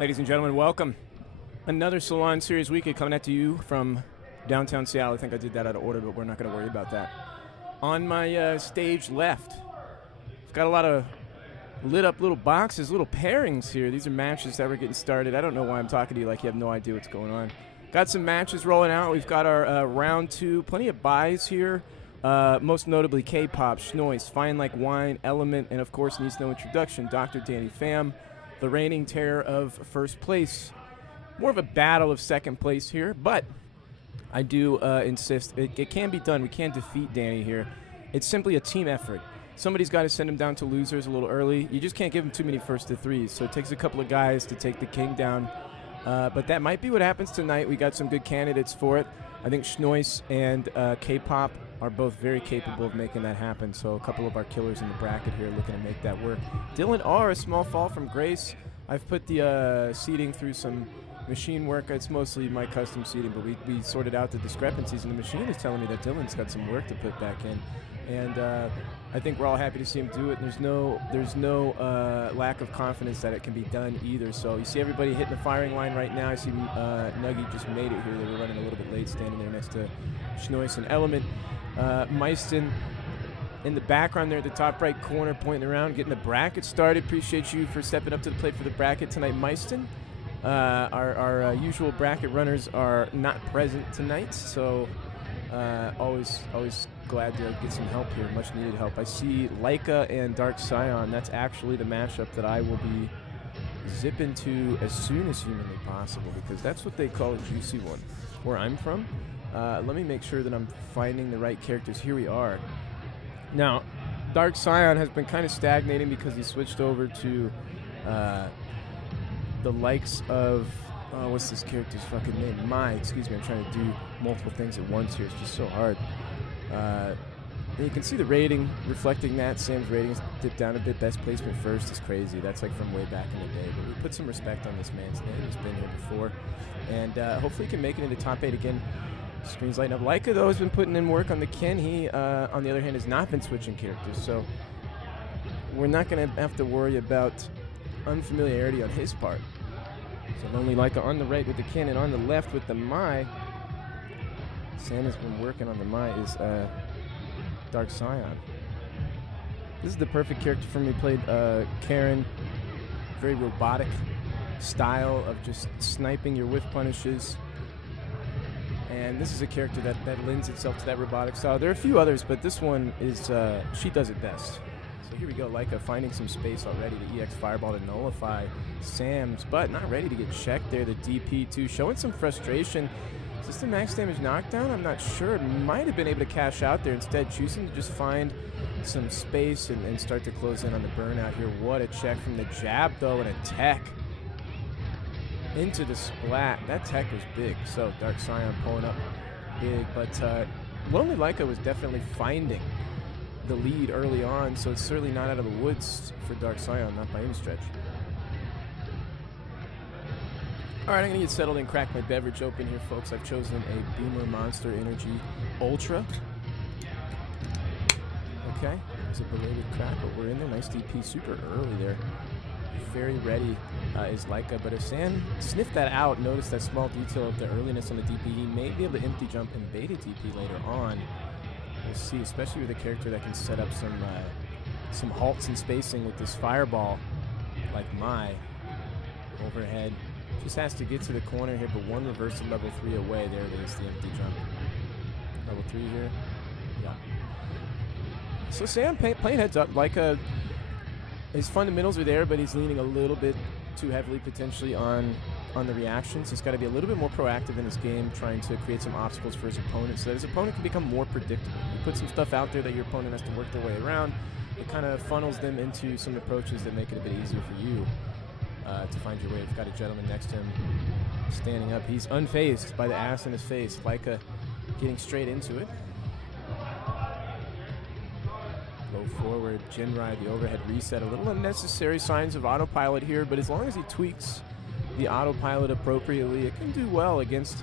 Ladies and gentlemen, welcome. Another Salon Series weekend coming at you from downtown Seattle. I think I did that out of order, but we're not going to worry about that. On my stage left, I've got a lot of lit up little boxes, little pairings here. These are matches that we're getting started. I don't know why I'm talking to you like you have no idea what's going on. Got some matches rolling out. We've got our round two, plenty of buys here. Most notably K-Pop, Schnois, Fine Like Wine, Element, and of course needs no introduction, Dr. Danny Pham, the reigning terror of first place. More of a battle of second place here, but I do insist it can be done. We can't defeat Danny here. It's simply a team effort. Somebody's got to send him down to losers a little early. You just can't give him too many first to threes, so it takes a couple of guys to take the king down. But that might be what happens tonight. We got some good candidates for it. I think Schnois and K-Pop are both very capable of making that happen. So a couple of our killers in the bracket here looking to make that work. Dylan R, a small fall from grace. I've put the seating through some machine work. It's mostly my custom seating, but we sorted out the discrepancies, and the machine is telling me that Dylan's got some work to put back in. And I think we're all happy to see him do it. And there's no lack of confidence that it can be done either. So you see everybody hitting the firing line right now. I see Nuggy just made it here. They were running a little bit late, standing there next to Schnois and Element. Meiston in the background there at the top right corner, pointing around, getting the bracket started. Appreciate you for stepping up to the plate for the bracket tonight, Meiston. Our usual bracket runners are not present tonight, so always glad to get some help here, much needed help. I see Leica and Dark Scion. That's actually the matchup that I will be zipping to as soon as humanly possible, because that's what they call a juicy one where I'm from. Let me make sure that I'm finding the right characters. Here we are. Now, Dark Scion has been kind of stagnating because he switched over to the likes of, what's this character's fucking name? Excuse me, I'm trying to do multiple things at once here. It's just so hard. And you can see the rating reflecting that. Sam's ratings dipped down a bit. Best placement first is crazy. That's like from way back in the day. But we put some respect on this man's name. He's been here before. And hopefully he can make it into top 8 again. Screen's lighting up. Leica, though, has been putting in work on the Ken. He, on the other hand, has not been switching characters. So we're not going to have to worry about unfamiliarity on his part. So Lonely Leica on the right with the Ken, and on the left with the Mai. Sam has been working on the Mai is Dark Scion. This is the perfect character for me. Played Karen. Very robotic style of just sniping your whiff punishes. And this is a character that lends itself to that robotic style. There are a few others, but this one is, she does it best. So here we go, Leica finding some space already. The EX Fireball to nullify Sam's, but not ready to get checked there. The DP too, showing some frustration. Is this the max damage knockdown? I'm not sure. Might have been able to cash out there. Instead, choosing to just find some space and start to close in on the burnout here. What a check from the jab, though, and a tech into the splat. That tech was big. So Dark Scion pulling up big, but Lonely Leica was definitely finding the lead early on, so it's certainly not out of the woods for Dark Scion, not by any stretch. All right, I'm gonna get settled and crack my beverage open here, folks. I've chosen a Boomer Monster Energy Ultra. Okay, it's a belated crack, but we're in there. Nice DP, super early there. Very ready is Leica, but if Sam sniffed that out, notice that small detail of the earliness on the DP, he may be able to empty jump and beta DP later on. We'll see, especially with a character that can set up some halts and spacing with this fireball, like Mai. Overhead, just has to get to the corner here, but one reversal level 3 away. There it is, the empty jump. Level 3 here, yeah. So Sam playing heads up, Leica. His fundamentals are there, but he's leaning a little bit too heavily potentially on the reactions. He's got to be a little bit more proactive in his game, trying to create some obstacles for his opponent so that his opponent can become more predictable. You put some stuff out there that your opponent has to work their way around. It kind of funnels them into some approaches that make it a bit easier for you to find your way. We've got a gentleman next to him standing up. He's unfazed by the ass in his face. Leica getting straight into it. Low forward, Jin ride, the overhead reset. A little unnecessary signs of autopilot here, but as long as he tweaks the autopilot appropriately, it can do well against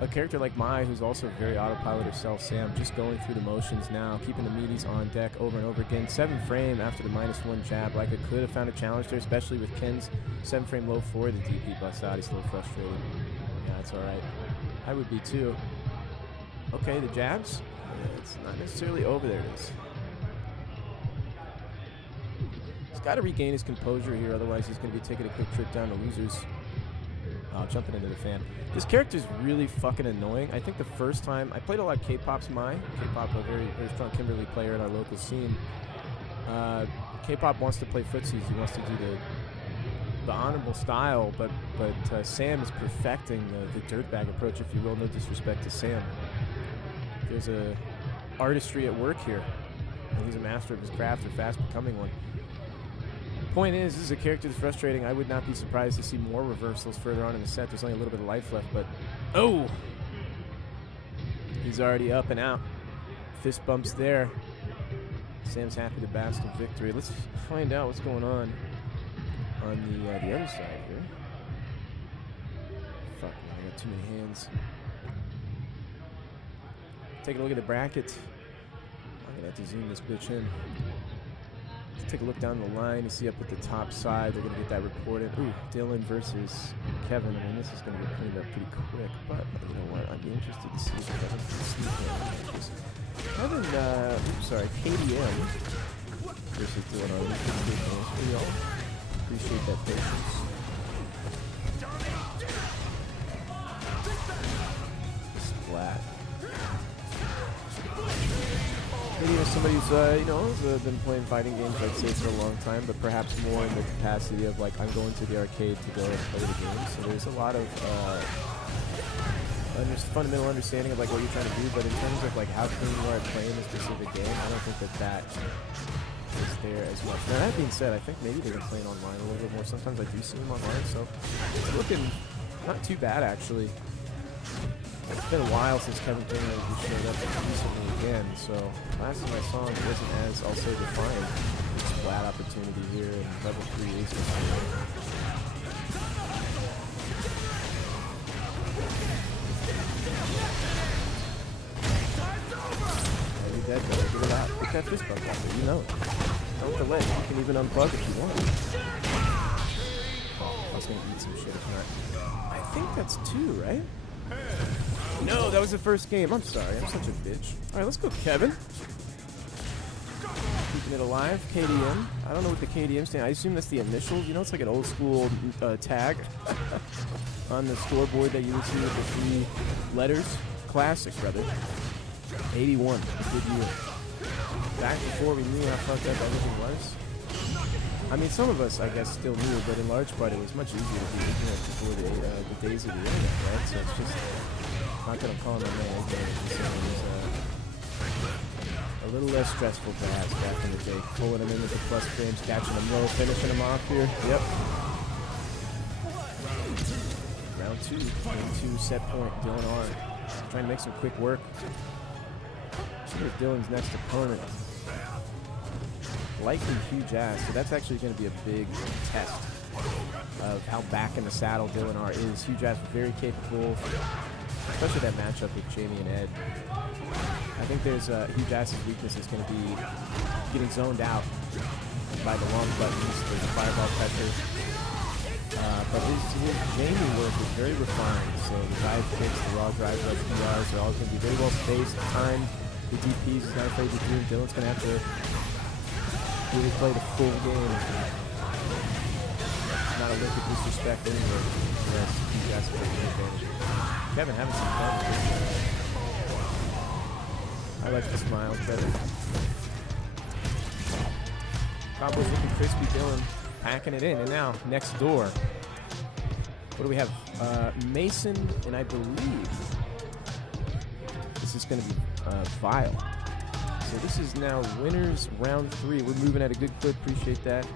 a character like Mai, who's also very autopilot herself, Sam, just going through the motions now, keeping the meaties on deck over and over again. 7 frame after the -1 jab. Like, I could have found a challenge there, especially with Ken's 7 frame low 4. The DP busts out. He's a little frustrated. Yeah, it's all right. I would be too. Okay, the jabs. It's not necessarily over. There it is. He's got to regain his composure here, otherwise he's going to be taking a quick trip down to losers. Jumping into the fan. This character is really fucking annoying. I think the first time I played a lot of K-pop's Mai. K-pop, a very, very strong Kimberly player in our local scene. K-pop wants to play footsies. He wants to do the honorable style, but Sam is perfecting the dirtbag approach, if you will. No disrespect to Sam. There's a artistry at work here, and he's a master of his craft, or fast becoming one. Point is, this is a character that's frustrating. I would not be surprised to see more reversals further on in the set. There's only a little bit of life left, but oh, he's already up and out. Fist bumps there. Sam's happy to bask in victory. Let's find out what's going on the other side here. Fuck, man, I got too many hands. Taking a look at the bracket. I'm gonna have to zoom this bitch in. Let's take a look down the line. You see up at the top side, they're going to get that reported. Ooh, Dylan versus Kevin. I mean, this is going to get cleaned up pretty quick, but you know what? I'd be interested to see if Kevin can sneak in. Kevin, oops, sorry, KDM versus Dylan. We all appreciate that patience. Splat. Maybe somebody who's, been playing fighting games, I'd say, for a long time, but perhaps more in the capacity of, like, I'm going to the arcade to go and play the game. So there's a lot of fundamental understanding of, like, what you're trying to do, but in terms of, like, how clean you are at playing a specific game, I don't think that is there as much. Now, that being said, I think maybe they've been playing online a little bit more. Sometimes I do see them online, so it's looking not too bad, actually. It's been a while since Kevin Turner showed up recently again, so last time I saw him, he wasn't as also defined. Splat opportunity here in level 3 aces. Heavy dead though, give it out. Pick that fist bump out there, you know it. Don't delay, you can even unplug if you want. I was gonna eat some shit if not. I think that's 2, right? No, that was the first game. I'm sorry. I'm such a bitch. All right, let's go, Kevin. Keeping it alive. KDM. I don't know what the KDM stand. I assume that's the initials. You know, it's like an old school tag on the scoreboard that you would see with the 3 letters. Classic, brother. 81. Good year. Back before we knew how fucked up everything was. I mean, some of us, I guess, still knew, but in large part, it was much easier to be ignorant before the days of the internet, right? So it's just, not that I'm calling my man ignorant, so it was a little less stressful, perhaps, back in the day. Pulling him in with the plus frames, catching him low, finishing him off here. Yep. Round 2, game 2, set point, Dylan R. Trying to make some quick work. Here's Dylan's next opponent. Likely huge ass, so that's actually going to be a big test of how back in the saddle Dylan R is. Huge ass, very capable, especially that matchup with Jamie and Ed. I think there's huge ass's weakness is going to be getting zoned out by the long buttons. There's a fireball pressure, but his Jamie work is very refined. So the dive kicks, the raw drive rush PRs are all going to be very well spaced, timed. The DPs is not afraid to do. Dylan's going to have to really play the full game. Not a lick of disrespect anywhere. Yes, huge ass taking advantage. Kevin having some fun with this. I like the smile, Kevin. Combo's looking crispy, Dylan packing it in. And now, next door. What do we have? Mason, and I believe this is going to be Vile. So this is now winners round 3. We're moving at a good clip. Appreciate that.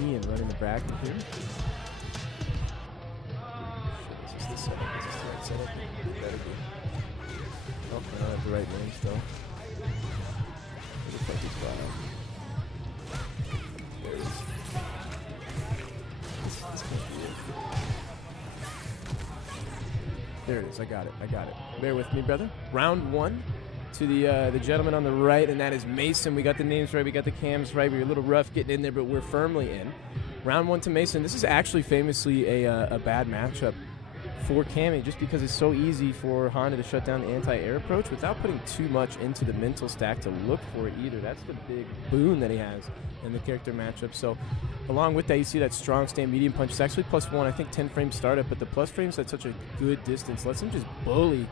Ian running the bracket here. Shit, is this the setup? Is this the right setup? It better be. Oh, I don't have the right names though. It looks like he's Vile. There he is. This must be it. There it is. I got it. Bear with me, brother. Round 1 to the gentleman on the right, and that is Mason. We got the names right. We got the cams right. We were a little rough getting in there, but we're firmly in. Round 1 to Mason. This is actually famously a bad matchup for Cammy, just because it's so easy for Honda to shut down the anti-air approach without putting too much into the mental stack to look for it either. That's the big boon that he has in the character matchup. So along with that, you see that strong stand medium punch. It's actually +1, I think 10 frame startup, but the plus frames at such a good distance lets him just bully.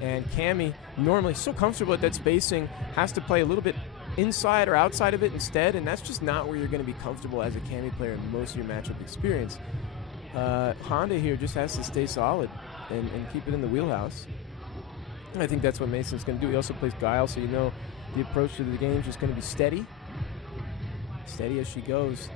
And Cammy, normally so comfortable at that spacing, has to play a little bit inside or outside of it instead, and that's just not where you're going to be comfortable as a Cammy player in most of your matchup experience. Honda here just has to stay solid and keep it in the wheelhouse. And I think that's what Mason's going to do. He also plays Guile, so you know the approach to the game is just going to be steady. Steady as she goes,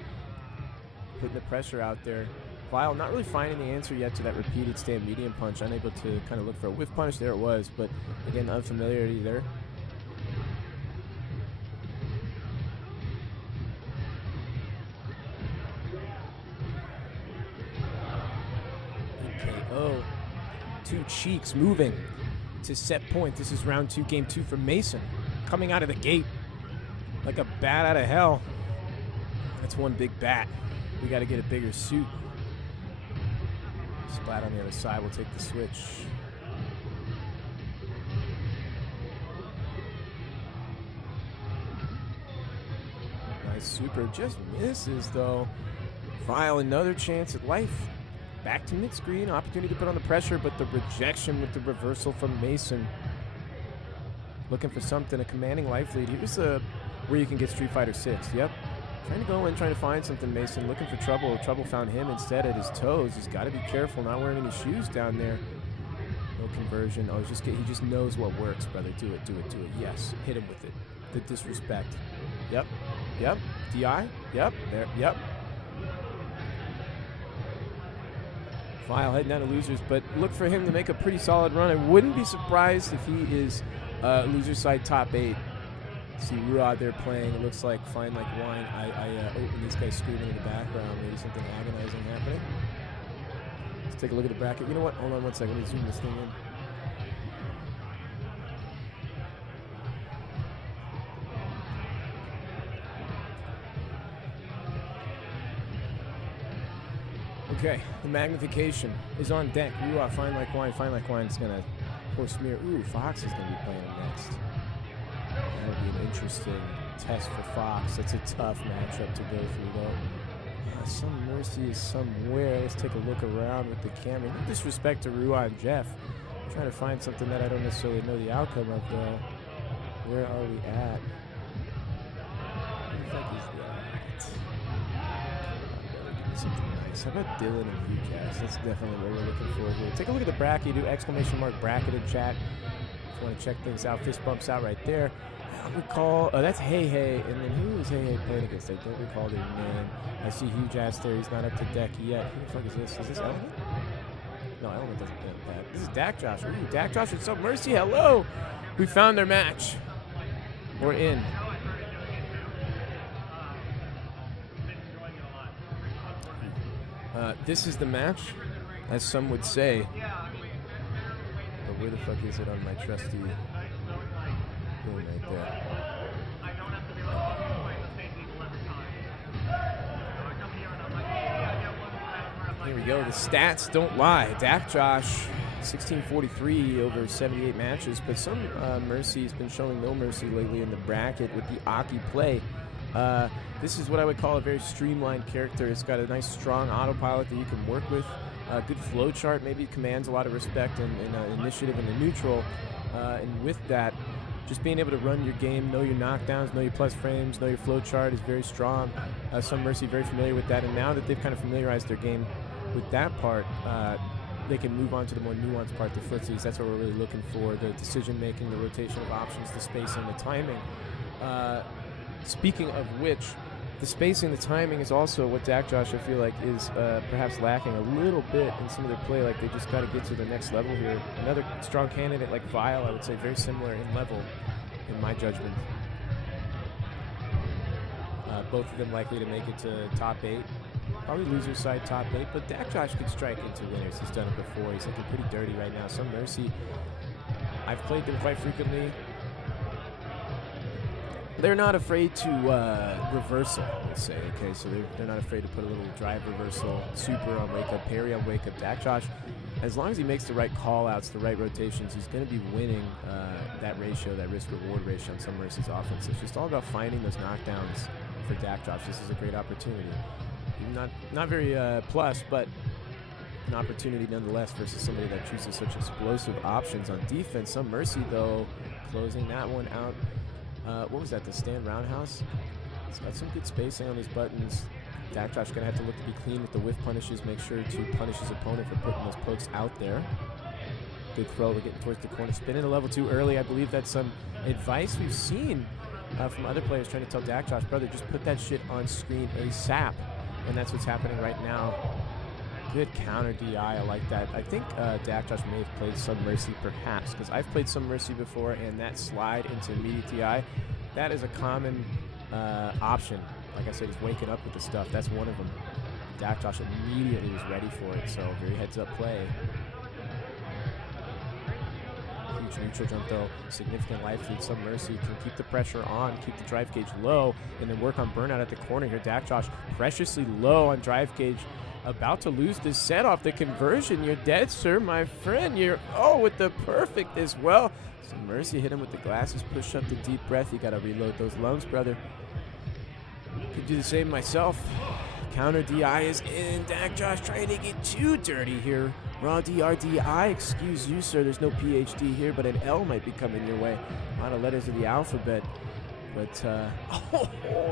putting the pressure out there. Vile not really finding the answer yet to that repeated stand medium punch. Unable to kind of look for a whiff punish. There it was, but again, unfamiliarity there. KO. Two cheeks moving to set point. This is round 2, game 2 for Mason. Coming out of the gate like a bat out of hell. That's one big bat. We got to get a bigger suit. Splat on the other side. We'll take the switch. Nice super. Just misses, though. Vile, another chance at life. Back to mid-screen. Opportunity to put on the pressure, but the rejection with the reversal from Mason. Looking for something. A commanding life lead. Here's where you can get Street Fighter 6. Yep. Trying to go in, trying to find something, Mason. Looking for trouble. Trouble found him instead at his toes. He's got to be careful, not wearing any shoes down there. No conversion. Oh, he just knows what works, brother. Do it. Yes. Hit him with it. The disrespect. Yep. DI. Yep. There. Yep. Vile heading down to losers, but look for him to make a pretty solid run. I wouldn't be surprised if he is loser side top 8. See Ruad there playing. It looks like Fine Like Wine. And these guys screaming in the background. Maybe something agonizing happening. Let's take a look at the bracket. You know what? Hold on one second. Let me zoom this thing in. Okay, the magnification is on deck. Ruad, Fine Like Wine. Fine Like Wine is going to pour smear. Ooh, Fox is going to be playing next. That would be an interesting test for Fox. It's a tough matchup to go through, though. Some mercy is somewhere. Let's take a look around with the camera. No disrespect to Ruad and Jeff. I'm trying to find something that I don't necessarily know the outcome of, though. Where are we at? Where the fuck is that? Something nice. How about Dylan and Hugas? That's definitely what we're looking for here. Take a look at the bracket. Do exclamation mark bracket in chat. If you want to check things out, fist bumps out right there. I don't recall. Oh, that's Hey Hey. And then who is Hey Hey playing against? I don't recall their name. I see Huge Ass there. He's not up to deck yet. Who the fuck is this? Is this Element? No, Element doesn't play with that. This is Dak Josh. Ooh, Dak Josh and Some Mercy. Hello. We found their match. We're in. This is the match, as some would say. But where the fuck is it on my trusty thing right there? Here we go. The stats don't lie. Dak Josh, 1643 over 78 matches, but some mercy has been showing no mercy lately in the bracket with the Aki play. This is what I would call a very streamlined character. It's got a nice, strong autopilot that you can work with. Good flow chart, maybe commands a lot of respect and initiative in the neutral. And with that, just being able to run your game, know your knockdowns, know your plus frames, know your flow chart is very strong. Some Mercy very familiar with that. And now that they've kind of familiarized their game with that part, they can move on to the more nuanced part, the footsies. That's what we're really looking for, the decision-making, the rotation of options, the spacing, the timing. Speaking of which, the spacing, the timing is also what Dak Josh, I feel like, is perhaps lacking a little bit in some of their play. Like, they just got to get to the next level here. Another strong candidate like Vile, I would say, very similar in level, in my judgment. Both of them likely to make it to top 8. Probably loser side top 8, but Dak Josh could strike into winners. He's done it before. He's looking pretty dirty right now. Some Mercy. I've played them quite frequently. They're not afraid to reversal, let's say. Okay, so they're not afraid to put a little drive reversal, super on wake up, parry on wake up. Dak Josh, as long as he makes the right call outs, the right rotations, he's going to be winning that ratio, that risk reward ratio on Some Mercy's offense. It's just all about finding those knockdowns for Dak Josh. This is a great opportunity. Not very plus, but an opportunity nonetheless versus somebody that chooses such explosive options on defense. Some Mercy, though, closing that one out. What was that, the stand roundhouse? He's got some good spacing on his buttons. Dak Josh going to have to look to be clean with the whiff punishes, make sure to punish his opponent for putting those pokes out there. Good throw, we're getting towards the corner. Spin into level 2 early. I believe that's some advice we've seen from other players trying to tell Dak Josh, brother, just put that shit on screen ASAP. And that's what's happening right now. Good counter DI, I like that. I think Dak Josh may have played Some Mercy perhaps, because I've played Some Mercy before, and that slide into immediate DI, that is a common option. Like I said, he's waking up with the stuff. That's one of them. Dak Josh immediately was ready for it, so very heads-up play. Huge neutral jump, though. Significant life lead. Some Mercy can keep the pressure on, keep the drive gauge low, and then work on burnout at the corner here. Dak Josh preciously low on drive gauge. About to lose this set off the conversion. You're dead, sir, my friend. You're, with the perfect as well. Some Mercy hit him with the glasses. Push up the deep breath. You got to reload those lungs, brother. Could do the same myself. Counter DI is in. Dak Josh trying to get too dirty here. Raw DRDI, excuse you, sir. There's no PhD here, but an L might be coming your way. A lot of letters of the alphabet. But,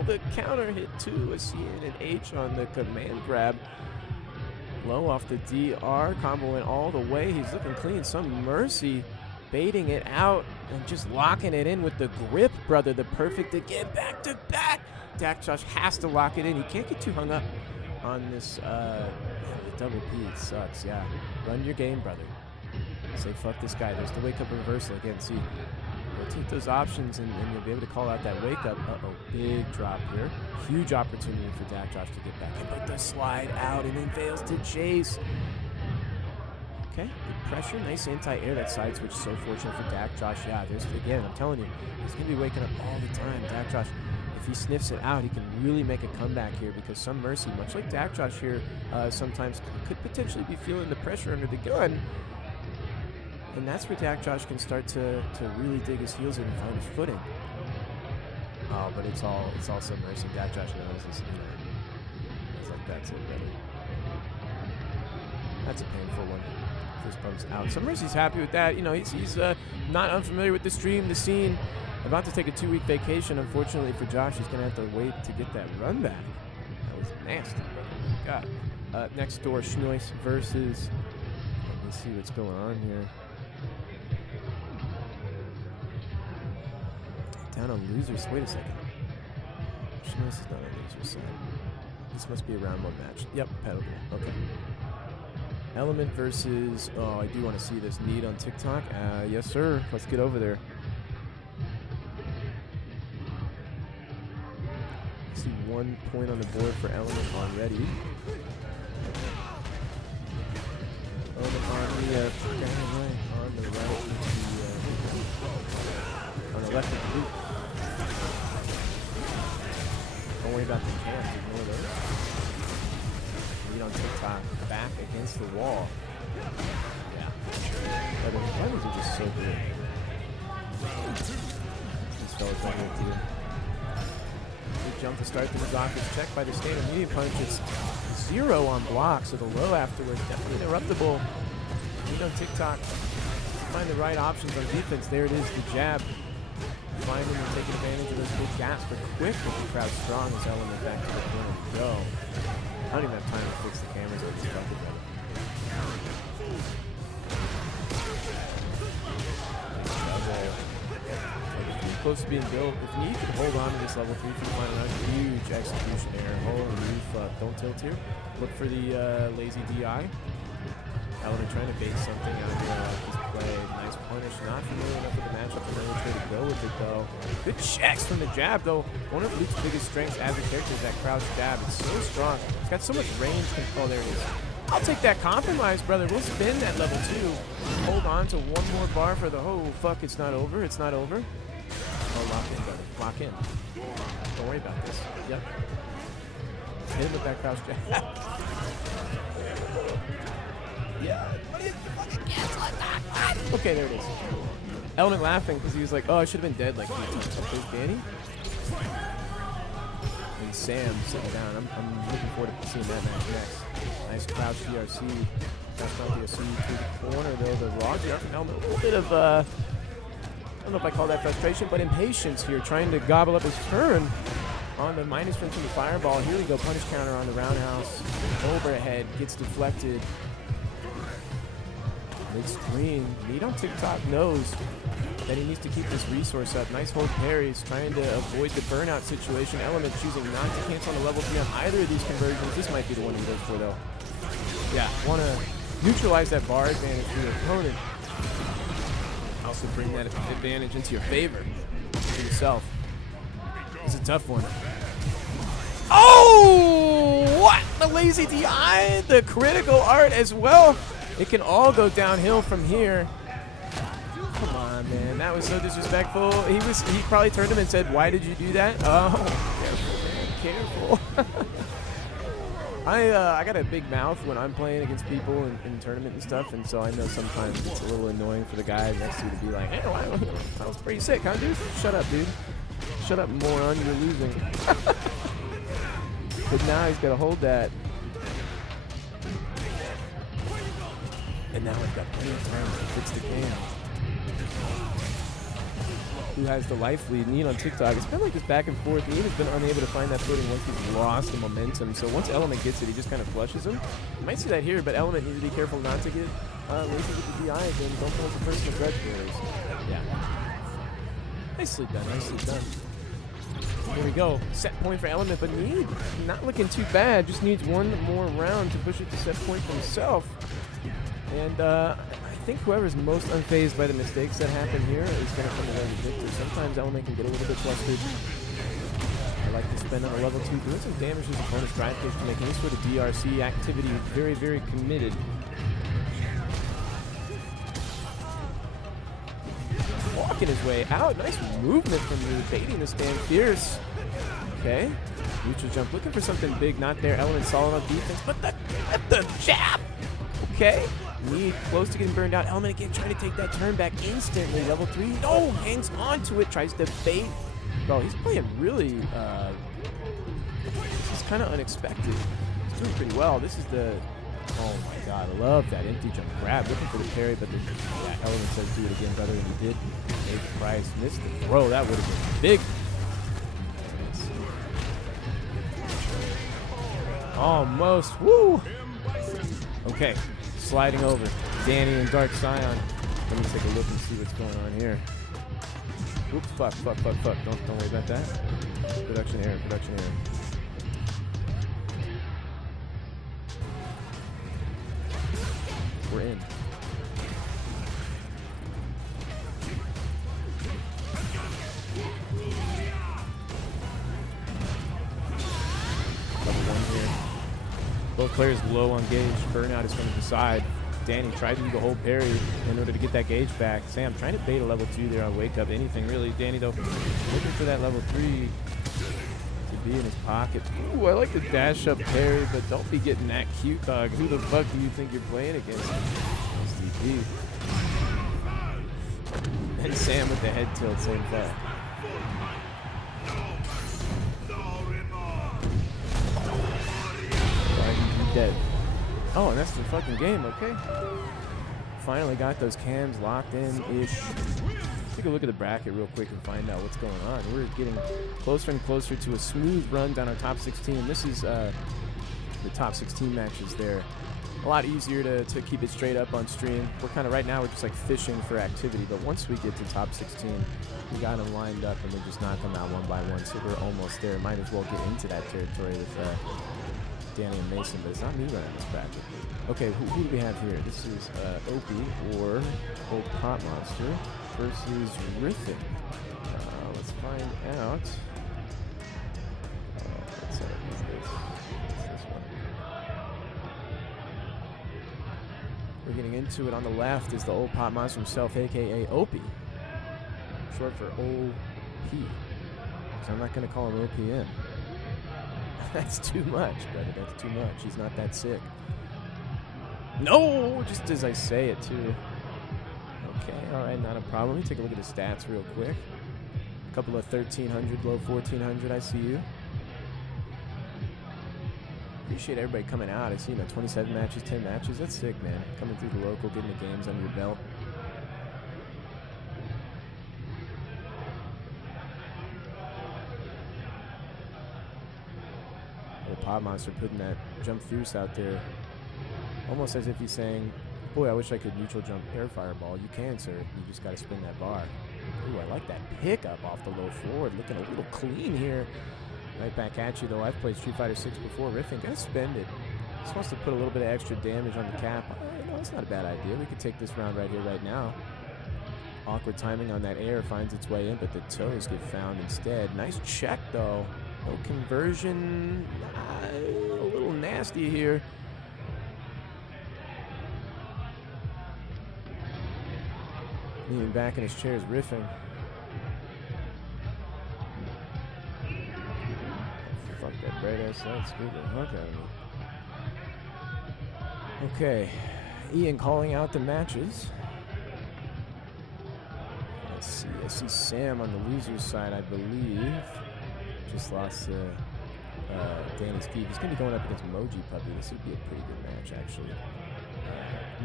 the counter hit too. A C and an H on the command grab. Low off the DR. Combo went all the way. He's looking clean. Some Mercy baiting it out and just locking it in with the grip, brother. The perfect again. Back to back. Dak Josh has to lock it in. He can't get too hung up on this double P. It sucks, yeah. Run your game, brother. Say fuck this guy. There's the wake up reversal again. See, rotate those options and you'll be able to call out that wake up. Big drop here. Huge opportunity for Dak Josh to get back in, but the slide out and then fails to chase. Okay, good pressure, nice anti-air. That side switch, so fortunate for Dak Josh. Yeah, there's, again, I'm telling you, he's going to be waking up all the time. Dak Josh, if he sniffs it out, he can really make a comeback here because Some Mercy, much like Dak Josh here, sometimes could potentially be feeling the pressure under the gun. And that's where Dak Josh can start to really dig his heels in and find his footing. Oh, but it's all Some Mercy. Dak Josh knows this. It's like that's it, brother. That's a painful one. Fist bumps out. Some Mercy's happy with that. You know, he's not unfamiliar with the stream, the scene. About to take a 2-week vacation. Unfortunately for Josh, he's gonna have to wait to get that run back. That was nasty, brother. God. Next door, Schnois versus. Let me see what's going on here. Down on losers. Wait a second. Schnois is not on losers side. This must be a round 1 match. Yep, pedal. Okay. Element versus. Oh, I do want to see this. Need on TikTok. Yes, sir. Let's get over there. I see 1 point on the board for Element already. Element on the on the right, on the left of the loop. Don't worry about the camp. Ignore those. Lead on TikTok. Back against the wall. Yeah. But the buttons are just so good. These fellas don't work too. Big jump to start the Mizaka's check by the standard medium punch. It's 0 on block, so the low afterwards definitely interruptible. Lead on TikTok. Find the right options on defense. There it is, the jab. Finding and taking advantage of those big gaps, but quick with the crowd strong as Element back to the corner to go. I don't even have time to fix the cameras. I just fucking got it. Close to being built. If you can hold on to this level 3 for the final round, huge execution error. Holy fuck. Don't tilt here. Look for the lazy DI. Element trying to bait something out of his play. Nice punish. Not familiar enough with the matchup to know which way to go with it, though. Good checks from the jab, though. One of Luke's biggest strengths as a character is that crouch jab. It's so strong. It's got so much range control. There it is. I'll take that compromise, brother. We'll spin that level 2. Hold on to one more bar for the... Oh, fuck. It's not over. It's not over. Oh, lock in, brother. Lock in. Don't worry about this. Yep. Hit him with that crouch jab. Yeah. Okay, there it is. Element laughing because he was like, oh, I should have been dead like 3 times. There's Danny. And Sam sitting down. I'm looking forward to seeing that match next. Nice crouch DRC. That's not DRC to the corner, though. The raw DR from Element. A little bit of, I don't know if I call that frustration, but impatience here, trying to gobble up his turn on the minus from the fireball. Here we go. Punish counter on the roundhouse. Overhead. Gets deflected. Mid-screen. Meat on TikTok knows that he needs to keep this resource up. Nice hold parries, trying to avoid the burnout situation. Element choosing not to cancel on the level 3 on either of these conversions. This might be the one he goes for, though. Yeah, want to neutralize that bar advantage for your opponent. Also bring that advantage into your favor for yourself. It's a tough one. Oh! What? The lazy DI, the critical art as well. It can all go downhill from here. Come on, man. That was so disrespectful. He probably turned him and said, why did you do that? Oh, careful, man. Careful. I got a big mouth when I'm playing against people in tournament and stuff, and so I know sometimes it's a little annoying for the guy next to you to be like, hey, that was pretty sick, huh, dude? Shut up, dude. Shut up, moron. You're losing. But now he's got to hold that. And now we've got plenty of time to fix the game. Who has the life lead? Need on TikTok. It's been like this back and forth. Need has been unable to find that footing once he's lost the momentum. So once Element gets it, he just kind of flushes him. You might see that here, but Element needs to be careful not to get lazy with the DI again. Don't fall into personal grudge barriers. Yeah. Nicely done. Nicely done. Here we go. Set point for Element, but Need not looking too bad. Just needs one more round to push it to set point for himself. And I think whoever's most unfazed by the mistakes that happen here is going to come away with victory. Sometimes Element can get a little bit flustered. I like to spend on a level 2, doing some damage to his opponent's drive push to make any sort of DRC activity very, very committed. Walking his way out. Nice movement from you, baiting the stand fierce. Okay. Neutral jump, looking for something big, not there. Element solid on defense, but the jab. Okay. Need close to getting burned out. Element again trying to take that turn back instantly. Level 3. Oh, hangs on to it. Tries to bait. Bro, he's playing really. This is kind of unexpected. He's doing pretty well. This is the. Oh my God, I love that empty jump grab. Looking for the parry, but Element says do it again, brother, and he did. Dave Price missed the throw. That would have been big. Almost. Woo. Okay. Sliding over. Danny and Dark Scion. Let me take a look and see what's going on here. Oops, fuck. Don't worry about that. Production error. We're in. Level 1 here. Both players low on gauge. Burnout is from the side. Danny tried to do the whole parry in order to get that gauge back. Sam trying to bait a level 2 there on wake up. Anything really. Danny though looking for that level 3 to be in his pocket. Ooh, I like the dash up parry, but don't be getting that cute, dog. Who the fuck do you think you're playing against? SDP. And Sam with the head tilt, same thing. Dead. Oh, and that's the fucking game, okay. Finally got those cams locked in-ish. Take a look at the bracket real quick and find out what's going on. We're getting closer and closer to a smooth run down our top 16. This is the top 16 matches there. A lot easier to keep it straight up on stream. We're kind of, right now, we're just like fishing for activity. But once we get to top 16, we got them lined up and we just knock them out one by one. So we're almost there. Might as well get into that territory with Danny and Mason, but it's not me running this bracket. Okay, who do we have here? This is Opie or Old Pot Monster versus Riffin. Let's find out. Let's set up this one. We're getting into it. On the left is the Old Pot Monster himself, a.k.a. Opie. Short for OP. So I'm not going to call him OPM. That's too much, brother. That's too much. He's not that sick. No! Just as I say it, too. Okay, all right, not a problem. Let me take a look at his stats real quick. A couple of 1,300, low 1,400. I see you. Appreciate everybody coming out. I see 27 matches, 10 matches. That's sick, man. Coming through the local, getting the games under your belt. Pot Monster putting that jump fierce out there, almost as if he's saying, boy, I wish I could neutral jump air fireball. You can, sir. You just got to spin that bar. Ooh, I like that pickup off the low forward. Looking a little clean here. Right back at you, though. I've played Street Fighter 6 before. Riffin, gonna spend it. Just wants to put a little bit of extra damage on the cap. No, that's not a bad idea. We could take this round right here, right now. Awkward timing on that air finds its way in, but the toes get found instead. Nice check, though. No conversion. A little nasty here. Leaning back in his chair is Riffin. Fuck that bright ass light. Screwed the fuck out of me. Okay. Ian calling out the matches. Let's see. I see Sam on the loser's side, I believe. Just lost Danny's Keith. He's going to be going up against Moji Puppy. This would be a pretty good match, actually.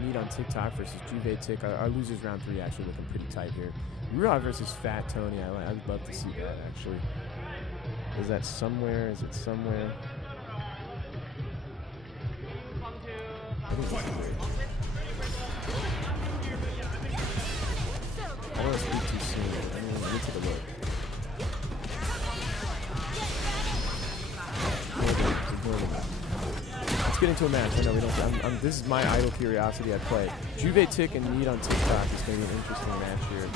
Meet on TikTok versus Juve Tick. Our losers round 3 actually looking pretty tight here. Rura versus Fat Tony. I'd love to see that, actually. Is that somewhere? Is it somewhere? I don't want to speak too soon. I mean, let me take a look. Let's get into a match. I know we don't. This is my idle curiosity. I play Juve Tick and Meet on TikTok. Is going to be an interesting match here.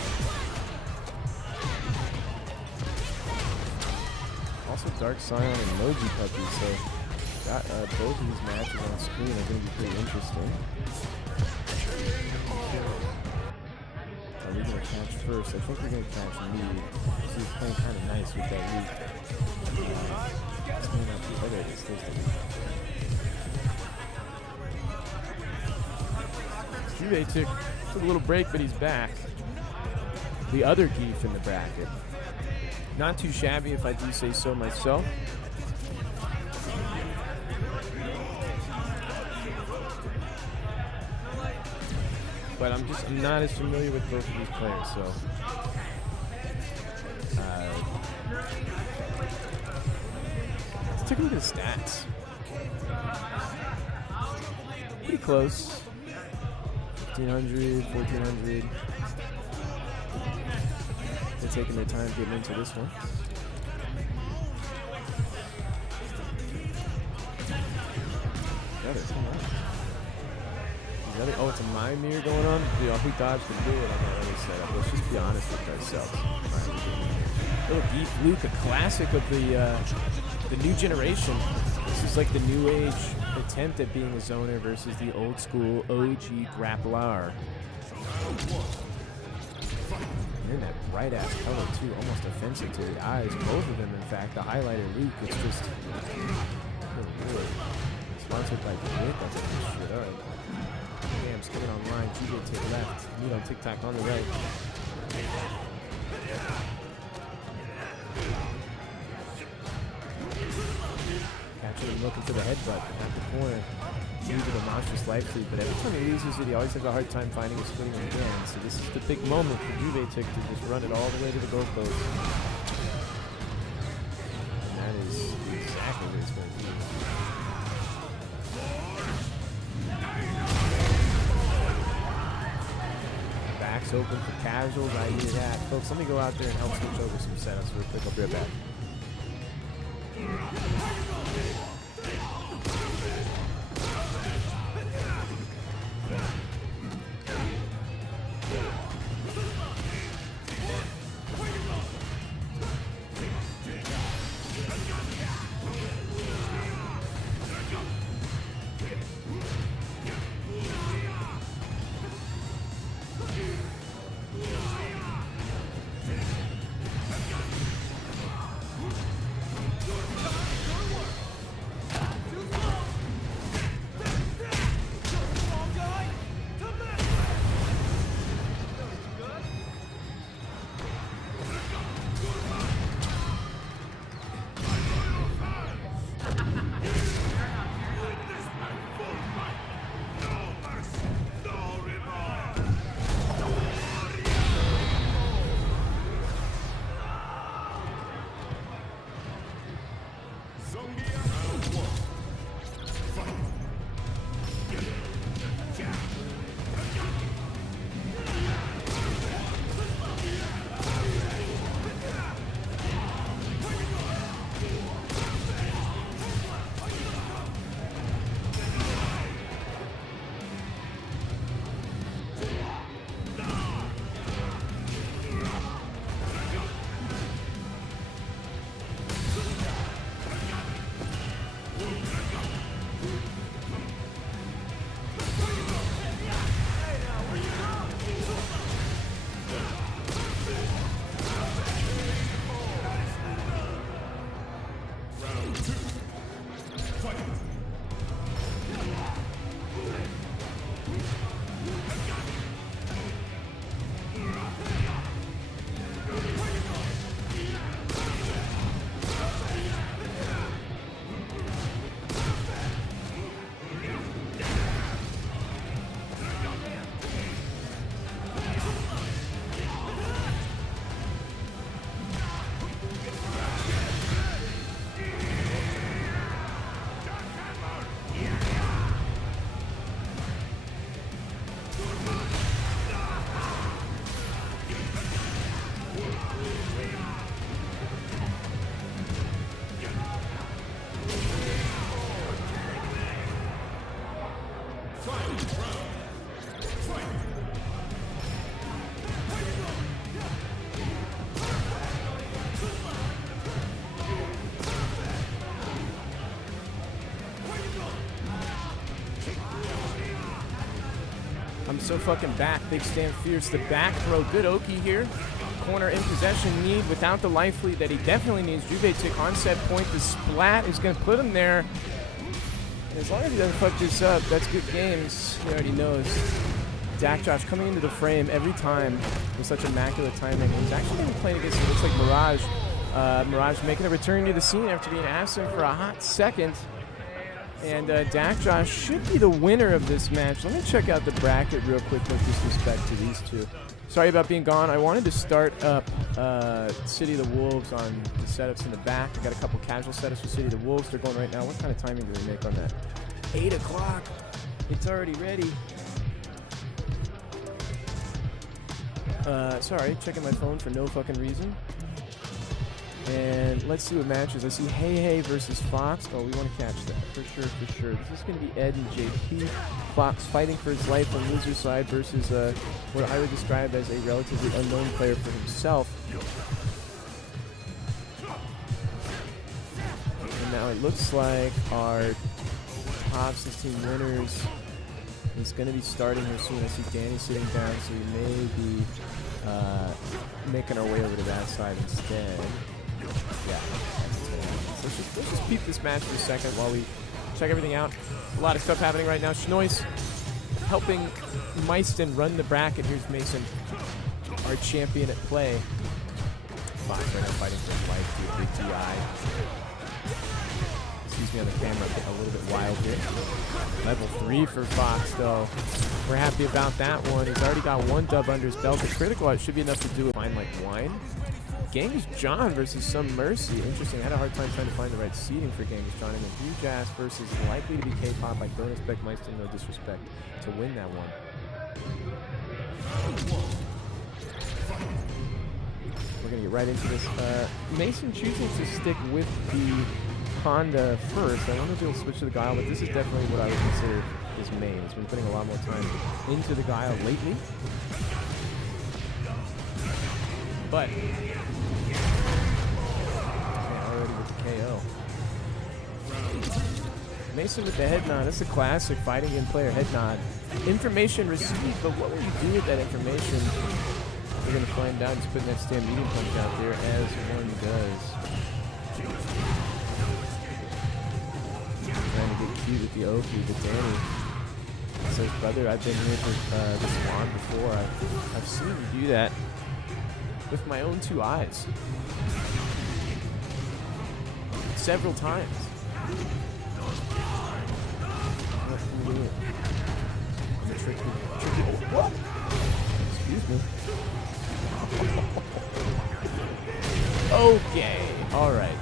Also, Dark Scion and Moji Puppy. So, got both of these matches on screen are going to be pretty interesting. Are we going to catch first? I think we're going to catch Mead. He's playing kind of nice with that week. Oh, there it is. There's the week. Juve took a little break, but he's back. The other Geef in the bracket. Not too shabby, if I do say so myself. But I'm not as familiar with both of these players, so. Let's take a look at the stats. Pretty close. 1,500, 1,400. They're taking their time getting into this one. Oh, it's a mind mirror going on? Who dodged the bullet on that other setup? Let's just be honest with ourselves. Right. Little Geef Luke, a classic of the new generation. This is like the new age attempt at being a zoner versus the old school OG grappler. And that bright ass color too, almost offensive to the eyes. Both of them, in fact. The highlighter Luke, it's just really sponsored by Grit. That's a good shit. All right. Damn, skipping online. Juve to the left. Meet on TikTok on the right. Catching him looking for the headbutt at the corner. Due to the monstrous life lead, but every time he uses it, he always has a hard time finding his footing again. So this is the big moment for Juve Tick to just run it all the way to the goalpost. And that is exactly what it's going to be. Backs open for casuals. I hear that. Folks, let me go out there and help switch over some setups real quick. I'll be right back. I'm so fucking back. Big stand fierce. The back throw. Good Oki here. Corner in possession. Need without the life lead that he definitely needs. Juve tick on set point. The splat is going to put him there. As long as he doesn't fuck this up, that's good games. He already knows. Dak Josh coming into the frame every time with such immaculate timing. He's actually going to be playing against, it looks like Mirage. Mirage making a return to the scene after being absent for a hot second. And Dak Josh should be the winner of this match. Let me check out the bracket real quick with disrespect to these two. Sorry about being gone. I wanted to start up City of the Wolves on the setups in the back. I got a couple casual setups for City of the Wolves. They're going right now. What kind of timing do they make on that? 8 o'clock. It's already ready. Sorry, checking my phone for no fucking reason. And let's see what matches. I see Hey versus Fox. Oh, we want to catch that. For sure. This is going to be Ed and JP. Fox fighting for his life on loser side versus what I would describe as a relatively unknown player for himself. And now it looks like our top 16 winners is going to be starting here soon. I see Danny sitting down, so we may be making our way over to that side instead. Yeah. So let's just peep this match for a second while we check everything out. A lot of stuff happening right now. Schnois helping Meiston run the bracket. Here's Mason, our champion at play. Fox right now fighting for his life to a big TI. Excuse me on the camera, I'm getting a little bit wild here. Level 3 for Fox, though. We're happy about that one. He's already got one dub under his belt. The critical art should be enough to do it fine like wine. Genghis John versus Some Mercy. Interesting. I had a hard time trying to find the right seeding for Genghis John. And then Huge Ass versus likely to be K-pop. I don't expect Meister, no disrespect, to win that one. We're going to get right into this. Mason choosing to stick with the Honda first. I don't know if he'll switch to the Guile, but this is definitely what I would consider his main. He's been putting a lot more time into the Guile lately. But already with the KO. Mason with the head nod. That's a classic fighting game player head nod. Information received, but what will you do with that information? We're going to find out. He's putting that stand medium punch out there as one does. Trying to get cute with the Oki, but Danny says, brother, I've been here for the Salon before. I've seen you do that with my own 2 eyes. Several times. What? Excuse me. Okay. All right.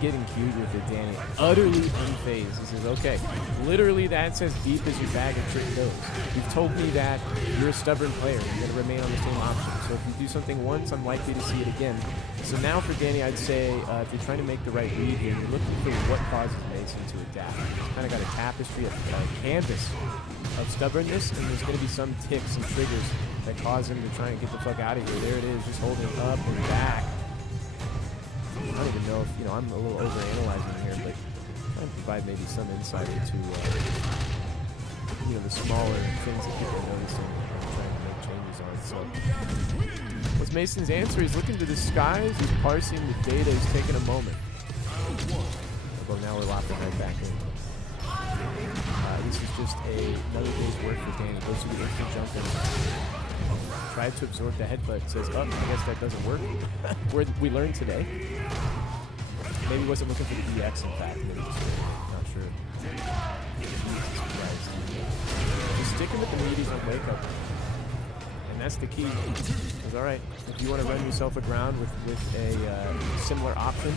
Getting cute with it, Danny. Utterly unfazed. He says, okay. Literally, that's as deep as your bag of trick goes. You've told me that you're a stubborn player. You're going to remain on the same option. So if you do something once, I'm likely to see it again. So now for Danny, I'd say if you're trying to make the right read here, you're looking for what causes Mason to adapt. He's kind of got a tapestry, a canvas of stubbornness, and there's going to be some ticks, some triggers that cause him to try and get the fuck out of here. There it is, just holding up and back. I don't even know if, I'm a little overanalyzing here, but trying to provide maybe some insight into, the smaller things that people are noticing and trying to make changes on. So, what's Mason's answer? He's looking to the skies, he's parsing the data, he's taking a moment. Although now we're lopping right back in. This is just another day's work for Danny. Goes to the instant jump in. Tried to absorb the headbutt. Says, oh, I guess that doesn't work. We learned today. Maybe wasn't looking for the EX, in fact. Maybe just not sure. Jesus Christ. Just sticking with the meaties on wake up. And that's the key. It's all right. If you want to run yourself aground with a similar option,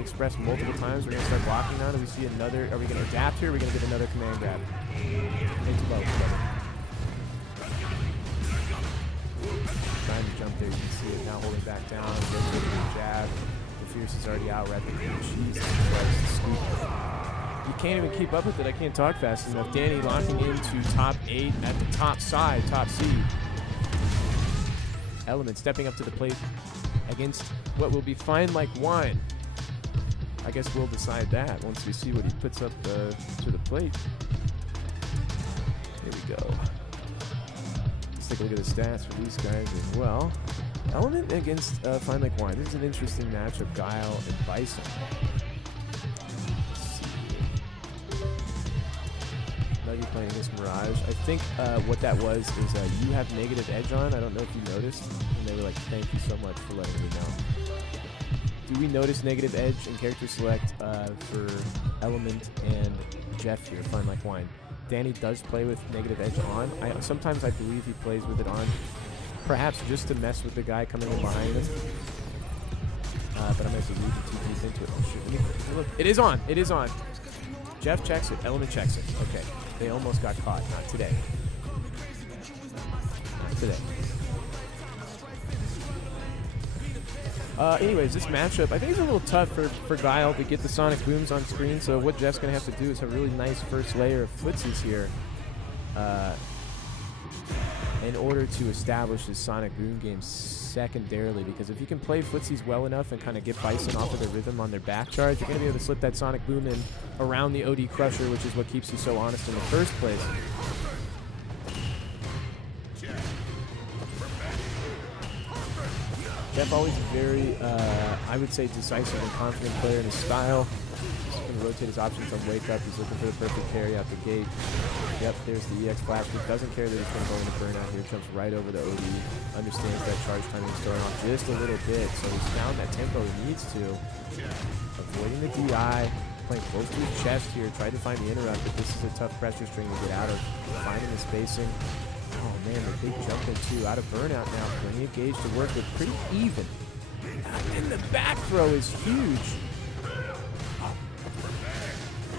expressed multiple times, we're going to start blocking now. Do we see another? Are we going to adapt here? Or are we going to get another command grab? It's low, brother. Trying to jump there, you can see it now holding back down, goes with the jab. The Fierce is already out, right? Jesus Christ, scoop. You can't even keep up with it. I can't talk fast enough. Danny locking into top 8 at the top side, top seed. Element stepping up to the plate against what will be Fine Like Wine. I guess we'll decide that once we see what he puts up to the plate. Here we go. Let's take a look at the stats for these guys as well. Element against Fine Like Wine. This is an interesting matchup, Guile and Bison. Nuggy playing against Mirage. I think what that was is you have negative edge on. I don't know if you noticed. And they were like, thank you so much for letting me know. Do we notice negative edge in character select for Element and Jeff here, Fine Like Wine? Danny does play with negative edge on. Sometimes I believe he plays with it on, perhaps just to mess with the guy coming in behind him. But I'm actually reading too deep into it. Oh, shoot. Look, it is on. It is on. Jeff checks it. Element checks it. Okay. They almost got caught. Not today. Not today. Anyways, this matchup, I think it's a little tough for Guile to get the Sonic Booms on screen, so what Jeff's going to have to do is have a really nice first layer of footsies here in order to establish his Sonic Boom game secondarily, because if you can play footsies well enough and kind of get Bison off of their rhythm on their back charge, you're going to be able to slip that Sonic Boom in around the OD Crusher, which is what keeps you so honest in the first place. Jeff always a very, I would say, decisive and confident player in his style. He's going to rotate his options on wake up. He's looking for the perfect carry out the gate. Yep, there's the EX flash. He doesn't care that he's going to go into burnout here. Jumps right over the OD. Understands that charge timing is throwing off just a little bit. So he's found that tempo he needs to. Avoiding the DI. Playing close to his chest here. Tried to find the interrupt, but this is a tough pressure string to get out of. Finding the spacing. Oh man, the big jump in too. Out of burnout now. Plenty of gauge to work with. Pretty even. And the back throw is huge.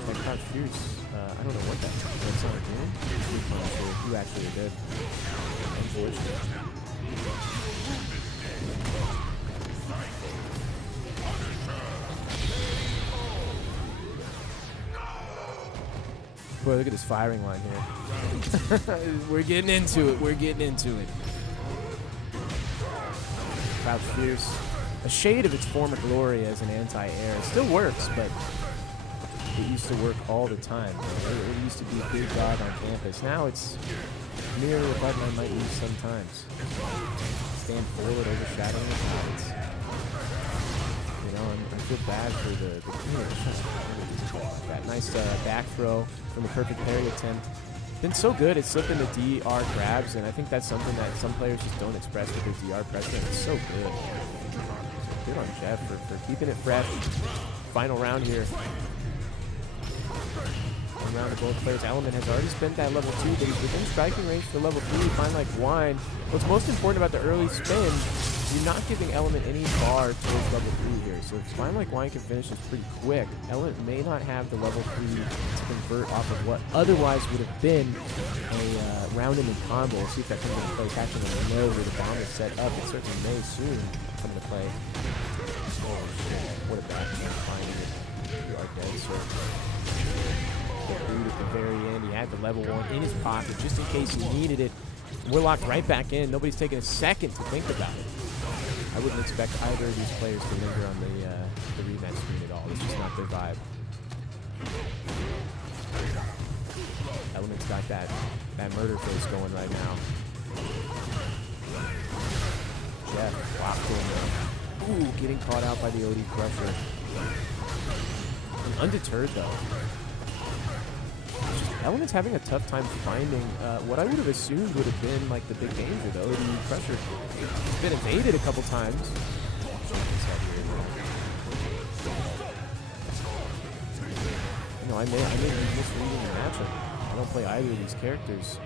That caught Fierce. I don't know what that is. That's not a game. I'm not sure who actually did. Unfortunately. Boy, look at this firing line here. We're getting into it. We're getting into it. Crouch Fierce. A shade of its former glory as an anti-air. It still works, but it used to work all the time. It used to be a big dog on campus. Now it's merely a button I might use sometimes. Stand forward, overshadowing the clouds. You know, I feel bad for the cleaner. That nice back throw from the perfect parry attempt. Been so good at slipping the DR grabs, and I think that's something that some players just don't express with their DR pressure. It's so good. Good on Jeff for keeping it fresh. Final round here. One round of both players. Element has already spent that level 2, but he's within striking range for level 3. Fine Like Wine. What's most important about the early spin, you're not giving Element any bar towards level 3 here. So if Fine Like Wine can finish this pretty quick, Element may not have the level 3 to convert off of what otherwise would have been a round-ending combo. We'll see if that comes into play. Catching a low where the bomb is set up. It certainly may soon come into play. Oh shit, what a bad time finding it. You are dead, sir. The boot at the very end. He had the level 1 in his pocket just in case he needed it. We're locked right back in. Nobody's taking a second to think about it. I wouldn't expect either of these players to linger on the rematch screen at all. It's just not their vibe. Element's got that murder face going right now. Jeff locked in. Ooh, getting caught out by the OD Crusher. And undeterred though. Element's having a tough time finding what I would have assumed would have been like the big danger, though. The Crusher has been evaded a couple times. You know, I may be misreading the matchup. I don't play either of these characters.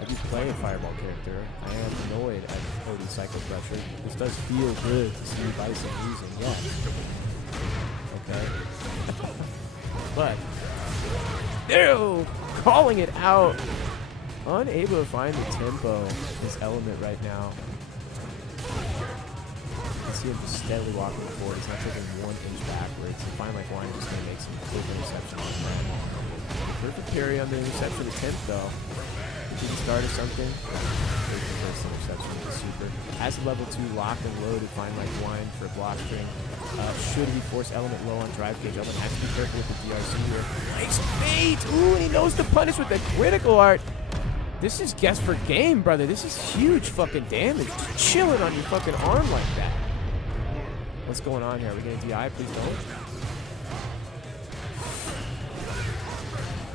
I do play a Fireball character. I am annoyed at OD Psycho Crusher. This does feel good to see Bison losing, yes. Okay. But ew, calling it out. Unable to find the tempo is Element right now. You can see him just steadily walking forward. He's not taking 1 inch backwards. And Fine Like Wine just going to make some open reception on that. Perfect parry on the interception attempt, though. Didn't start or something. There's the first interception with the super. Has the level 2 locked and loaded. Find like wine for a block string. Should he force element low on drive cage? Element has to be careful with the DRC here. Nice bait! Ooh, and he knows to punish with the critical art. This is guess for game, brother. This is huge fucking damage. Just chilling on your fucking arm like that. What's going on here? Are we getting DI? Please don't.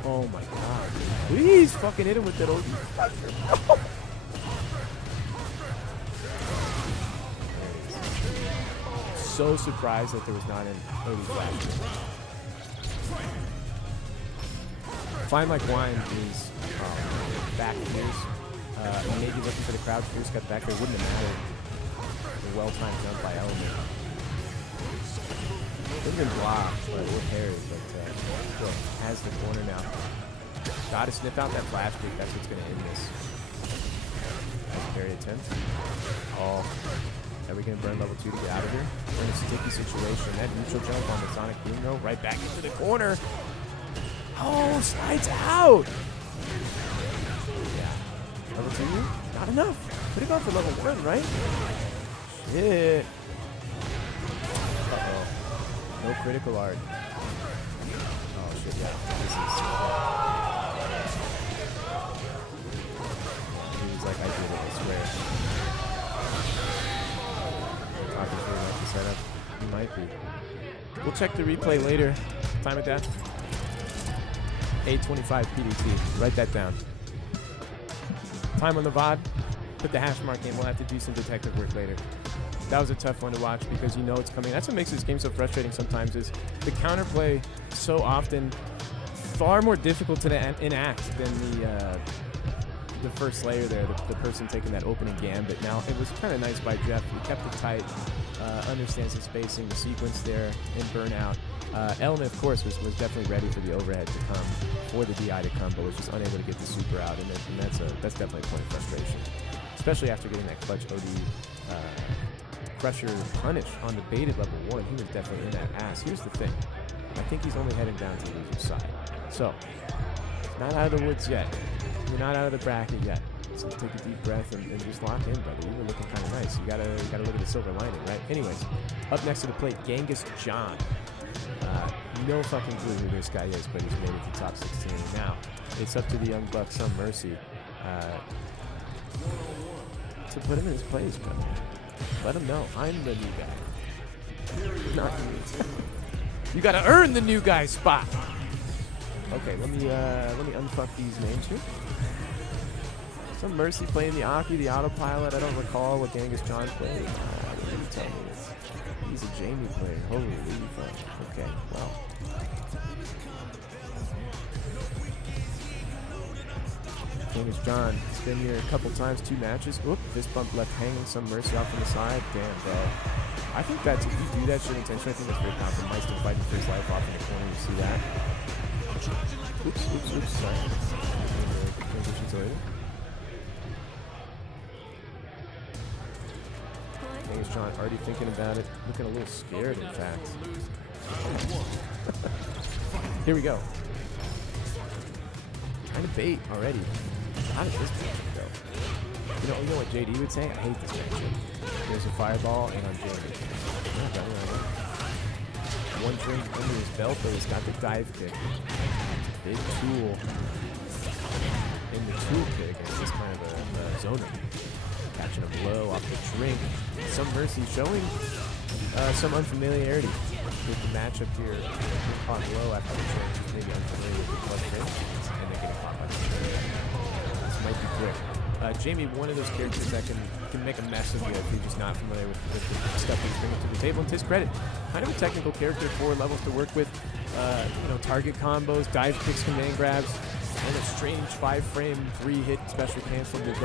Oh my god. Please fucking hit him with that OD. So surprised that there was not an OD flash. Find like wine is back years. Maybe looking for the crowd. Fierce cut back there. Wouldn't have mattered. A well-timed jump by Element. Could have been blocked, but or parried. But look, has the corner now. Gotta sniff out that flash kick. That's what's gonna end this. Nice parry attempt. Oh. Are we gonna burn level 2 to get out of here? We're in a sticky situation. That neutral jump on the Sonic Boom though, right back into the corner. Oh, slides out. Yeah. Level 2? Not enough. Could have gone for level 1, right? Shit. Uh-oh. No critical art. Oh shit, yeah. This is... He was like, I did it, I swear. Talking through like the setup. He might be. We'll check the replay later. Time at that. 8:25 PDT. Write that down. Time on the VOD. Put the hash mark in. We'll have to do some detective work later. That was a tough one to watch because you know it's coming. That's what makes this game so frustrating sometimes is the counterplay so often far more difficult to enact than the first layer there, the person taking that opening gambit. Now, it was kind of nice by Jeff. He kept it tight, understands the spacing, the sequence there, and burnout. Element, of course, was definitely ready for the overhead to come, for the DI to come, but was just unable to get the super out, and that's definitely a point of frustration, especially after getting that clutch OD pressure punish on the baited level 1. He was definitely in that ass. Here's the thing. I think he's only heading down to the loser's side. So, not out of the woods yet. You're not out of the bracket yet. So take a deep breath and just lock in, brother. You were looking kind of nice. You gotta look at the silver lining, right? Anyways, up next to the plate, Genghis John. No fucking clue who this guy is, but he's made it to top 16. Now, it's up to the young buck, Some Mercy, to put him in his place, brother. Let him know I'm the new guy. Not you. You gotta earn the new guy spot. Okay, let me unfuck these names here. Some Mercy playing the Aki, the autopilot. I don't recall what Genghis John played. What did you tell me? He's a Jamie player. Holy fuck. Okay, well. Genghis John, he's been here a couple times, 2 matches. Oop, fist bump left hanging, Some Mercy off on the side. Damn, bro. I think that's, if you do that shit intentionally, I think that's very compromised. Still fighting for his life off in the corner. You see that? Oops. Sorry. Transitions later. Genghis John already thinking about it. Looking a little scared, in fact. Here we go. Trying to bait already. How does this matchup go? You know what JD would say? I hate this matchup. There's a fireball, and I'm Jamie. One drink under his belt, but he's got the dive kick. It's a big tool in the tool kick. It's just kind of a zoner. Catching a blow off the drink. Some Mercy showing some unfamiliarity with the matchup here. Being caught low after the change. Maybe unfamiliar with the clutch hit. And they're getting caught by the change. This might be quick. Jamie, one of those characters that can make a mess of you if you're just not familiar with the stuff he's bringing to the table. And to his credit, kind of a technical character, 4 levels to work with. Target combos, dive kicks, command grabs, and a strange 5-frame 3-hit special cancel with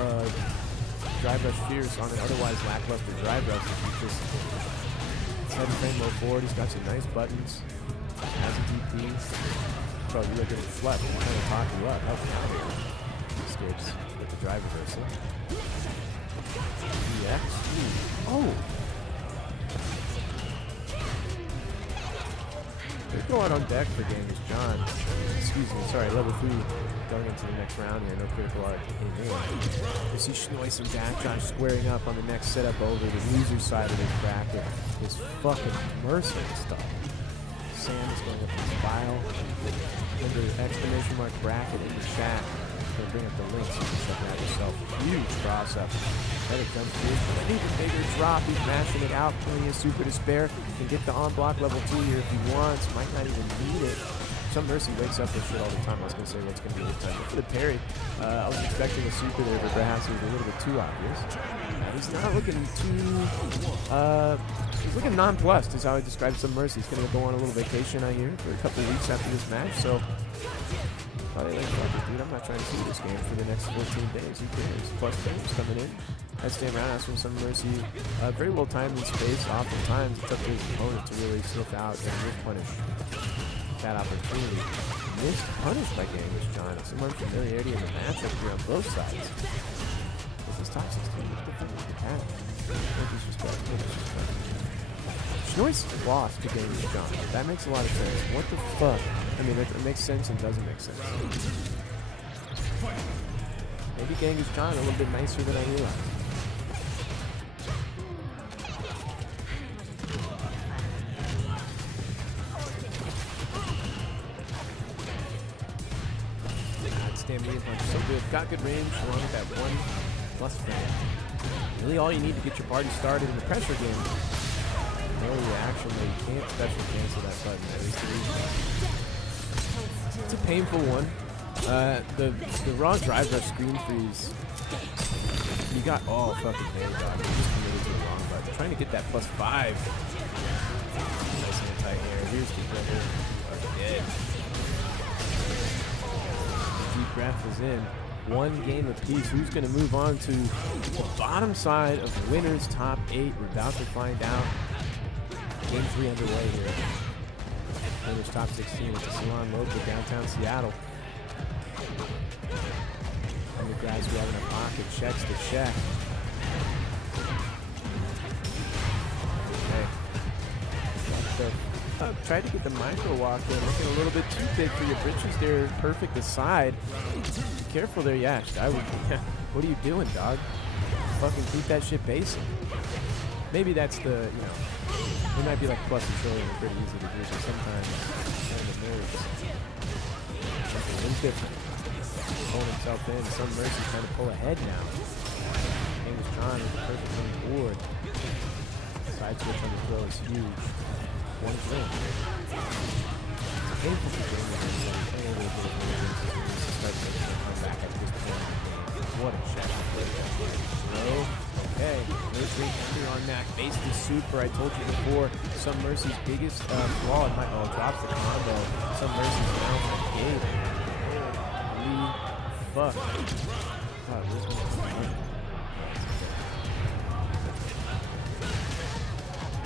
Drive Rush Fierce on an otherwise lackluster Drive Rush. Just 7-frame low forward. He's got some nice buttons. Has a DP. Probably really good at flex. He's trying to talk you up. Help him out here. Escapes with the drive reversal. EX. Oh! Good going on deck for Genghis John. Excuse me, sorry, level 3 going into the next round here. No critical art in here. You see Schnoiss and Backjosh squaring up on the next setup over the loser side of this bracket. This fucking merciless stuff. Sam is going up to file under exclamation mark bracket in the chat. Gonna bring up the link so you can check it out yourself. Huge cross up. Better jump through. An even bigger drop. He's mashing it out. Plenty of super to spare. Can get the on block level 2 here if he wants. Might not even need it. Some Mercy wakes up with shit all the time. I was going to say what's going to be this time. But for the parry, I was expecting a super there, but perhaps it was a little bit too obvious. He's not looking too... he's looking nonplussed is how I describe Some Mercy. He's going to go on a little vacation, I hear, for a couple weeks after this match. So, probably like, fuck it, dude, I'm not trying to see this game for the next 14 days. Who cares? Plus games coming in. I stay around, ask for Some Mercy. Very well timed in space. Oftentimes, it's up to his opponent to really sniff out and punish that opportunity. Missed punished by Genghis John. Some unfamiliarity in the matchup here on both sides. This is top 16 with defending the path. No disrespect, no disrespect. Schnoiss lost to Genghis John. That makes a lot of sense. What the fuck? I mean, it makes sense and doesn't make sense. Maybe Genghis John a little bit nicer than I realized. So good. Got good range along with that one plus frame. Really all you need to get your party started in the pressure game. No reaction where you can't special cancel that button. It's a painful one. The raw drive rush screen freeze. You got all fucking day, dog. You just committed to the wrong button. Trying to get that plus 5. Nice and tight here. Here's the double. Dead. Deep breath is in. One game apiece. Who's going to move on to the bottom side of the winners' top 8? We're about to find out. Game 3 underway here. Winners' top 16 at the Salon local downtown Seattle. Undergrads we have in a pocket. Checks to check. Okay. Tried to get the micro walk in, looking a little bit too big for your britches there. Perfect aside. Be careful there, Yash. I would. What are you doing, dog? Fucking keep that shit basic. Maybe that's the, you know, it might be like plus and trillion are pretty easy to do, but sometimes kind of nerves. Something different. Pulling himself in. Some Mercy trying to pull ahead now. Genghis John with the perfect on the board. Side switch on the throw is huge. One thing. It's painful for Genghis John. Playing a little bit of movements to start making a comeback at this point in the game. What a shot. Okay. Mercy under on Mac. Base the super. I told you before. Some Mercy's biggest flaw in my drops the combo. Some Mercy's bounce at gate. Fuck. God, where's my phone?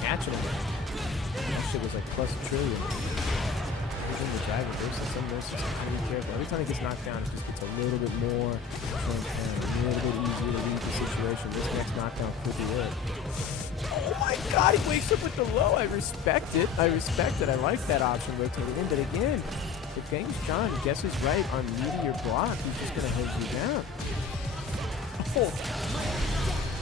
Catching him. That shit was like plus a trillion. Even the driver versus Some Mercy is pretty careful. Every time he gets knocked down, it just gets a little bit more a little bit easier to read the situation. This next knockdown could be it. Oh my god, he wakes up with the low. I respect it. I like that option rotating in, but again, if Genghis John guesses right on meteor block, he's just going to hose you down. Oh.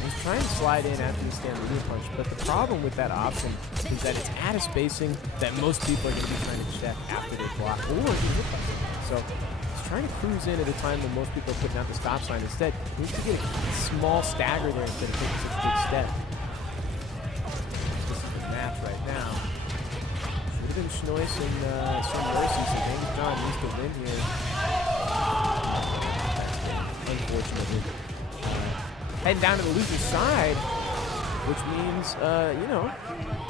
He's trying to slide in after the stand meteor punch, but the problem with that option is that it's at a spacing that most people are going to be trying to check after they block or do hit by something. So he's trying to cruise in at a time when most people are putting out the stop sign. Instead, he needs to get a small stagger there instead of taking such a big step. This is the match right now. Been Schnoiss and Some Mercy, so Genghis John needs to win here. Unfortunately. Heading down to the loser's side, which means, you know,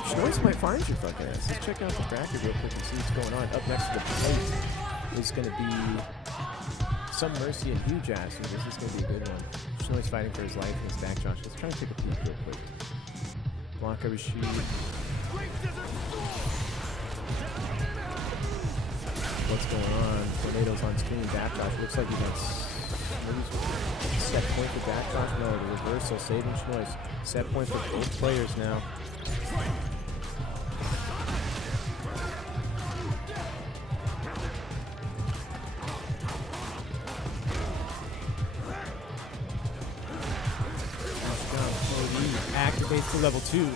Schnoiss might find your fucking ass. Let's check out the bracket real quick and see what's going on. Up next to the plate is going to be Some Mercy and Huge Ass. This is going to be a good one. Schnoiss fighting for his life against Backjosh. Let's try and take a peek real quick. Blanca Rashid. What's going on? Tornadoes on screen. Backjosh. Looks like he got set point for Backjosh. No, the reversal saving Schnoiss. Set point for both players now. to level 2.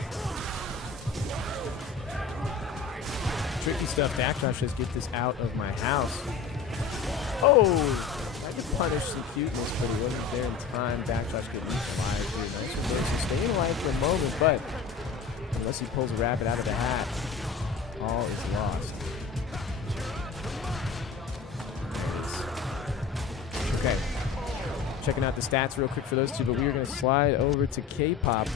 Tricky stuff. Backdash says, get this out of my house. Oh! I could punish some cuteness, but he wasn't there in time. Backdash getting alive here. Nice reversal. Staying alive for a moment, but unless he pulls a rabbit out of the hat, all is lost. Okay. Checking out the stats real quick for those two, but we are going to slide over to K-Pop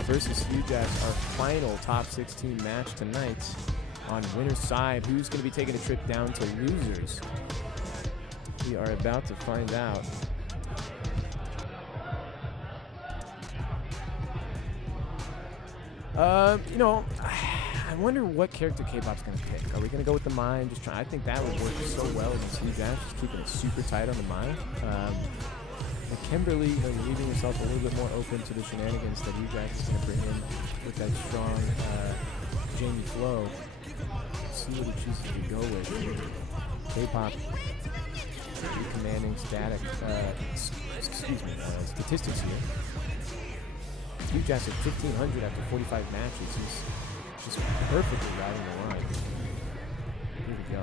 versus Hujass, our final top 16 match tonight on winner's side. Who's going to be taking a trip down to losers? We are about to find out. You know, I wonder what character K-Pop's going to pick. Are we going to go with the mine? I think that would work so well against Hujass, just keeping it super tight on the mine. And Kimberly, leaving herself a little bit more open to the shenanigans that Hujass is going to bring in with that strong Jamie flow. See what he chooses to go with. K-Pop commanding statistics here. Hujass at 1,500 after 45 matches. He's just perfectly riding the line. Here we go.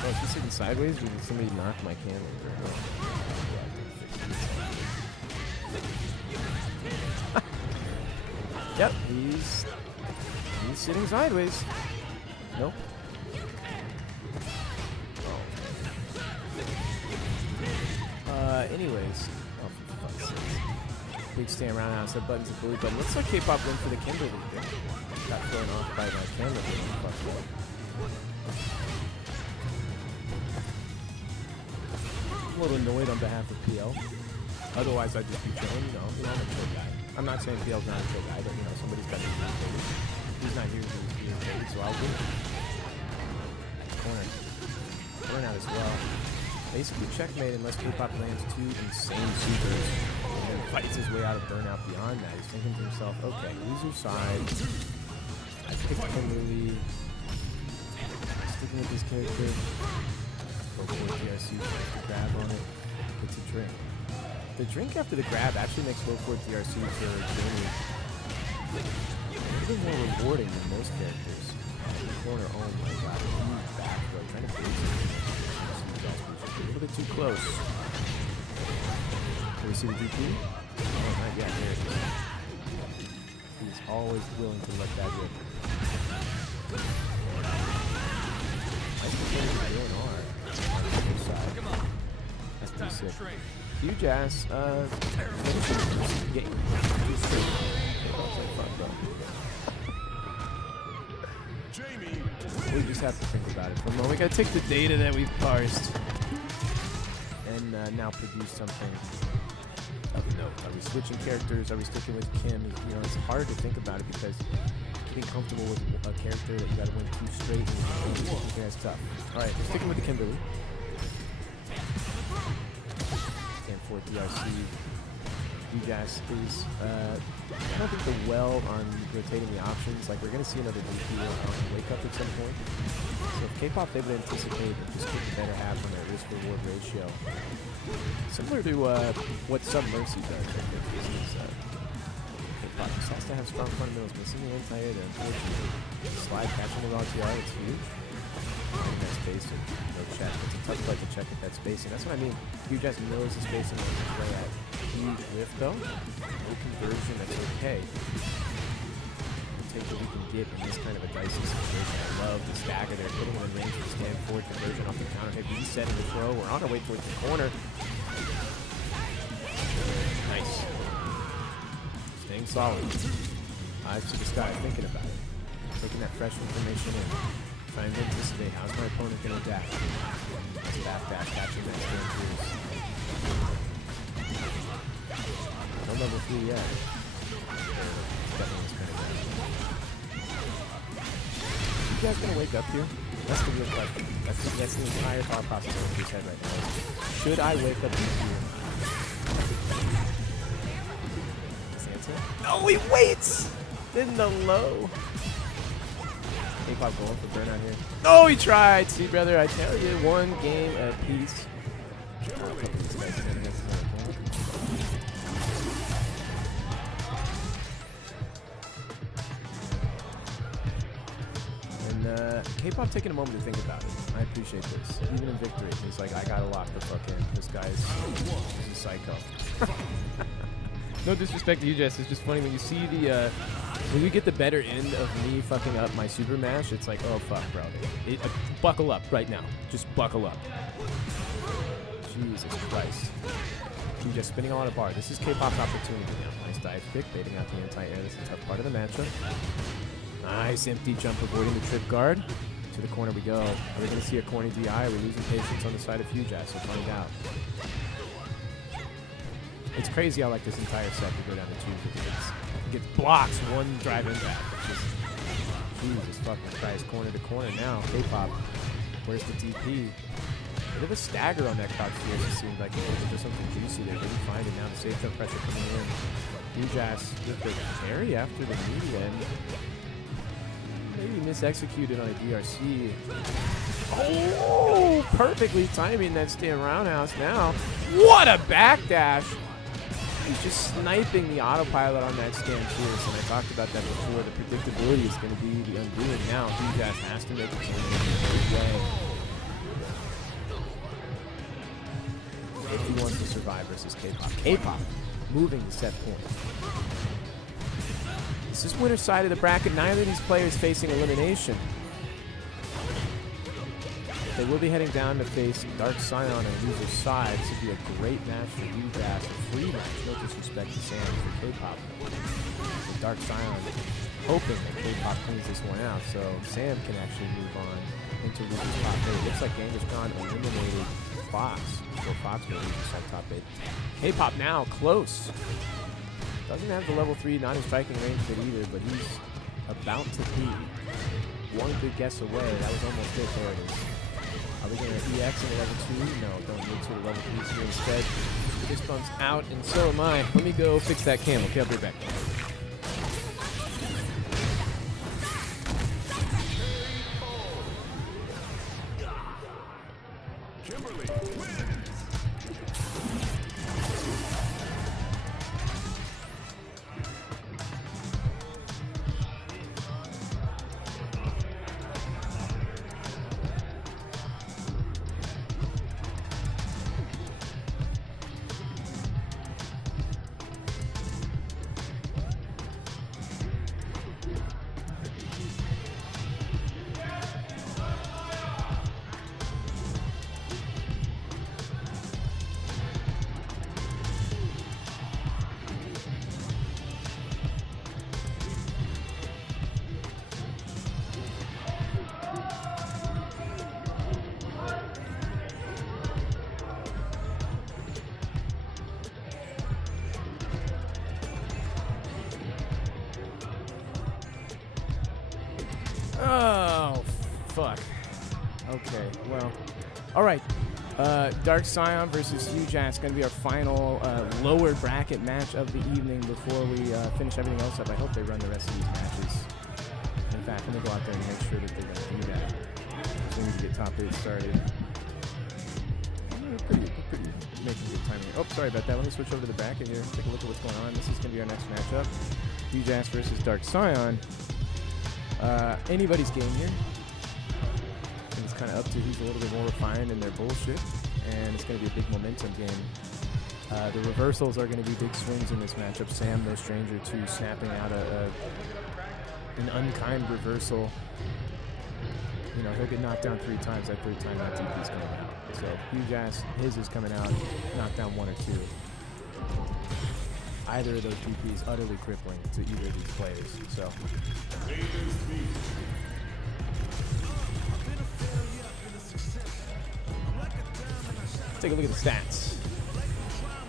Oh, is he sitting sideways or did somebody knock my camera? Yep, he's sitting sideways. Nope. Anyways. Oh, for fuck's sake. Big stand around now. Set buttons and bully button. Looks like K-Pop went for the Kimberly there. Got thrown off by my camera. I'm a little annoyed on behalf of PL. Otherwise, I'd just be chilling. I'm a chill guy. I'm not saying PL's not a chill guy, but somebody's got to be irritated. He's not here to be irritated, so I'll do it. Corner. Burnout as well. Basically checkmate unless K-Pop lands 2 insane supers and then fights his way out of burnout beyond that. He's thinking to himself, okay, loser side. I picked Kimberly. Sticking with this character. Go for the DRC, to grab on it. Gets a drink. The drink after the grab actually makes low forward DRC for Jamie a little more rewarding than most characters. In the corner, oh my god, huge back throw. Trying to freeze him. A little bit too close. Can we see the DP? Oh, not yet. There it is. He's always willing to let that rip. Nice defense by DNR. That's pretty sick. Hujass, getting we just have to think about it for a moment. We gotta take the data that we've parsed and now produce something of note. Are we switching characters? Are we sticking with Kim? It's hard to think about it because being comfortable with a character that you gotta win 2 straight and that's tough. Alright, we're sticking with the Kimberly. For DRC. Hujass is, I don't think they're well on rotating the options. Like, we're going to see another DP on wake up at some point. So if K-Pop able to anticipate and just get the better half on their risk-reward ratio, similar to what Submercy does. K-Pop just has to have strong fundamentals. Missing the anti-air there, unfortunately. Slide catching the raw TR, it's huge. And that spacing, no check. It's a tough fight to check with that spacing. That's what I mean. Hujass knows the spacing on his way at. Huge lift though. No conversion, that's okay. We'll take what we can get in this kind of a dicey situation. I love the stagger there. Putting him in range for the stand forward conversion off the counter hit. Resetting the throw. We're on our way towards the corner. Nice. Staying solid. Eyes to the sky, thinking about it. Taking that fresh information in. Trying to anticipate how's my opponent going to adapt. Back, catching that stand through. No level 3 yet. You guys going to wake up here? That's the real question. That's the entire thought process in his head right now. Should I wake up here? No, he waits! In the low. K-pop going for burnout here. Oh, he tried. See, brother, I tell you, one game apiece. And K-pop taking a moment to think about it. I appreciate this. Even in victory, he's like, I gotta lock the fuck in. This guy's he's a psycho. No disrespect to you, Jess. It's just funny when you see the when you get the better end of me fucking up my super mash. It's like, oh fuck, bro. Buckle up right now. Just buckle up. Jesus Christ. He's just spinning on a bar. This is K-pop's opportunity now. Nice dive kick, baiting out the anti-air. This is a tough part of the matchup. Nice empty jump, avoiding the trip guard. To the corner we go. Are we going to see a corny DI? Are we losing patience on the side of Hujas? We'll find out. It's crazy how like this entire set we go down to 2 because it gets blocks one drive in back. Just, Jesus fucking Christ. Corner to corner now. K-pop. Where's the DP? Bit of a stagger on that crouch here. It seems like it was something juicy there. Didn't find it. Now the safe jump pressure coming in. Hujas with the carry after the median. Maybe misexecuted on a DRC. Oh, perfectly timing that stand roundhouse now. What a backdash. He's just sniping the autopilot on that stand fierce, and I talked about that before. The predictability is going to be the undoing now. Hujas has to make it in a big way if he wants to survive versus K-pop. K-pop moving the set point. This is winner's side of the bracket. Neither of these players facing elimination. They will be heading down to face Dark Scion on loser's side. This would be a great match for Hujas. A free match. No disrespect to Sam for K-pop. Dark Scion hoping that K-pop cleans this one out so Sam can actually move on into loser's top 8. It looks like Genghis Khan eliminated Fox. So Fox will lose his top 8. K-pop now close. Doesn't have the level 3, not in striking range of it either, but he's about to be one good guess away. That was almost it. There it is. Are we going to EX in level 2? No, don't need to. The level 3 here instead. This bump's out, and so am I. Let me go fix that cam. Okay, I'll be right back. Oh, fuck. Okay, well. All right. Dark Scion versus Hujas going to be our final lower bracket match of the evening before we finish everything else up. I hope they run the rest of these matches. In fact, I'm going to go out there and make sure that they're going to do that as soon as we get top 8 started. Pretty making good time here. Oh, sorry about that. Let me switch over to the bracket here. Take a look at what's going on. This is going to be our next matchup. Hujas versus Dark Scion. Anybody's game here. And it's kind of up to who's a little bit more refined in their bullshit. And it's going to be a big momentum game. The reversals are going to be big swings in this matchup. Sam, no stranger to snapping out an unkind reversal. You know, he'll get knocked down 3 times. That 3rd time, that DP's coming out. So Hujas, his is coming out, knocked down 1 or 2. Either of those DPs utterly crippling to either of these players. So. Let's take a look at the stats.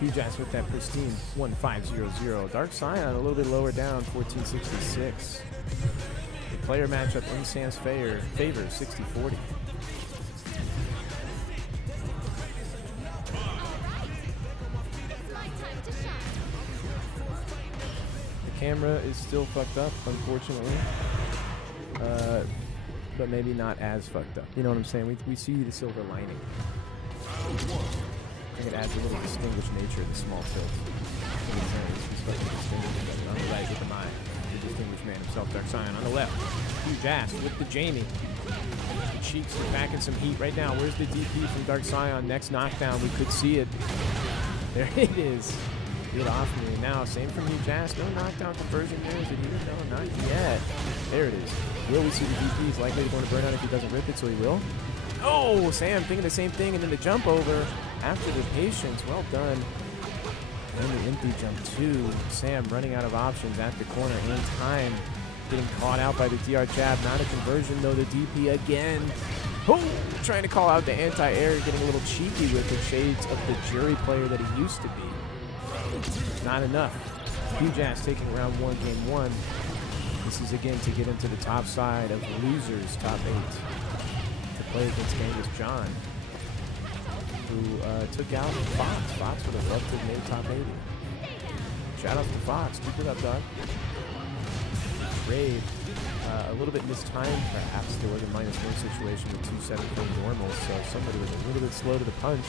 Hujas with that pristine 1500. Dark Scion a little bit lower down, 1466. The player matchup in Sam's favor, 60-40. The camera is still fucked up, unfortunately. but maybe not as fucked up. You know what I'm saying? We see the silver lining. I think it adds a little distinguished nature to the small tilt. He's fucking distinguished. On the right with the Mai. The distinguished man himself, Dark Scion. On the left, huge ass with the Jamie. The Cheeks are packing some heat right now. Where's the DP from Dark Scion? Next knockdown, we could see it. There it is. Get off me. Now, same from Huge Ass. No knockdown conversion there. Is it here? No, not yet. There it is. Will we see the DP? He's likely to go to burnout if he doesn't rip it, so he will. Oh, Sam thinking the same thing, and then the jump over after the patience. Well done. And the empty jump too. Sam running out of options at the corner in time. Getting caught out by the DR jab. Not a conversion though. The DP again. Oh, trying to call out the anti-air. Getting a little cheeky with the shades of the jury player that he used to be. Not enough. Huge Ass taking round 1, game 1. This is again to get into the top side of losers, top 8. To play against Genghis John, who took out Fox. Fox would have loved to have made top 80. Shout out to Fox. Keep it up, dog. Raid. A little bit mistimed, perhaps. There was a -1 situation with 2-7 from normal, so somebody was a little bit slow to the punch.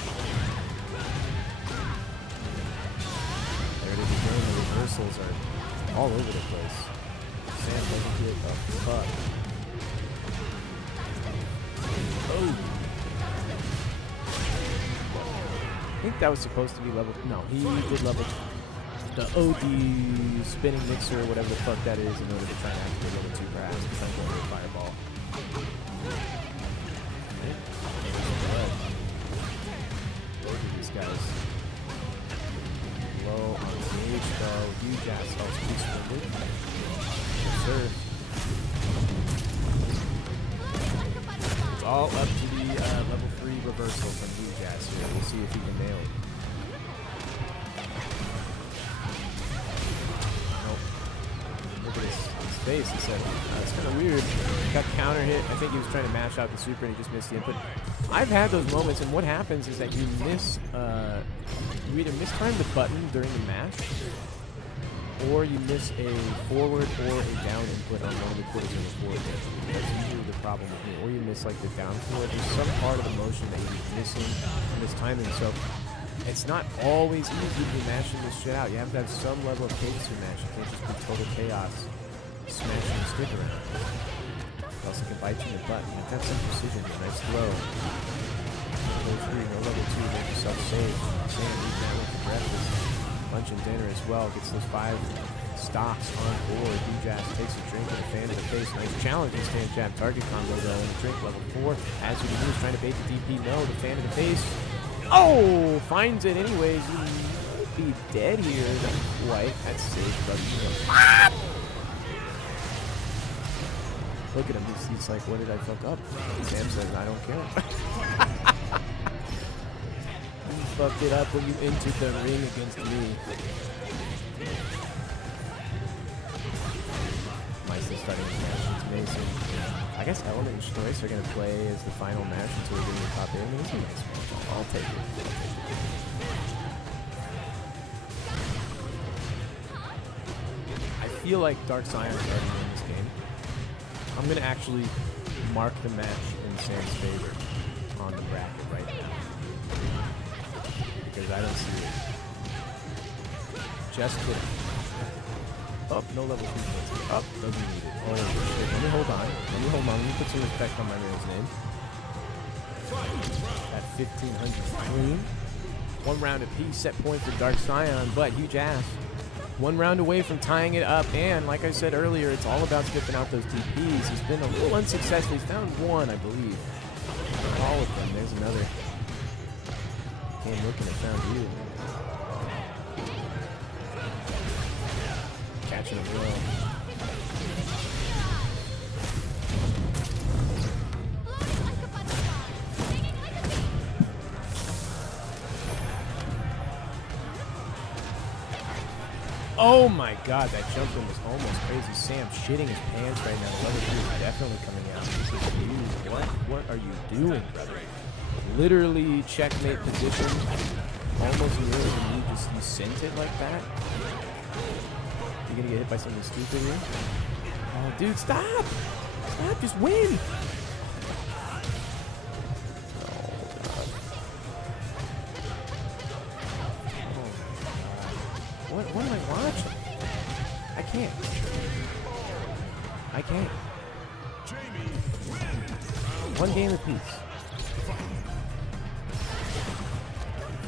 There it is again. The reversals are all over the place. Sam doesn't get a fuck. Oh! I think that was supposed to be level. No, he did level. The OD spinning mixer, whatever the fuck that is, in order to try and activate level 2 perhaps. Try and go into a fireball. Both of these guys. Low on gauge though. Huge ass health piece for it. Yes, sir. It's all up to the level 3 reversal from Huge ass here. We'll see if he can nail it. Nope. Look at his face. He said, that's kind of weird. Got counter hit. I think he was trying to mash out the super and he just missed the input. I've had those moments, and what happens is that you miss, you either mistime the button during the mash, or you miss a forward or a down input on one of the quarters in the forward edge. That's usually the problem with me. Or you miss like the down forward. There's some part of the motion that you're missing in this timing. So it's not always easy to be mashing this shit out. You have to have some level of cadence to mash. You can't just be total chaos smashing the stick around. Or else it can bite you in the butt. You have to have some precision. Nice throw. Level 3, no level 2, make yourself safe. Sam eating that with the breakfast. Lunch and dinner as well. Gets those 5 stocks on board. Huge Ass takes a drink and a fan to the face. Nice challenge in stand jab target combo though. And a drink level 4. As he moves, trying to bait the DP. No, the fan to the face. Oh! Finds it anyways. You might be dead here. Not quite. That's safe, but look at him. He's like, what did I fuck up? Sam says, I don't care. You fucked it up when you entered the ring against me. Meister starting the match against Mason. I guess Element and Choice are going to play as the final match until we get in the top 8. I mean, it's a nice match. I'll take it. I feel like Dark Scion is already in this game. I'm going to actually mark the match in Sam's favor on the bracket right now. Because I don't see it. Just kidding. Oh, no level 2 points. Oh, doesn't need it. Oh, shit. Let me hold on. Let me put some respect on my man's name. At 1500 clean. 1 round apiece. Set point for Dark Scion, but Huge Ass. 1 round away from tying it up, and like I said earlier, it's all about skipping out those DPs. He's been a little unsuccessful. He's found 1, I believe. All of them. There's another. Came looking and found you. Catching him well. Oh my god, that jump in was almost crazy. Sam shitting his pants right now. Level 3 is definitely coming out. This is huge. What are you doing, brother? Literally checkmate position. Almost near the knee. Just you sent it like that. You're gonna get hit by something stupid here. Oh, dude, stop! Stop! Just win! What am I watching? I can't. I can't. One game apiece.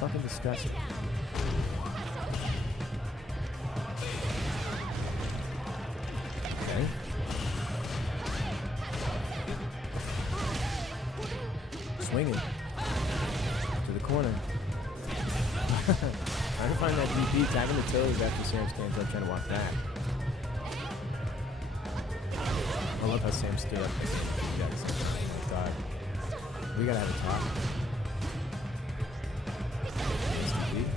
Fucking disgusting. Okay. Swinging to the corner. Trying to find that DP, tagging the toes after Sam stands up, trying to walk back. I love how Sam stood up. God. We gotta have a talk.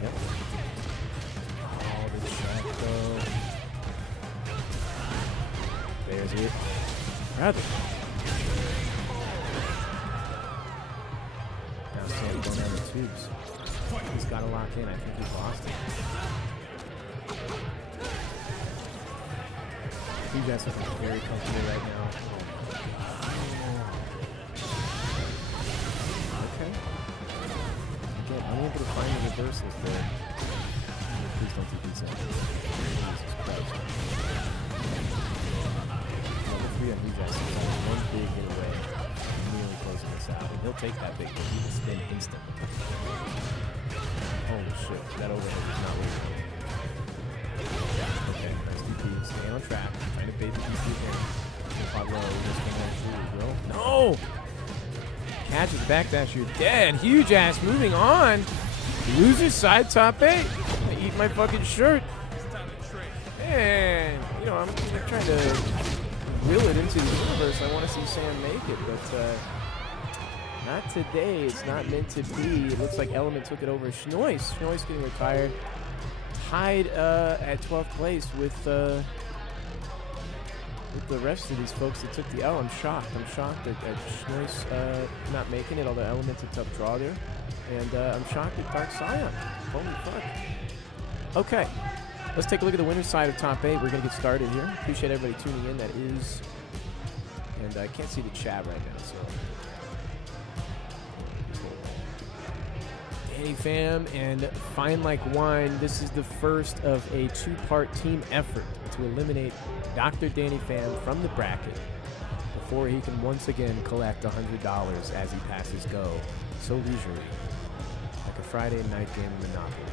Yep. Oh, the track though. There's it. Rather. Now Sam going down the tubes. He's got to lock in. I think he's lost it. You guys are very comfortable right now. Okay. Again, I'm able to find the reversals there. Please don't do these. Jesus Christ. Level 3 on Hujas. He's only one big hit away. Nearly closing this out. And he'll take that big hit. He will spin instantly. Holy shit. That overhead is not working. Yeah, okay. Nice DP. Staying on track. Trying to bait the DP again. No! Catches the backdash. You're dead. Huge ass moving on. Loses side top 8. I eat my fucking shirt. Man, you know, I'm trying to will it into the universe. I want to see Sam make it, but not today. It's not meant to be. It looks like Element took it over Schnois. Schnois getting retired. Tied at 12th place with the rest of these folks that took the L. I'm shocked. I'm shocked at Schnois not making it, although Element's a tough draw there. And I'm shocked at Dark Scion. Holy fuck. Okay. Let's take a look at the winner's side of top 8. We're going to get started here. Appreciate everybody tuning in. That is... And I can't see the chat right now, so... Danny Pham and Fine Like Wine. This is the first of a 2-part team effort to eliminate Dr. Danny Pham from the bracket before he can once again collect $100 as he passes go so leisurely, like a Friday night game of Monopoly.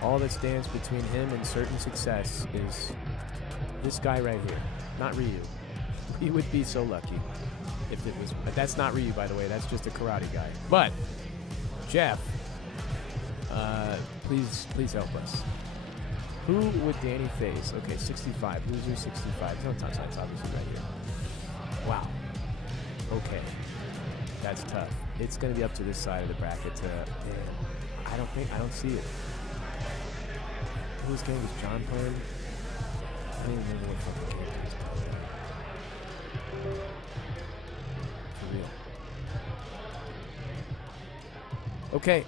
All that stands between him and certain success is this guy right here, not Ryu. He would be so lucky if it was, but that's not Ryu, by the way. That's just a karate guy. But Jeff, please help us. Who would Danny face? Okay, 65. Loser 65. No top sides, obviously, right here. Wow. Okay. That's tough. It's going to be up to this side of the bracket to... I don't see it. Whose game was John playing? I don't even remember what fucking game it was. For real. Okay,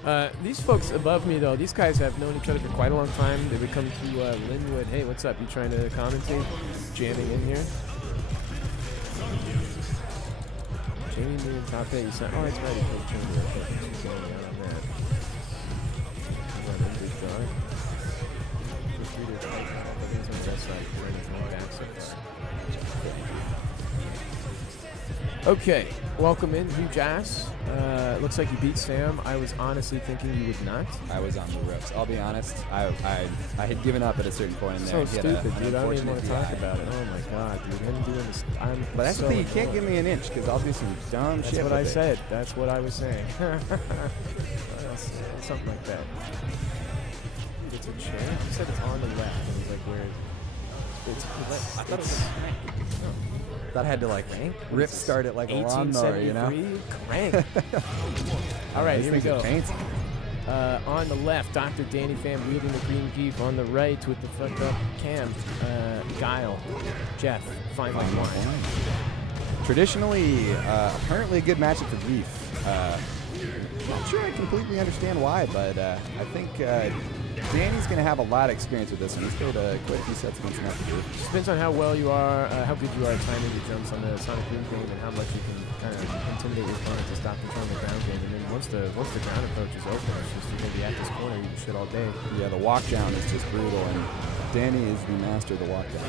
these folks above me, though, these guys have known each other for quite a long time. They would come to Linwood. Hey, what's up? You trying to commentate? Jamming in here? Jamie Moon, top 8. You said, oh, that's right. He played Chamber. Okay, she's going out on that. Big dog. Feel free to type. Everything's on the best side for anything back so far. Okay, welcome in, Huge Ass. Looks like you beat Sam. I was honestly thinking you would not. I was on the ropes. I'll be honest. I had given up at a certain point in there. So stupid, dude. I don't even want to talk about it. Oh my god, dude. I'm doing this. But that's the thing. You can't give me an inch because I'll do some dumb shit. That's what I said. That's what I was saying. Something like that. It's a chair. You said it's on the left. And he's like, where is it? It's I thought it was That had to like rip start it like a lawnmower, you know? Crank. All right, here we go. On the left, Dr. Danny Pham wielding the green Jeep. On the right, with the fucked up cam, Guile, Jeff, Fine Like Wine. Traditionally, apparently a good matchup for Beef. Not sure I completely understand why, but I think Danny's going to have a lot of experience with this one. He's played quite a few sets against Neptune. Depends on how well you are, how good you are at timing your jumps on the Sonic Boom game, and how much you can kind of intimidate your opponent to stop controlling the ground game. And then once the ground approach is open, it's just you're going to be at this corner eating shit all day. Yeah, the walk down is just brutal, and Danny is the master of the walk down.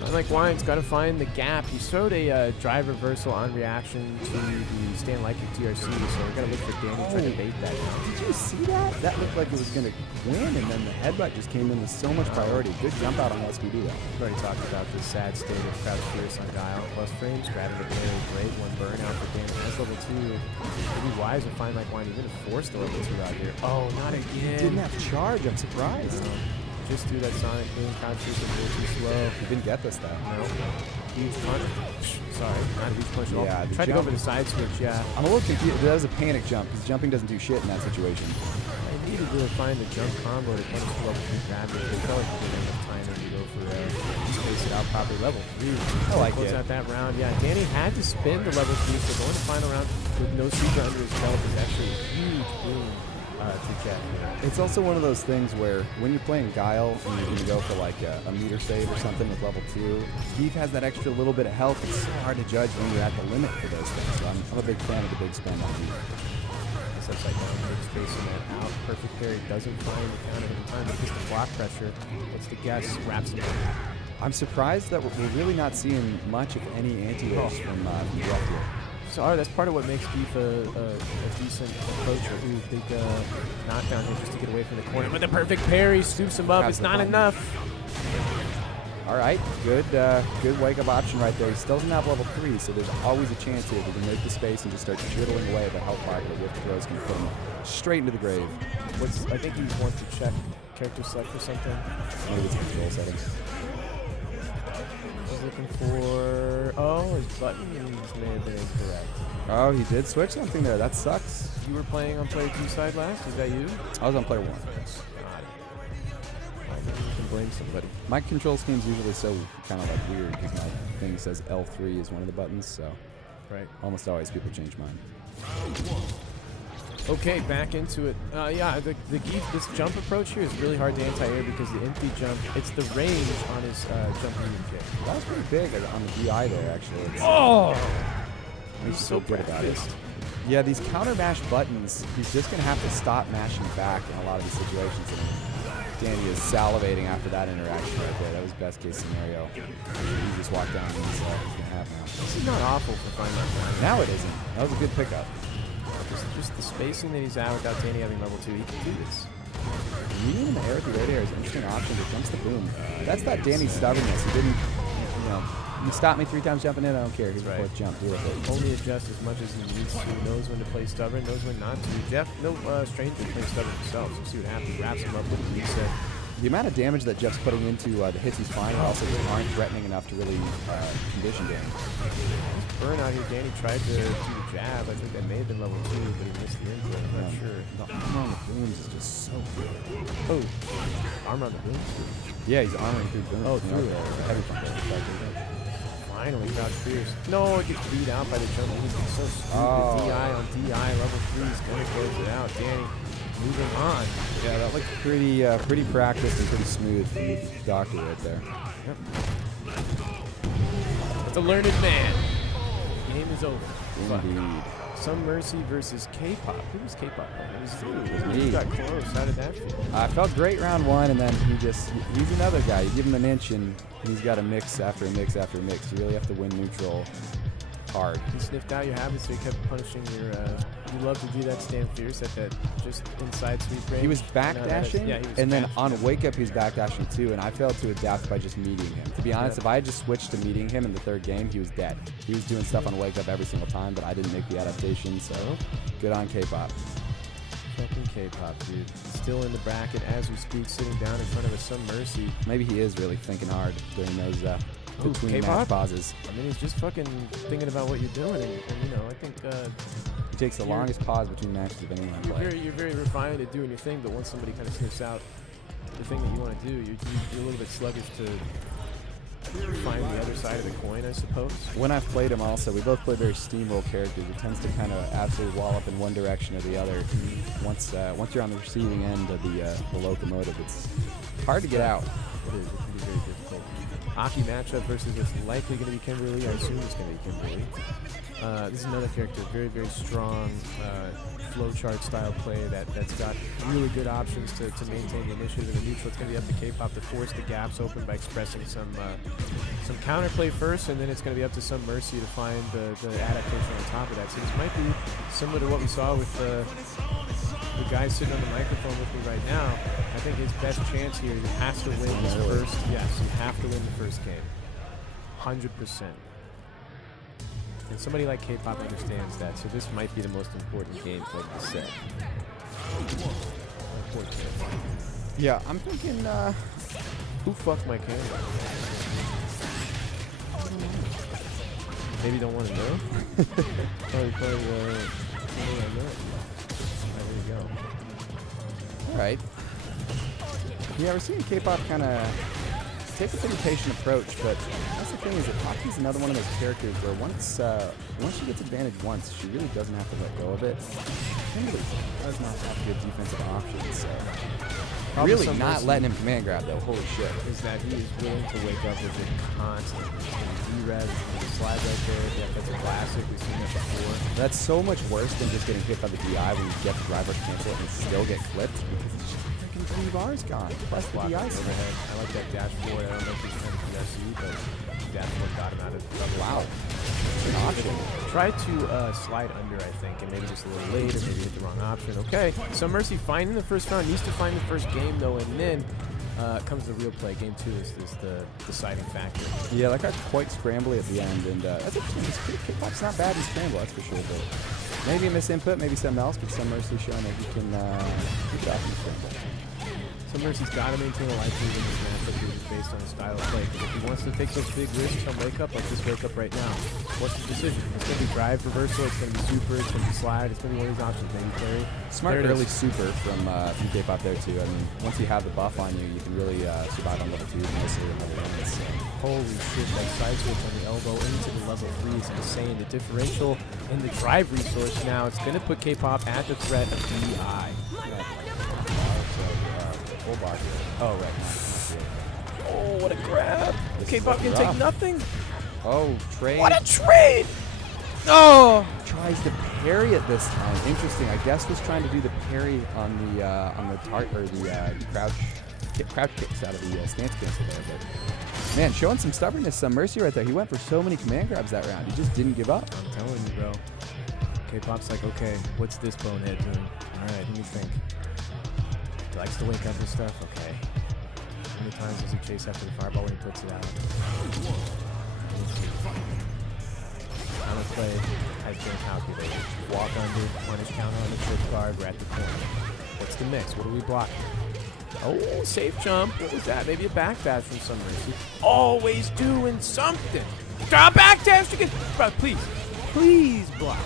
Unlike Wine's got to find the gap. He showed a drive reversal on reaction to the Stand Like It DRC, so we're going to look for Danny trying to bait that. Did you see that? That looked like it was going to win, and then the headbutt just came in with so much priority. Good jump out on SPD, though. We've already talked about the sad state of Crouch Fierce on Guile. Plus frames, grabbing the very great one burnout for Danny. That's level 2. It'd be wise to find like Wine even to force the level 2 out here. Oh, not again. Didn't have charge. I'm surprised. Just do that Sonic boom. Crouch Fierce is a little too slow. He didn't get this, though. No. Huge punch. Sorry, not a huge punch at all. Yeah, Tried to go for the side switch, yeah. I'm a little confused. That was a panic jump, because jumping doesn't do shit in that situation. I needed to find the jump combo to punish the level 3 grab. It felt like we didn't have enough time to go for space it out properly. Level 3. I like close it. out that round. Yeah, Danny had to spin the level 3, so going to final round with no super under his belt is actually a huge boom to Jeff. It's also one of those things where when you're playing Guile and you're going to go for like a meter save or something with level 2, Beef has that extra little bit of health. It's so hard to judge when you're at the limit for those things. So I'm a big fan of the big spend on Beef. This upside down, big spacing that out. Perfect parry doesn't find the counter in time. It's just the block pressure. It's the guess, wraps him up. I'm surprised that we're really not seeing much, if any, anti-airs from Jeff here. So that's part of what makes Beef a decent approacher. Ooh, big knockdown here just to get away from the corner. But the perfect parry scoops him up. It's not enough. All right, good wake-up option right there. He still doesn't have level 3, so there's always a chance here that he can make the space and just start chittling away. The health bar, the whip throws can put him straight into the grave. I think he wants to check character select or something. Maybe it's control settings. He's looking for... Oh, his buttons may have been incorrect. Oh, he did switch something there. That sucks. You were playing on player 2 side last? Is that you? I was on player 1. I think you can blame somebody. My control scheme's usually so kind of like weird because my thing says L3 is one of the buttons, so almost always people change mine. Okay, back into it. Yeah, this jump approach here is really hard to anti-air because the empty jump, it's the range on his jump medium kick. That was pretty big on the DI there, actually. He's so good about it. Yeah, these counter mash buttons, he's just going to have to stop mashing back in a lot of these situations. And Danny is salivating after that interaction right there. That was best case scenario. He just walked down and he's going to have now. This is not awful for finding that. Now it isn't. That was a good pickup. Just the spacing that he's at without Danny having level 2, he can do this. Meeting him in the air with the right air is an interesting option. It jumps the boom. That's that Danny stubbornness. He didn't, you stop me 3 times jumping in, I don't care. He's the 4th jump. Deal with it. Only adjust as much as he needs to. Knows when to play stubborn, knows when not to. Jeff, no stranger to playing stubborn himself. So see what happens. Wraps him up with a reset. The amount of damage that Jeff's putting into the hits he's finding also just aren't threatening enough to really condition Danny. Burnout here, Danny tried to do the jab. I think that may have been level 2, but he missed the input. I'm not sure. The armor on the booms is just so good. Oh, armor on the booms? Yeah, he's armoring through booms. Oh, through it. Heavy punch. Finally, Crouch Fierce. No, it gets beat out by the jump. He's so stupid. DI on DI. Level 3 is going to close it out. Danny moving on. Yeah, that looked pretty practiced and pretty smooth from the doctor right there. Yep. That's a learned man. Game is over. Indeed. Some Mercy versus K-pop. Who was K-pop? It was me. You got close. How did that feel? I felt great round 1, and then he's another guy. You give him an inch, and he's got a mix after a mix after a mix. You really have to win neutral hard. He sniffed out your habits, so he kept punishing your... you love to do that stand fierce at that just inside sweep range. He was backdashing, he was and then on wake up he was backdashing too, and I failed to adapt by just meeting him. To be honest, if I had just switched to meeting him in the 3rd game, he was dead. He was doing stuff on wake up every single time, but I didn't make the adaptation, so good on K-pop. Fucking K-pop, dude. Still in the bracket as we speak, sitting down in front of a Some Mercy. Maybe he is really thinking hard during those between match pauses. I mean, he's just fucking thinking about what you're doing, and I think he takes the longest pause between matches of anyone. You're very refined at doing your thing, but once somebody kind of sniffs out the thing that you want to do, you're a little bit sluggish to find the other side of the coin, I suppose. When I've played him also, we both play very steamroll characters. It tends to kind of absolutely wall up in one direction or the other. Once you're on the receiving end of the locomotive, it's hard to get out. It is. It can be very difficult. Hockey matchup versus what's likely going to be Kimberly. I assume it's going to be Kimberly. This is another character, very, very strong flowchart style play that's got really good options to maintain the initiative in the neutral. It's going to be up to K-Pop to force the gaps open by expressing some counterplay first, and then it's going to be up to some Mercy to find the adaptation on top of that. So this might be similar to what we saw with the guy sitting on the microphone with me right now. I think his best chance here, he has to win this first. Yes, you have to win the first game. 100%. And somebody like K-Pop understands that, so this might be the most important game for the set. Yeah, I'm thinking, who fucked my camera? Maybe don't want to know? Probably there you go. All right. Yeah, we're seeing K-Pop kind of take a pretty patient approach, but that's the thing is that Hockey's another one of those characters where once she gets advantage once, she really doesn't have to let go of it. Kimberly does not have good defensive options, so really not letting him command grab though. Holy shit! Is that he is willing to wake up with it constantly. D-Rev, the slide right there. Yeah, that's a classic. We've seen that before. That's so much worse than just getting hit by the DI when you get the driver cancel and still get clipped because it's just freaking 3 bars gone. Plus the DI overhead. I like that dash forward. I don't know if he's trying to PRC, but dash forward got him out of trouble. Wow. An option. Try to slide under, I think, and maybe just a little late, or maybe hit the wrong option. Okay, so Mercy finding the first round, needs to find the first game though, and then comes the real play. Game 2 is the deciding factor. Yeah, that got quite scrambly at the end, and that's interesting. K-Pop's not bad in scramble, that's for sure. But maybe a misinput, maybe something else, but some Mercy showing that he can keep off in scramble. So Mercy's got to maintain a life lead in this matchup here just based on his style of play. Because if he wants to take those big risks on wake up, like this wake up right now, what's his decision? It's going to be drive reversal, it's going to be super, it's going to be slide, it's going to be one of these options, maybe carry. Smart early super from K-Pop there too. I mean, once you have the buff on you, you can really survive on level 2 and mostly on level 1. So. Holy shit, that side switch on the elbow into the level 3 is insane. The differential in the drive resource now, it's going to put K-Pop at the threat of DI. Full bar here. Oh, right. Oh, what a grab. K-Pop can take nothing. Oh, trade. What a trade. Oh! Tries to parry it this time. Interesting. I guess was trying to do the parry on the crouch kicks out of the stance cancel there. But man, showing some stubbornness, some mercy right there. He went for so many command grabs that round. He just didn't give up. I'm telling you, bro. K-Pop's like, okay, what's this bonehead doing? All right, let me think. He likes to wake up and stuff. Okay. How many times does he chase after the fireball when he puts it out? Counter play has been calculated. Walk under, punish counter on the trick guard. We're at the corner. What's the mix? What do we block? Oh, safe jump. What was that? Maybe a backdash from some mercy. Always doing something. Drop backdash again. Bro, please block.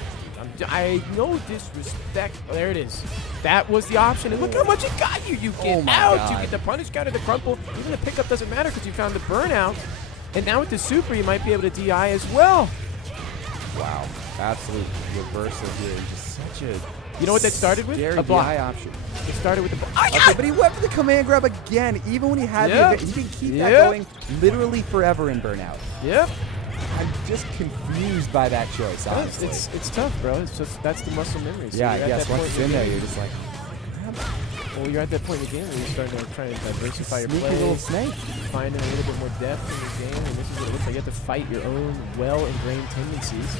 I no disrespect. Oh, there it is. That was the option. And look how much it got you. You get out. God. You get the punish counter, the crumple. Even the pickup doesn't matter because you found the burnout. And now with the super, you might be able to DI as well. Wow. Absolute reversal here. Just such a... You know what that started with? A block. DI option. It started with the block. Okay, but he went for the command grab again. Even when he had the... He can keep that going literally forever in burnout. Yep. I'm just confused by that choice, honestly. It's tough, bro. It's just, that's the muscle memory. So yeah, I guess once it's in there, you're just like... Well, you're at that point in the game where you're starting to try to diversify your play. Sneaky little snake. Finding a little bit more depth in the game, and this is what it looks like. You have to fight your own well-ingrained tendencies.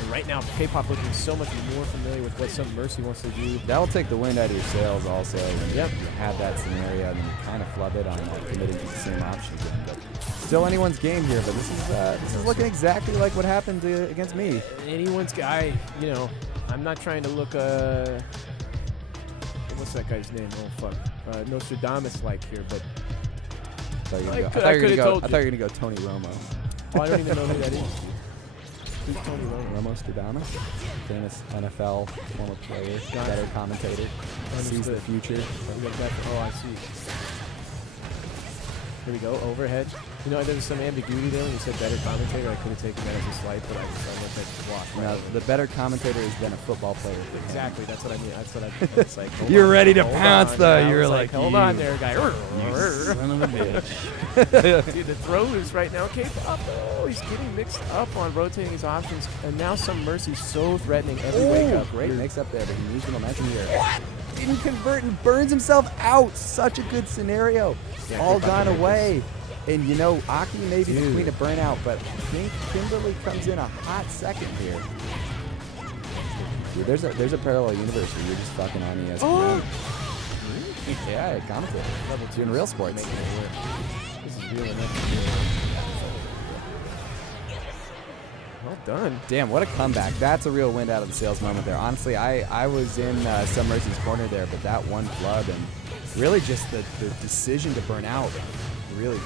And right now, K-Pop looking so much more familiar with what some Mercy wants to do. That'll take the wind out of your sails also. When you have that scenario, and then you kind of flub it on committing to the same option again. But still anyone's game here, but this is looking exactly like what happened against me. Anyone's guy, you know, I'm not trying to look, what's that guy's name? Oh, fuck. Nostradamus-like here, but I thought you were going to go Tony Romo. Oh, I don't even know who that is. Who's Tony Romo? Nostradamus, famous NFL former player, better commentator, sees the future. Oh, I see. Here we go, overhead. You know, there was some ambiguity there when you said better commentator. I could have taken that as a slight, but I just walked. You know, the better commentator has been a football player. Exactly, that's what I mean. That's what I it's like. You're ready to pounce, though. You're like, hold on there, guy. Son of a bitch. Dude, the throws right now. K-Pop, oh, he's getting mixed up on rotating his options, and now Some Mercy's so threatening every wake up. Great mix up there, but he used the momentum here. What? Didn't convert and burns himself out. Such a good scenario. Yeah, all gone away. And you know, Aki may be the queen of burnout, but I think Kimberly comes in a hot second here. Dude, there's a parallel universe where you're just fucking on ESPN. Oh. Yeah, commentator. Doing real sports. This is real enough. Well done. Damn, what a comeback. That's a real wind out of the sails moment there. Honestly, I was in Some Mercy's corner there, but that one flood and really just the decision to burn out really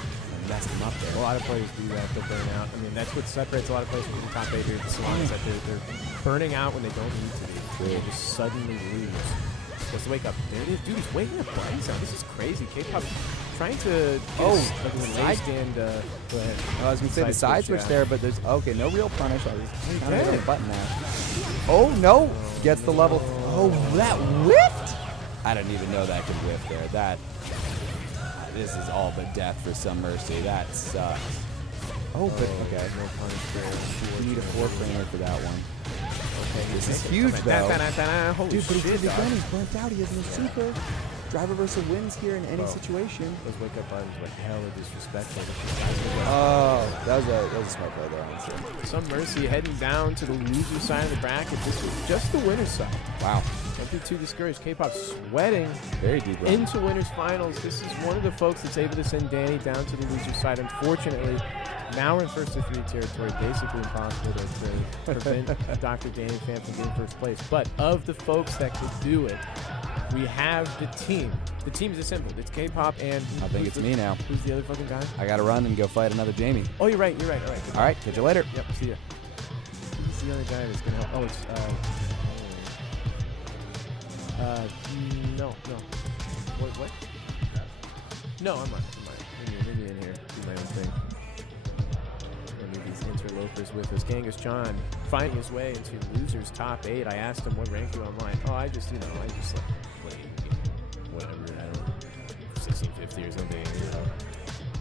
messed him up there. A lot of players do that. They'll burn out. I mean, that's what separates a lot of players from the top 8 here at the Salon is that they're burning out when they don't need to be. They just suddenly lose. Supposed to wake up. There it is. Dude, he's waking up Bryce out. This is crazy. K-Pop trying to like a side stand. Go ahead. I was going to say the side switch there, but there's, okay, no real punish. I was kind of a button there. Oh, no. Gets the level. Oh, that whiffed? I didn't even know that could whiff there. This is all but death for Some Mercy. That sucks. Oh, but okay. No punish there. You need a 4-framer for that one. Okay, this is huge, though. Holy dude, but shit, he's burnt. He's burnt out. He has no super. Drive reversal wins here in any situation. Those wake up buttons were hella disrespectful. Oh, that was a smart play there, honestly. Some Mercy heading down to the loser side of the bracket. This was just the winner's side. Wow. Don't be too discouraged. K-Pop sweating very deep run into winners finals. This is one of the folks that's able to send Danny down to the loser side. Unfortunately, now we're in first to 3 territory. Basically impossible to prevent Dr. Danny Pham from getting first place. But of the folks that could do it, we have the team. The team is assembled. It's K-Pop and... I think it's me now. Who's the other fucking guy? I got to run and go fight another Jamie. Oh, you're right. All right. All right. Catch you later. Yep. See ya. Who's the other guy that's going to help? Oh, it's... no. What? No, I'm not. Leave me in here. Do my own thing. Maybe these interlopers with us. Genghis John finding his way into losers top 8. I asked him what rank you online. Oh, I just like play whatever. I don't know, 1650 or something.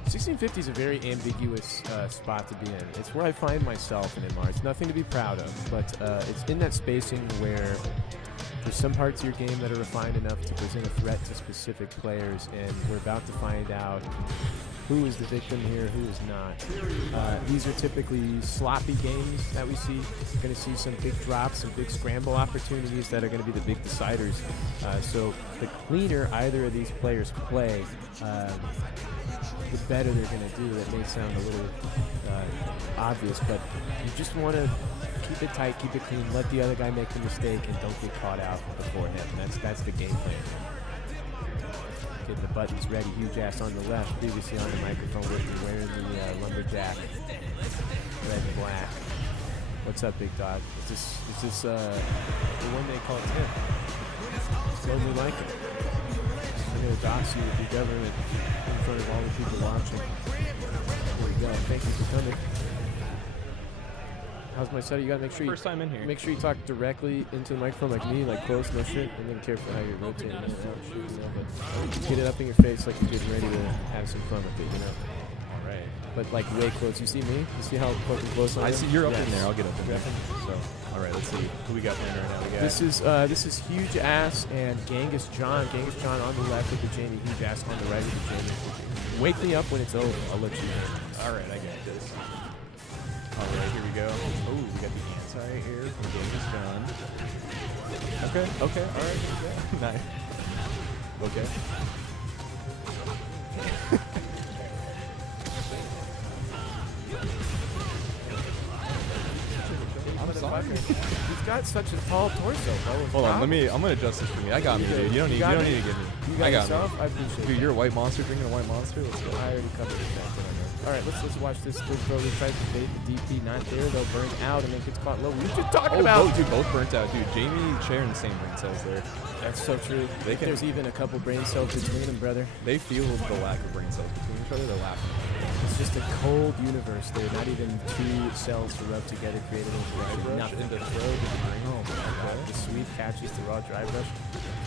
1650 is a very ambiguous spot to be in. It's where I find myself in MR. It's nothing to be proud of, but it's in that spacing where there's some parts of your game that are refined enough to present a threat to specific players, and we're about to find out who is the victim here, who is not. These are typically sloppy games that we see. We're going to see some big drops, some big scramble opportunities that are going to be the big deciders. So the cleaner either of these players play, the better they're going to do. That may sound a little obvious, but you just want to keep it tight, keep it clean, let the other guy make the mistake, and don't get caught out before him. And that's the game plan. Getting the buttons ready. Huge ass on the left. Previously on the microphone with me, wearing the lumberjack, red and black. What's up, big dog? Is this the one they call Tim? Slowly like it. I'm gonna dox you with your government in front of all the people watching. There we go. Thank you for coming. How's my study? You gotta make sure First time in here. Make sure you talk directly into the microphone like me, like close, no shit, and then careful how you're rotating it out. But get it up in your face like you're getting ready to have some fun with it, you know? All right. But like way close. You see me? You see how fucking close I am? I see you're up in there. I'll get up in there. So, all right, let's see who we got playing right now. This is Huge Ass and Genghis John. Genghis John on the left with the Jamie. Huge Ass on the right with the Jamie. Wake me up when it's over. I'll let you know. All right, I got this. All right, here we go. Oh, we got the anti here from Genghis John. Okay, all right, here we go. Nice. Okay. He's got such a tall torso, bro. Hold on, I'm gonna adjust this for me. I got me, dude. You don't need to get me. You got yourself? I appreciate Dude, you're a white monster drinking a white monster? Let's go. I already covered it. All right, let's watch this. Really tries to bait the DP, not there. They'll burn out and then gets caught low. We were just talking about. Dude, both burnt out. Dude, Jamie sharing the same brain cells there. That's so true. They can- There's even a couple brain cells between them, brother. They feel the lack of brain cells between each other. They're laughing. It's just a cold universe there. Not even two cells to rub together, create a little Drive rush Nothing. into throw to the ring. Oh my god. The sweep catches the raw drive rush.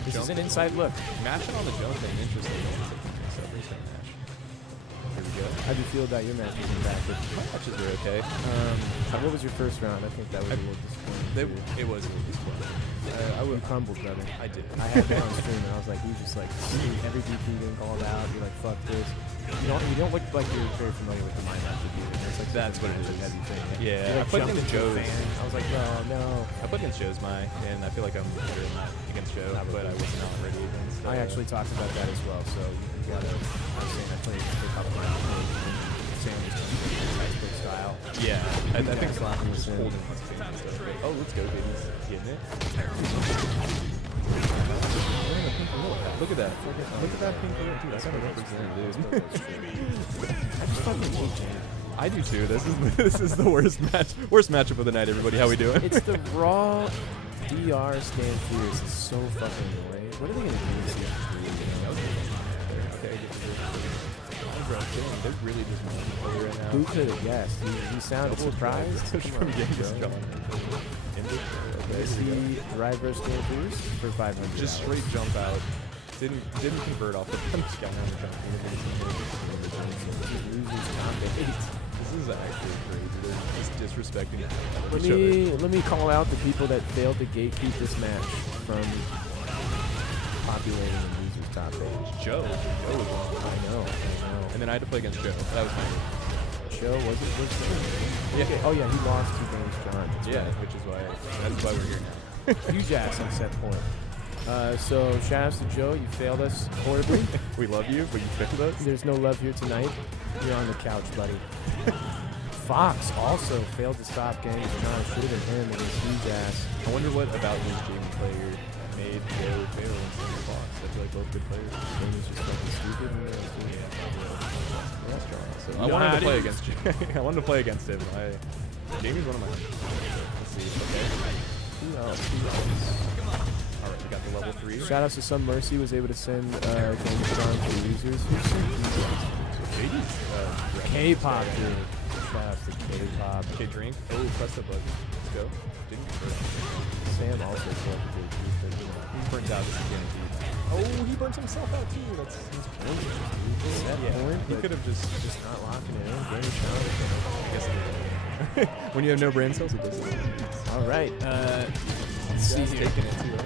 This is Jump. an inside look. Matching on the jump thing, interesting. So he's gonna match. Here we go. How do you feel about your matches in practice? My matches were okay. What was your first round? I think that was a little disappointing. It was a little disappointing. You crumbled, brother. I did. I had that on stream, and I was like, you just like see every DP getting called out. You're like, fuck this. You don't look like you're very familiar with the mind after beat. It's like That's what it is. Heavy thing. Yeah, You're, I like, played jumping against into a Joe's. fan. I was like, no. I played against Joe's and I feel like I'm better in that against Joe, but I was not ready against. I actually talked about that as well. So you gotta. I was saying I played a couple rounds. Sam just textbook style. Yeah, I think Salon was was holding his team and stuff. But, oh, let's go, baby. Getting it. Look at that. Look at that pink alert, dude. I gotta represent this. I do too. This is the worst matchup of the night. Everybody, how we doing? It's the raw DR stand fierce. It's so fucking annoying. What are they gonna do this year? Okay, they're really just moving right now. Who could have guessed? He sounded surprised. From Genghis Khan. Let's see drive rush stand fierce for 500. Just straight jump out. Didn't convert off the punch. Got down the jump. This is actually crazy. They're just disrespecting each other. Let me call out the people that failed to gatekeep this match from populating the loser's top page. Joe was one. I know. And then I had to play against Joe. That was fine. Joe, was it? Yeah. Okay. Oh yeah, he lost to James John. That's Yeah, right. which is why we're here now. Huge ass on set point. So shout outs to Joe. You failed us horribly. We love you, but you failed us. There's no love here tonight. You're on the couch, buddy. Fox also failed to stop James John. Should have been him against huge ass. I wonder what about his game player made Joe fail instead of Fox. I feel like both good players. James is just fucking stupid. So I wanted to play against I wanted to play against him. Jamie's one of my. Let's see. Okay. Who else? All right, we got the level 3. Shout outs to Some Mercy was able to send James John to users. K-pop, dude. Shout outs to K-pop. Okay, drink. Oh, press the button. Let's go. Didn't convert. Sam also failed to do but you know. He burnt out. This is guaranteed. Oh, he burnt himself out too. That's pointless. Point, He could have just not locking it in. James John. I guess when you have no brain cells, it doesn't. All right. Let's see He's here. taking it too. Right?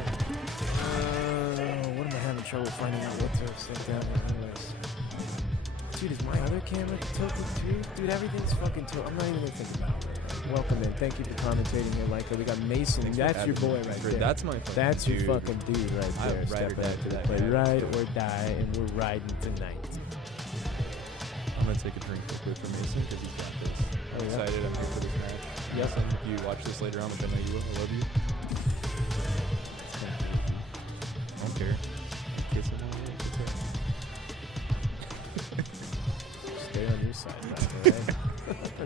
What am I having trouble finding out what to set down anyways? Dude, is my other camera tilted too? Dude, everything's fucking tilted. I'm not even gonna think about it. Welcome in. Thank you for commentating here, Leica. We got Mason. Thanks for That's your having boy me. right there. That's my fucking That's your dude. fucking dude right I there. ride or Step die back to that play. guy. Ride or die, and we're riding tonight. I'm gonna take a drink real quick from Mason because he's got this. I'm yeah. excited. I'm here for this match. Yep. Mason, if you watch this later on, which I know you will, I love you. I don't care. Kiss him on it. Stay on your side, right?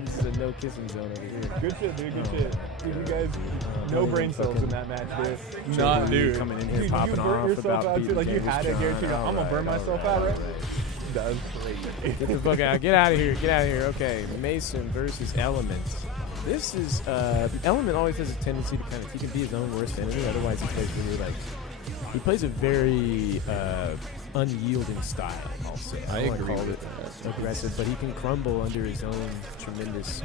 This is a no kissing zone over here. Good shit, dude. Good Oh, shit. man. Dude, you guys, no no brain brain cells cells in in that match, dude. Not, Not, dude. dude. Coming in here Dude, popping you off burnt yourself about out, beating too. Like, you James had to John. guarantee, I'm gonna burn myself out, right? That's crazy. Get the fuck out. Get out of here. Get out of here. Okay, Mason versus Element. This is, Element always has a tendency to kind of, he can be his own worst enemy, otherwise he plays really, like, he plays a very, unyielding style, also. I don't wanna agree call with it that. aggressive, but he can crumble under his own tremendous,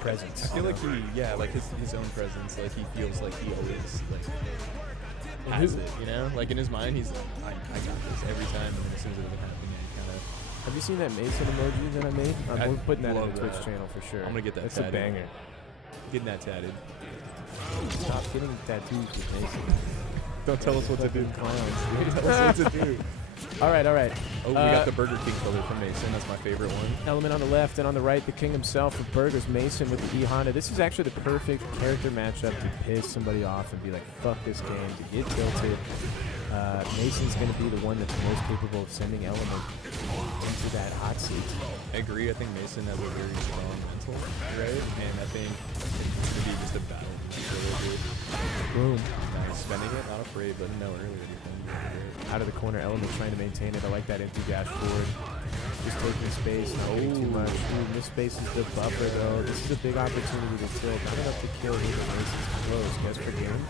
presence. I feel like like his own presence, like he feels like he always like And has who- it, you know? Like in his mind, he's like, I got this every time, and then as soon as it doesn't happen, he kind of. Have you seen that Mason emoji that I made? I We're putting that on love the Twitch that. channel for sure. I'm gonna get that That's a tatted. banger. Getting that tatted. Stop getting tattoos with Mason. Don't tell us what to do. Fucking clowns, Don't dude. tell us what to do. All right. Oh, we got the Burger King color from Mason. That's my favorite one. Element on the left and on the right, the king himself with burgers, Mason with the E Honda. This is actually the perfect character matchup to piss somebody off and be like, fuck this game, to get tilted. Mason's going to be the one that's most capable of sending Element into that hot seat. I agree. I think Mason has a very strong mental, right? And I think it's going to be just a battle. Boom. Nice. Spending it, not afraid, but no earlier. Out of the corner, Element trying to maintain it. I like that empty dash forward. Just taking space, not getting too much. Ooh, this space is the buffer, though. This is a big opportunity to kill. Coming up to kill here, but Mason's close. Guess for game.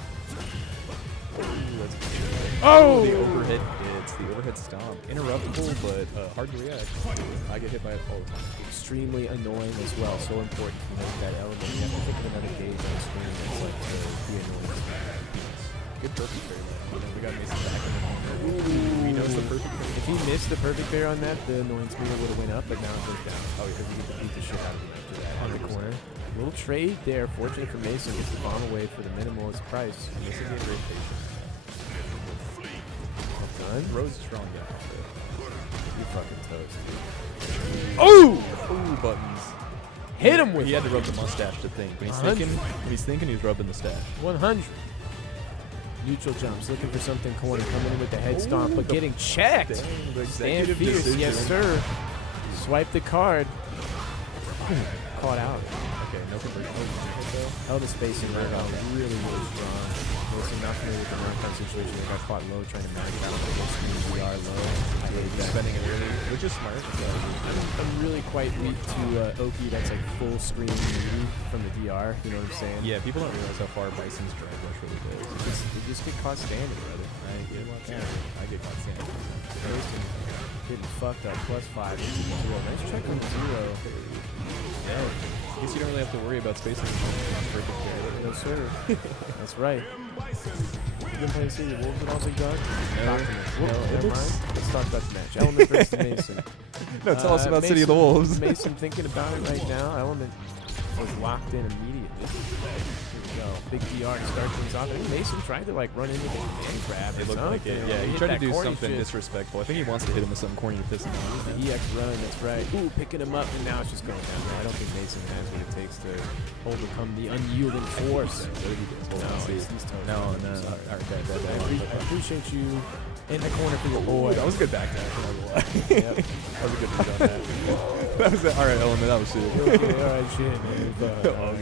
Oh! The overhead hits, the overhead stomp. Interruptible, but hard to react. I get hit by it all the time. Extremely annoying as well. So important to make that Element. You have to think of another gauge on the screen. It's like the annoying. Good perfect parry. We got Mason back in the corner. Ooh, he knows the perfect parry. If he missed the perfect parry on that, the annoyance meter would have went up, but now it goes down. Oh, because we get to beat the shit out of him after that. On the corner. Little trade there. Fortunate for Mason. Gets the bomb away for the minimalist price. Mason being very patient. Well done. Rose strong down. You fucking toast. Oh! Ooh, buttons. Hit him with He had to rub the mustache to think. When he's thinking, he's rubbing the stash. 100. Neutral jumps, looking for something corner, coming in with the head stomp, but getting checked. Stand fierce, yes sir. Swipe the card. Caught out. Okay, no conversion. Held the spacing right on, really, really strong. Mason not familiar with the knockdown situation. They got caught low, trying to match out against the VR low. I hate that. Spending it early, which is smart. I'm really quite weak to Oki that's like full screen view from the DR, you know what I'm saying? Yeah, people don't realize how far Bison's drag rush really goes. They just get caught standing, brother. I get caught standing. Mason getting fucked up, +5. Nice check on 0. Yeah. I guess you don't really have to worry about spacing on perfect there. No, sir. That's right. You been playing City of Wolves at all, Big Dog? No, never mind. Let's talk about the match. Element versus Mason. No, tell us about Mason, City of the Wolves. Mason thinking about it right now. Element was locked in immediately. Here we go. Big DR to start things off. I think Mason tried to like run into the and grab. It looked like it. Yeah, he tried to do something disrespectful. I think he wants to hit him with something corny to piss him off. The EX run, that's right. Ooh, picking him up, and now it's just going down. I don't think Mason has what it takes to overcome the unyielding force. He's toast. No. All right, I appreciate you in the corner for your boy. That was a good back dash. I'm not gonna lie. Yep. That was a good read on that. That was all right, Element. That was shit. Okay, all right, shit, man.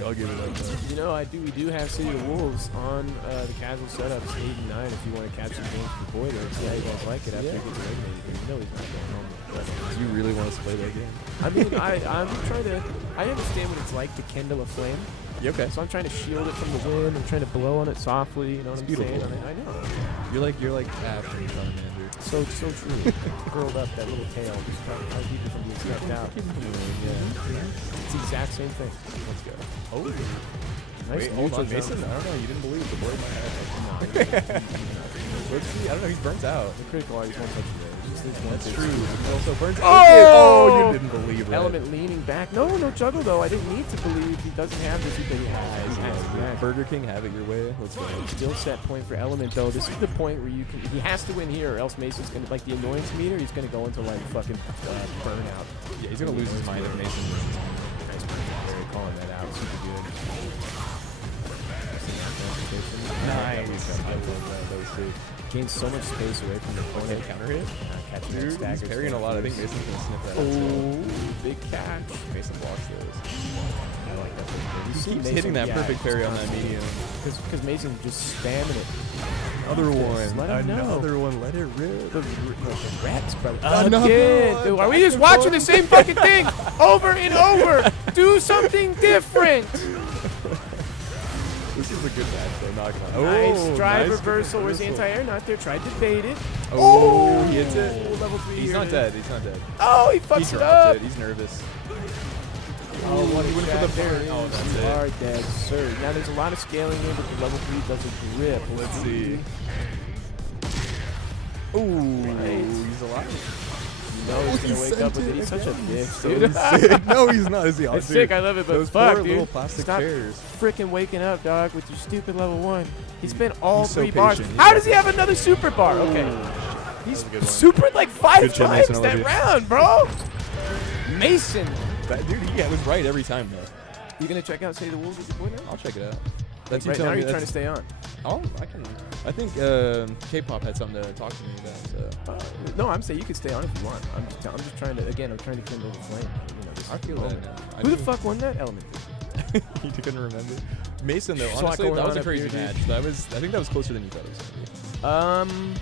I'll give it up. You know, we do have City of Wolves on the casual setups 8 and 9 if you want to catch some games for Boyder. See how you guys like it after it gets eliminated. You know he's not going home. Do you really want us to play that game? I mean, I'm trying to. I understand what it's like to kindle a flame. You okay? So I'm trying to shield it from the wind. I'm trying to blow on it softly. You know what I'm saying? beautiful. I know. You're like Ash from Charmander. So true. Curled up, that little tail, just trying to keep it from being swept out. Yeah. It's the exact same thing. Let's go. Oh. Nice Wait, hold neutral on, Mason. jump. I don't know. You didn't believe the boy might have. Let's see. I don't know. He's burnt out. The critical art is one touch away. That's true. He also burns. Oh! You didn't believe it. Element leaning back. No juggle though. I didn't need to believe he doesn't have this. But he has. Burger King, have it your way. Let's go. Still set point for Element though. This is the point where you can. He has to win here, or else Mason's gonna like the annoyance meter. He's gonna go into like fucking burnout. Yeah, he's gonna lose his mind if Mason loses. Nice burnout. Calling that out. Super good. Nice. I love that. That was sick. Gains so much space away from the opponent. Counter hit? Catching Dude, that he's parrying a lot. I think Mason's gonna snip that. Oh, big catch. Mason blocks those. I like that. He keeps hitting that perfect parry on that medium. Because Mason just spamming it. Another one. Let him know. Another one. Let it rip. The Rex, brother. Another Again. one. Dude, are we just watching the same fucking thing over and over? Do something different. This is a good match, though. Not gonna lie. Nice drive nice reversal. Where's the anti-air? Not there. Tried to bait it. Oh, he hits it. Oh, level 3 He's here. not dead. He's not dead. Oh, he He fucks it drops up. it. He's nervous. Oh, what he a went for shot. the There burn. it Oh, is. that's You it. are dead, sir. Now, there's a lot of scaling here, but the level 3 doesn't grip. Let's see. Ooh, he's alive. No, he's going to wake up with it. He's such a bitch, So dude. sick. No, he's not. Is he? It's sick. I love it, but Those fuck, poor dude. little plastic Stop chairs. freaking waking up, dog, with your stupid level 1. He spent all He's so 3 bars. patient. How does he have another super bar? Okay. He's a good one. supered like 5 Good shit, times Mason, I that love you. round, bro. Mason. That dude, yeah, was right every time though. You going to check out Say the Wolves with your boy now? I'll check it out. That's you Right now, telling me. you're trying to stay on. I think K-pop had something to talk to me about. So. No, I'm saying you could stay on if you want. I'm just trying to, again, I'm trying to kindle the flame. I feel that now. Who the fuck won that element? You couldn't remember. Mason, though, There's a lot honestly, going that was on a up crazy here, match. I think that was closer than you thought it was going to be.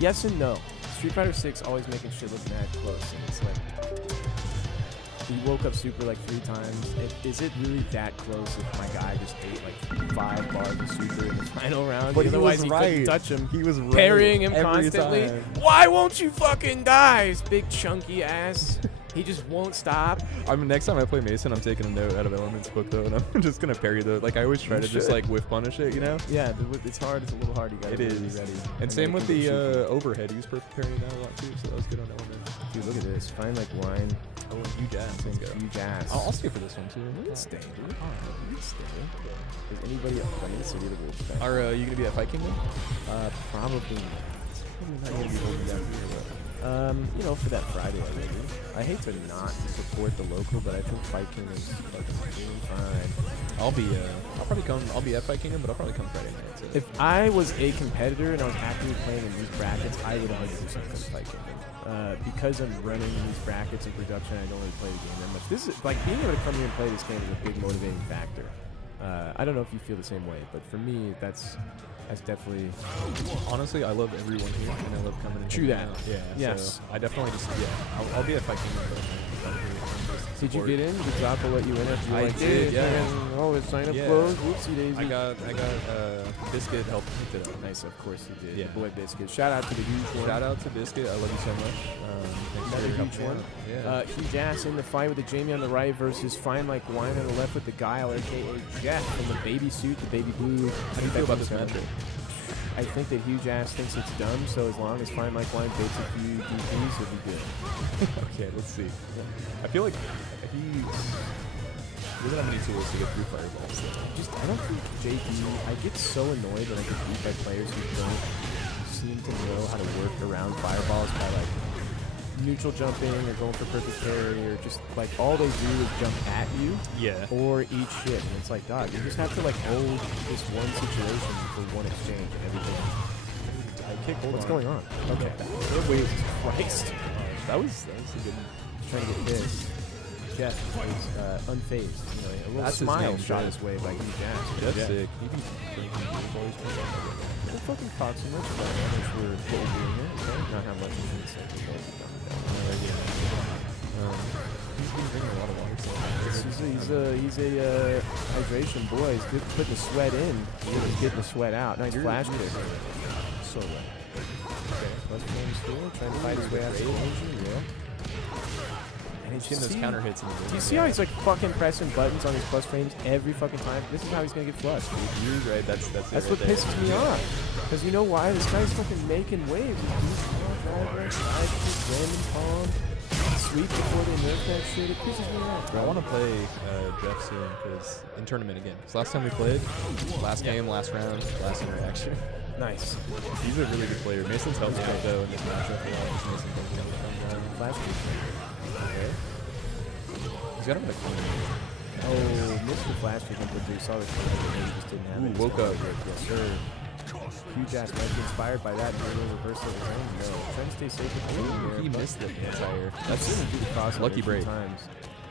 Yes and no. Street Fighter 6 always making shit look mad close, and it's like he woke up super like 3 times. Is it really that close if my guy just ate like 5 bars of super in the final round? But Otherwise he he was couldn't right. touch him. He was right Parrying him every constantly. time. Why won't you fucking die, his big chunky ass? He just won't stop. I mean, next time I play Mason, I'm taking a note out of Element's book, though, and I'm just going to parry the... Like, I always try to just, like, whiff punish it, you know? Yeah, it's hard. It's a little hard. You gotta It really is. be ready. And same with the overhead. He was perfect parrying that a lot, too, so that was good on Element. Dude, look at this. Find like wine. Oh, and huge ass. Let's go. Huge ass. I'll stay for this one, too. We can stay, dude. We can stay. Is anybody up? I mean, it's a really good thing. Are you going to be at Fight Kingdom? Probably not. It's probably not going to be holding down here, but you know, for that Friday, maybe. I hate to not support the local, but I think Fight Kingdom's fucking fine. I'll probably come. I'll be at Fight Kingdom, but I'll probably come Friday night. So. If I was a competitor and I was actively playing in these brackets, I would 100% come to Fight Kingdom. Because I'm running these brackets in production, I don't really play the game that much. This is like being able to come here and play this game is a big motivating factor. I don't know if you feel the same way, but for me, that's definitely. Honestly, I love everyone here, and I love coming and True hanging that. out. Yeah. Yes. So I definitely just I'll be at Fight Kingdom. Did you get in? Did Jocko let you in after you I like did, yeah. And, oh, his sign up Yeah. closed. Whoopsie daisy. I got Biscuit helped hook it up. Nice, of course he did. Yeah. Boy Biscuit. Shout out to the huge one. Shout out to Biscuit. I love you so much. Thanks Another for huge helping one. me out. Yeah. Huge ass in the fight with the Jamie on the right versus Fine Like Wine on the left with the Guile, aka Jeff from the baby suit, the baby blue. How do you feel about this matchup? I think that Huge Ass thinks it's dumb, so as long as Fine Like Wine baits a few DPs, he'll be good. Okay, let's see. I feel like he doesn't have any tools to get through fireballs. I don't think JD, I get so annoyed when I get beat by players who don't seem to know how to work around fireballs by like neutral jumping or going for perfect parry or just like all they do is jump at you Yeah. or eat shit. And it's like, dog, you just have to like hold this one situation for one exchange and everything. What's going on? Okay. Wait, Christ. That was a good one. Trying to get this. Jeff is unfazed. You know, a little That's his smile name, shot Jeff. his way by Huge Ass. That's Jeff. sick. He can drink and beers while he's playing. We're fucking talk so much about how much we're doing here. Okay? Not how much we're say. He's He's been drinking a lot of water. So he's a hydration boy. He's good putting the sweat in. He's getting the sweat out. Nice flash kick. so right. Okay, plus game still trying to fight his way out of the danger. Yeah. And he's getting those counter hits in the Do you see how he's like fucking pressing buttons on his plus frames every fucking time? This is how he's gonna get flushed. You're right. That's That's what pisses me off. Because you know why? This guy's fucking making waves. Random palm, sweep before they nerf that shit. It pisses me off, bro. I want to play Jeff soon because in tournament again. Because last time we played, last game, last round, last interaction. Nice. He's a really good player. Mason's helped me out though in this matchup a lot. Mason doesn't have a fun Flash kick. Okay. He's got him in a corner. Oh, missed the flash kick, but you saw the corner. He just didn't have it. Woke up. Yes, sir. Huge ass might be inspired by that. Maybe a reversal of his own. No. Trying to stay safe with the lead He there, missed the entire. That's didn't do the crossover Lucky a few break. times.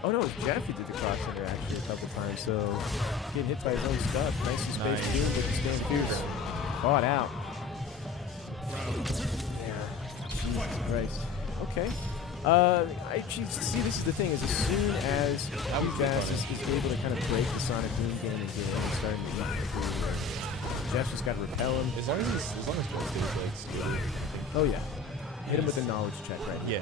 Oh no, it was Jeff who did the crossover actually a couple times. So getting hit by his own stuff. Nice space Nice. too, but he's staying fierce. Caught out. Jesus Christ. Okay. See, this is the thing, is as soon as Huge Ass is able to kind of break the Sonic Boom game and get in and starting to eat the food, Jeff's just got to repel him. As long as Wednesday is like still. Oh yeah. Hit him with a knowledge check right now. Yeah.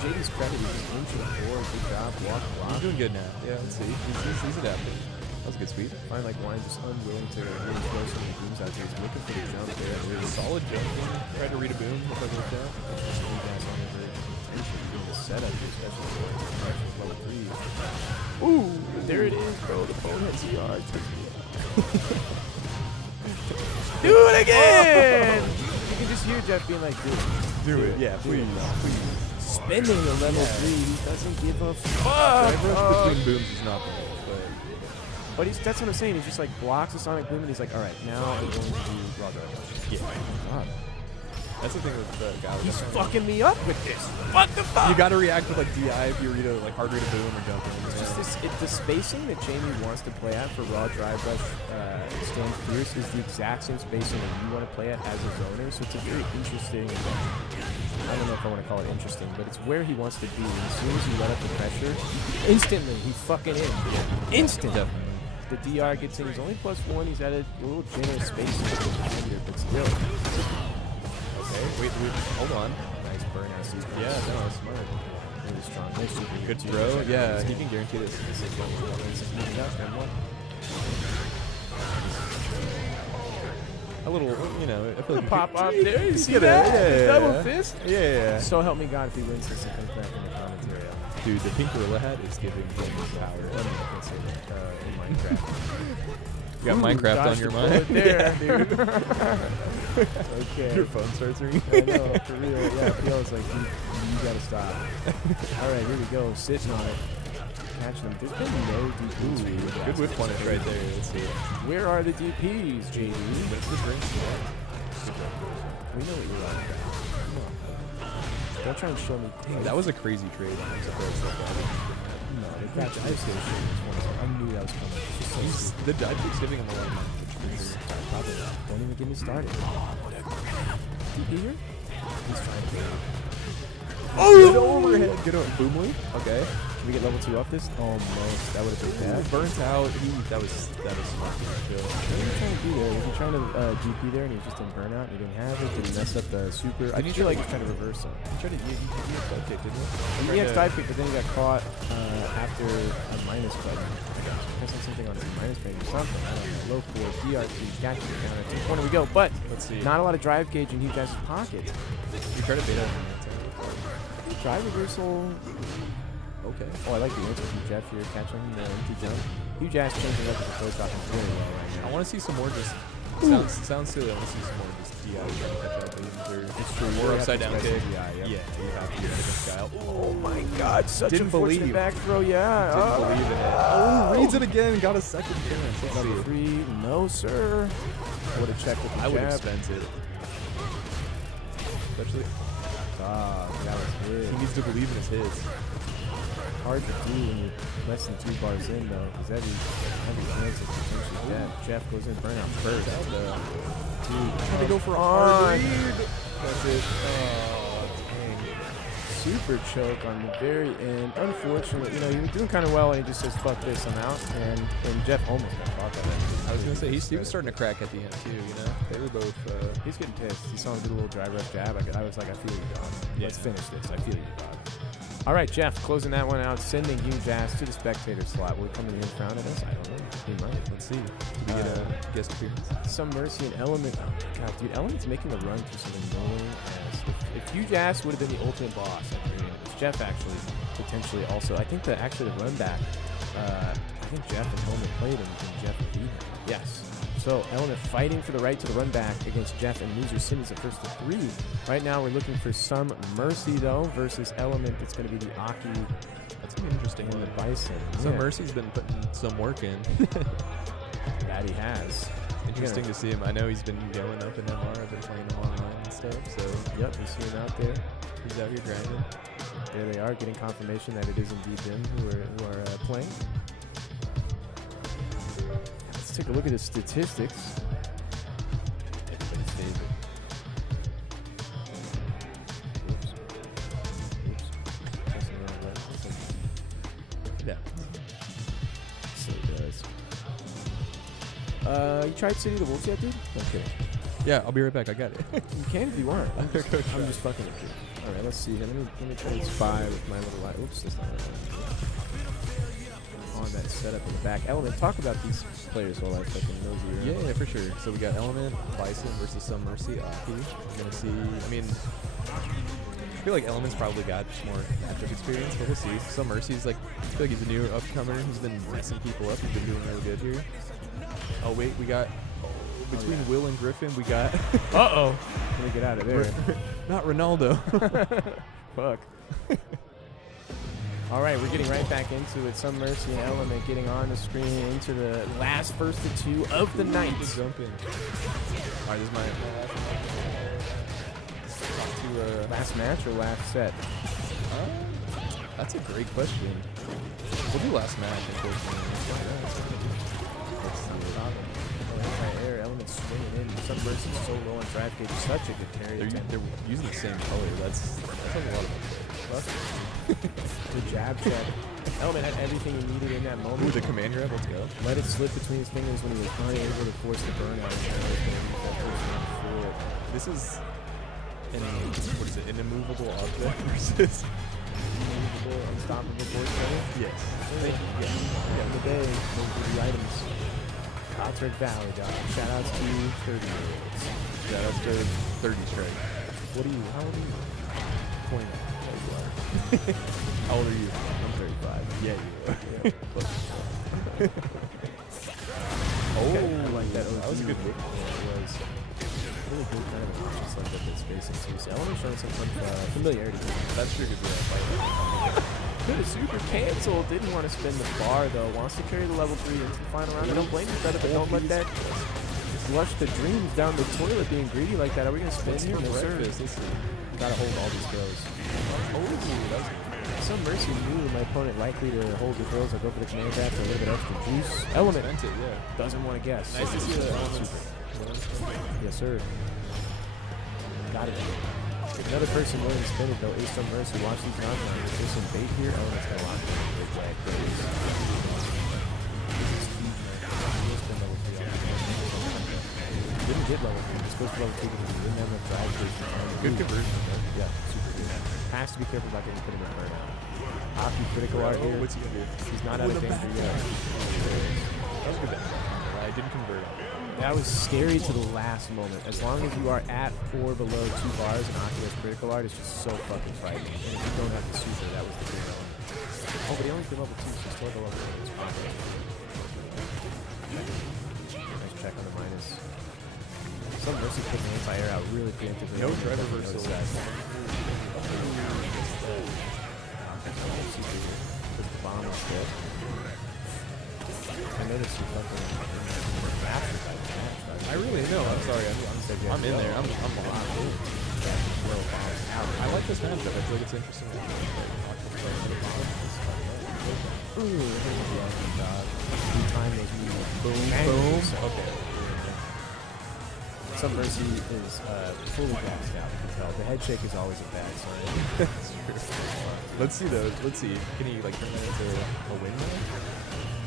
JD's credit, he's just inching forward. Good job, walk, block. He's doing good now. Yeah, let's see. He's adapting. That was a good sweep. Find like Wine just unwilling to really throw some of the booms out there. He's looking for the jump there. There's a solid jump. Tried to read a boom if I worked out. You guys on the verge of tension in the setup, especially for level 3. Ooh, there it is, bro. The bonehead CR. Do it again! You can just hear Jeff being like, Do it. Yeah, please. Spending the level 3, he doesn't give a fuck. Reverse between booms is not bad, but But that's what I'm saying. He's just like blocks the Sonic Boom, and he's like, all right, now I'm going to do Raw Drive. Yeah. God. That's the thing with the guy. He's fucking me up with this. What the fuck? You got to react with like DI if you're either like hard rate of boom or jumping. It's just the spacing that Jamie wants to play at for Raw Drive Rush Stand Fierce is the exact same spacing that you want to play at as a zoner. So it's a very interesting. I don't know if I want to call it interesting, but it's where he wants to be. And as soon as you let up the pressure, instantly he's fucking in. Instant. The DR gets in. He's only +1. He's at a little generous spacing but still. Okay, wait, hold on. Nice burnout sequence. Yeah, no, that's smart. Really strong. Nice super Good throw. Yeah, he can guarantee this. A little, you know, I feel like Pop up there. You see get that? it. Yeah. Double fist. Yeah. So help me God if he wins this and comes back in the commentary. Dude, the pink gorilla hat is giving him power. I can't say that in Minecraft. You got Minecraft on your mind? There, dude. Okay. Your phone starts ringing. I know, for real. Yeah, feels like you gotta stop. All right, here we go. Sitting on it. Catching them. There's been no DPs. Good whip punish right there. Let's see it. Where are the DPs, JD? What's this ring? We know what you're on. Come on. Don't try and show me. Dang, that was a crazy trade. I'm surprised that No, the catch I say I knew that was coming. It's just so the dive keeps giving him a lot of money. probably not. Don't even get me started. DP here? He's trying to get it. Good overhead. Good boomly. Okay. Can we get level 2 off this? Almost. That would have been bad. Burnt out. That was smart. What are you trying to do there? Was he trying to DP there and he was just in burnout and he didn't have it? Did he mess up the super? I feel like he's trying to reverse him. He tried to dive kick, didn't he? He had dive kick, but then he got caught after a minus button. Pressing something on his minus button or something. I don't know. Low 4, DRT, catch it down at 2 corner we go. But let's see. Not a lot of drive gauge in Hugh Jazz's pocket. You try to bait out Drive reversal. Okay. Oh, I like the answer from Jeff here, catching the empty jump. Hugh Jazz changing up the throw dropping really well right now. I want to see some more just sounds silly. I want to see some more just DI catch up. It's true. More upside down kick. Yeah, you have to get against Kyle. Oh my God! Such Didn't a fortunate believe. back throw. Yeah. Didn't believe in it. Oh, reads it again. Got a second chance. Let's Level see. 3. No, sir. I would have checked with the I would have jab. spent it. Especially, That was good. he needs to believe in his hits. Hard to do when you're less than 2 bars in, though, because every chance is potentially dead. Jeff goes in burnout first. Dude, I had to go for a on. hard read. That's it. Oh, dang. Super choke on the very end. Unfortunately, he was doing kind of well, and he just says, fuck this, I'm out. And Jeff almost got caught that. I was going to say, he was starting to crack at the end, too, They were both... He's getting pissed. He saw him do a little dry rush jab. I was like, I feel you, God. Yeah. Let's finish this. I feel you, God. All right, Jeff, closing that one out, sending Hugh Jazz to the spectator slot. Will he come in here and frown at us? I don't know. He might. Let's see. Did we get a guest appearance? Some mercy and Element. Oh, God, dude, Element's making a run through some annoying ass. If Hugh Jazz would have been the ultimate boss, it's Jeff actually, potentially also. I think the run back, I think Jeff and Element played him, and Jeff beat him. Yes. So Element fighting for the right to the run back against Jeff, and Loser Sim is the first to 3. Right now we're looking for Some Mercy, though, versus Element. It's going to be the Aki. That's going to be interesting. And the Bison. So Yeah. Mercy's been putting some work in. That he has. Interesting to see him. I know he's been going up in MR. I've been playing him online and stuff. So Yep, you see him out there. he's out here grinding. There they are, getting confirmation that it is indeed them who are playing. Let's take a look at his statistics. Everybody's favorite. Yeah. So it does. You tried City of the Wolves yet, dude? No kidding. Yeah, I'll be right back. I got it. You can if you want. I'm Go try. just fucking with you. All right, let's see. Let me try this 5 with my little light. Oops, that's not right. On that setup in the back. Element, talk about these players while I fucking nosy around. Yeah, for sure. So we got Element, Bison versus Some Mercy, Aki. I'm going to see. I mean, I feel like Element's probably got more matchup experience, but we'll see. Some Mercy's like, I feel like he's a new upcomer. He's been messing people up. He's been doing really good here. Oh, wait, we got. Between Will and Griffin, we got. Uh-oh. Let me get out of there. Not Ronaldo. Fuck. All right, we're getting right back into it. Some Mercy and Element getting on the screen into the last first of 2 of the night. Jump in. All right, this is my last match or last set? That's a great question. We'll do last match, unfortunately. Let's see. Right air, Element swinging in. Some Mercy so low on drive gauge. Such a good carry. They're using the same color. That says a lot about it. The jab check. Element had everything he needed in that moment. Ooh, the command grab, let's go. Let it slip between his fingers when he was unable to force the burnout. This is an immovable object versus Immovable, unstoppable board player. yes. Yeah, the day, those were the items. Concert Valley, guys. Shout outs to 30-year-olds. Yeah, that's good. 30 strike. What are you? How old are you? 29. How old are you? I'm 35. Yeah, you are. Okay, I like that. That was a good move. Yeah, it was. Really good kind of just like that spacing too. So Element showing some familiarity. That's true. Could have super canceled. Didn't want to spin the bar though. Wants to carry the level 3 into the final round. I don't blame you, brother, but don't let that flush the dreams down the toilet being greedy like that. Are we going to spin here? No, sir. Gotta hold all these throws. Some Mercy knew my opponent likely to hold the throws or go for the command grab for a little bit extra juice. Element doesn't want to guess. Nice to see the Element. Yes, sir. Got it. Another person willing to spin it though is Some Mercy. Watch these knockdowns. If there's some bait here, Element's gonna lock it in a big way. Didn't get level 3. It's supposed to level 2 because he didn't have enough drive station. Good conversion. Yeah, super good. Has to be careful about getting put in the burnout. Hockey critical art here. What's he gonna do? He's not out of danger yet. That was good. I didn't convert. That was scary to the last moment. As long as you are at or below 2 bars and Hockey has critical art, it's just so fucking frightening. And if you don't have the super, that was the big one. Oh, but he only did level 2, so still at the level 1. It's fine. Nice check on the minus. Some Mercy put the anti-air out really preemptively. No drive reversal. Just the bomb instead. I noticed you fucking mastered by the match. I really know. I'm sorry. I'm in there. I'm locked in. I like this matchup. I feel like it's interesting. Ooh, time those moves. Boom, Boom. Okay. Some Mercy is fully gassed out. You can tell. The head shake is always a bad sign. Let's see though. Let's see. Can he like turn that into a win now?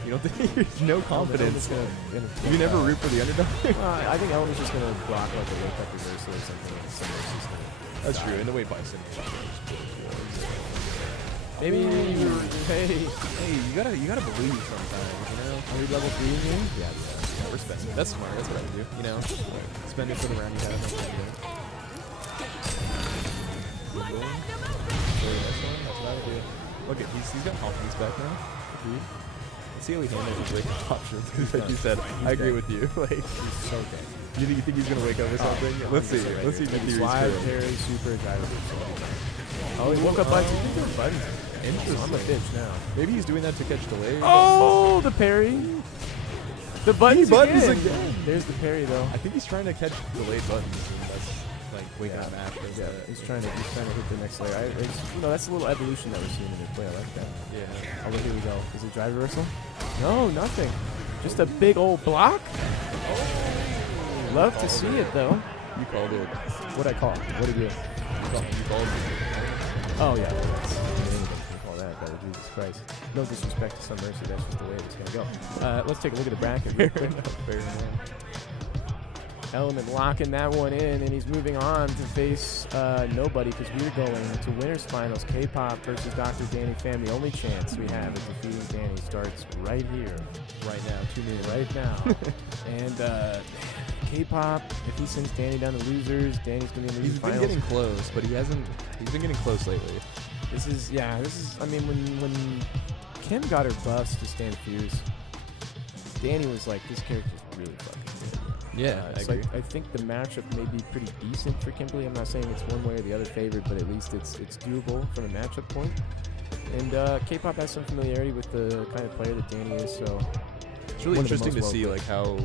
You don't think there's no confidence? You never root for the underdog? I think Element's just gonna block like a wake up reversal or something. Some Mercy's gonna. That's true. In the way Bison. Maybe. Hey, you gotta believe sometimes. You know. Are we level 3 in here? Yeah. We're spending. That's smart. That's what I would do. You know, spend it for the round you have. That's what I would do. Look at he's got confidence back now. Let's see how he handles his wake up options. Like you said, I agree with you. Like He's so good. you think he's gonna wake up or something? Let's see. Let's see if the theory's Slide, true. parry, super, driver. Oh, he woke up by 2 buttons. Interesting. I'm a bitch now. Maybe he's doing that to catch delay. Oh, the parry. The buttons, again. There's the parry though. I think he's trying to catch delayed buttons, and that's like waking up after. Yeah, he's trying to hit the next layer. That's a little evolution that we're seeing in the play. I like that. Yeah. Oh, here we go. Is it drive reversal? No, nothing. Just a big old block. Love to see it though. You called it. What'd I call? What did you? You called it. Oh yeah. Anything can call that, brother. Jesus Christ. No disrespect to Some Mercy. That's just the way it's gonna go. Let's take a look at the bracket real quick. Fair enough. Element locking that one in, and he's moving on to face nobody because we're going to winners finals. K-pop versus Dr. Danny Pham. The only chance we have of defeating Danny starts right here, right now, 2 minutes, right now. And K-pop, if he sends Danny down to losers, Danny's gonna be in the He's been finals. getting close, but he's been getting close lately. This is. I mean, when Kim got her buffs to stand fierce, Danny was like, this character's really fucking good. Yeah, I agree. I think the matchup may be pretty decent for Kimberly. I'm not saying it's one way or the other favored, but at least it's doable from a matchup point. And K-pop has some familiarity with the kind of player that Danny is, so It's really one of the interesting to most see well like how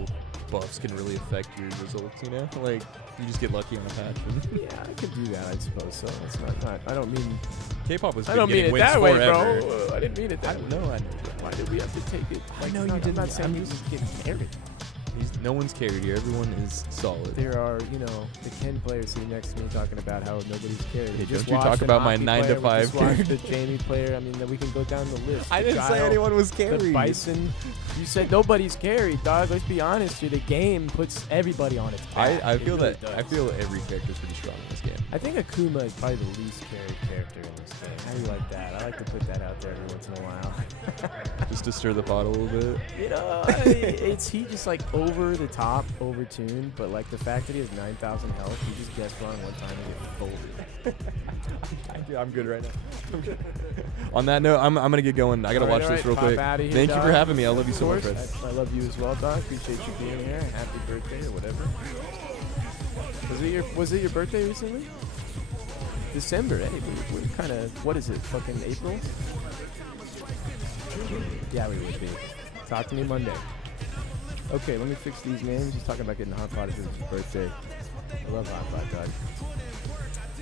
buffs can really affect your results. You know, like you just get lucky on a patch. And yeah, I could do that, I suppose. So it's not. I don't mean. K-pop was. I don't mean it wins that way, forever. bro. I didn't mean it that way. No, I know. Why did we have to take it? I know you I'm didn't. not saying I'm you just- just getting carried. No one's carried here. Everyone is solid. There are, the Ken players sitting next to me talking about how nobody's carried. Hey, We just don't you talk watched an about my Aki 9 to player, we 5 just watched character. the Jamie player. I mean, we can go down the list. I The didn't say Guile, anyone was carried. The Bison. You said nobody's carried, dog. Let's be honest here. The game puts everybody on its back. I It feel really that. I does. feel every character's pretty strong in this game. I think Akuma is probably the least carried character in this game. How do you like that? I like to put that out there every once in a while. Just to stir the pot a little bit. It's he just like over the top, overtuned, but like the fact that he has 9,000 health, he just guessed wrong one time and get folded. I'm good right now. On that note, I'm gonna get going. I gotta watch this real pop quick. outta here, Thank you for dog. having me. I love you Of so much, course. Fred. I love you as well, dog. Appreciate you being here. Happy birthday or whatever. Was it your birthday recently? December, hey, we're kind of, what is it, fucking April? Yeah, we would be. Talk to me Monday. Okay, let me fix these names. He's talking about getting hot potted for his birthday. I love hot pot, dog.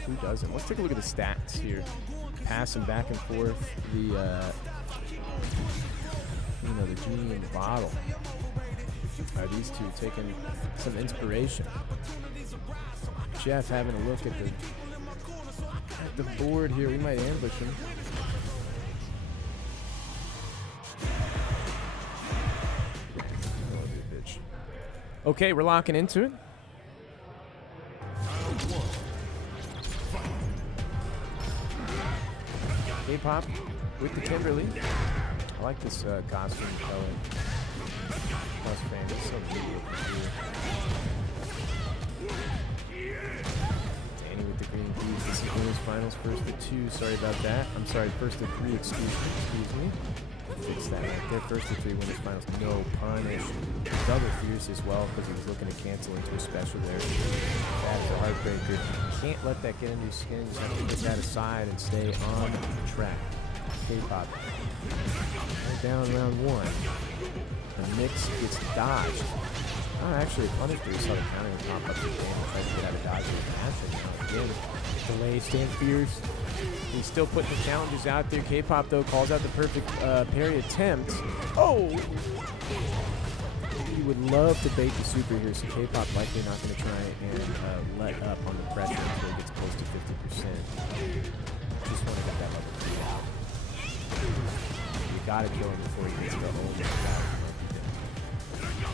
Who doesn't? Let's take a look at the stats here. Passing back and forth. The genie in the bottle. Are these two taking some inspiration? Jeff having a look at the board here. We might ambush him. Oh, you bitch. Okay, we're locking into it. K-pop with the Kimberly. I like this costume color. Plus frame, it's so beautiful here. Danny with the green keys. This is winners finals, first to 2. Sorry about that. I'm sorry, first to 3. Excuse me. Fix that right there. First to 3 winners finals. No punish. Double fierce as well because he was looking to cancel into a special there. That is a heartbreaker. Can't let that get into your skin. Just have to put that aside and stay on track. K-pop. Down round 1. The mix gets dodged. Oh, actually, punish, but he saw the counter and pop up the game and tried to get out of dodge with the match. Again, delay, stand fierce. He's still putting the challenges out there. K-pop, though, calls out the perfect parry attempt. Oh! He would love to bait the super here, so K-pop likely not going to try and let up on the pressure until he gets close to 50%. Just want to get that level 3 out. You gotta kill him before he gets to the hold.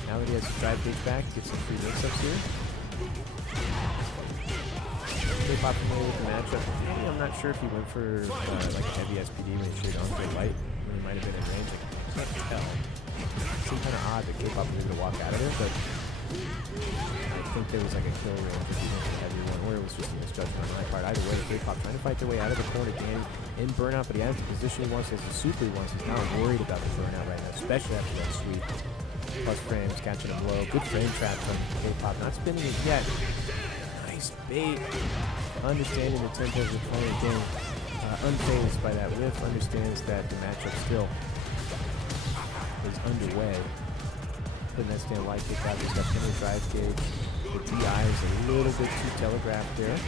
Now that he has his drive gauge back, get some free mix-ups here. K-pop familiar with the matchup. I'm not sure if he went for like a heavy SPD when he showed on for light. When he might have been in range. I can't tell. It seemed kind of odd that K-pop was able to walk out of there, but I think there was like a kill range if he went for the heavy one, or it was just a misjudgment on my part. Either way, K-pop trying to fight their way out of the corner. Danny in burnout, but he has the position he wants, he has the super he wants. He's now worried about the burnout right now, especially after that sweep. Plus frames, catching him low. Good frame trap from K-pop. Not spinning it yet. Nice bait. Understanding the tempo of the opponent game. Unfazed by that whiff. Understands that the matchup still is underway. Putting that stand light kick out. He's got plenty of drive gauge. The DI is a little bit too telegraphed there.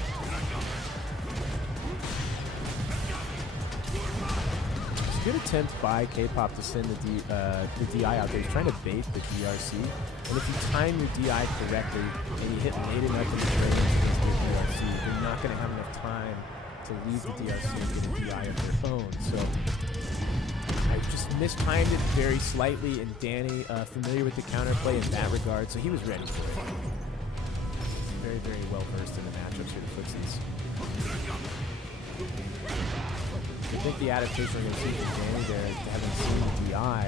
Good attempt by K-pop to send the DI out there. He's trying to bait the DRC. And if you time your DI correctly and you hit late enough in the range against your DRC, you're not going to have enough time to leave the DRC and get a DI of their own. So I just mistimed it very slightly, and Danny familiar with the counterplay in that regard, so he was ready for it. Very, very well versed in the matchups here to Footsies. I think the adaptation we're going to see from Danny there is having seen the DI.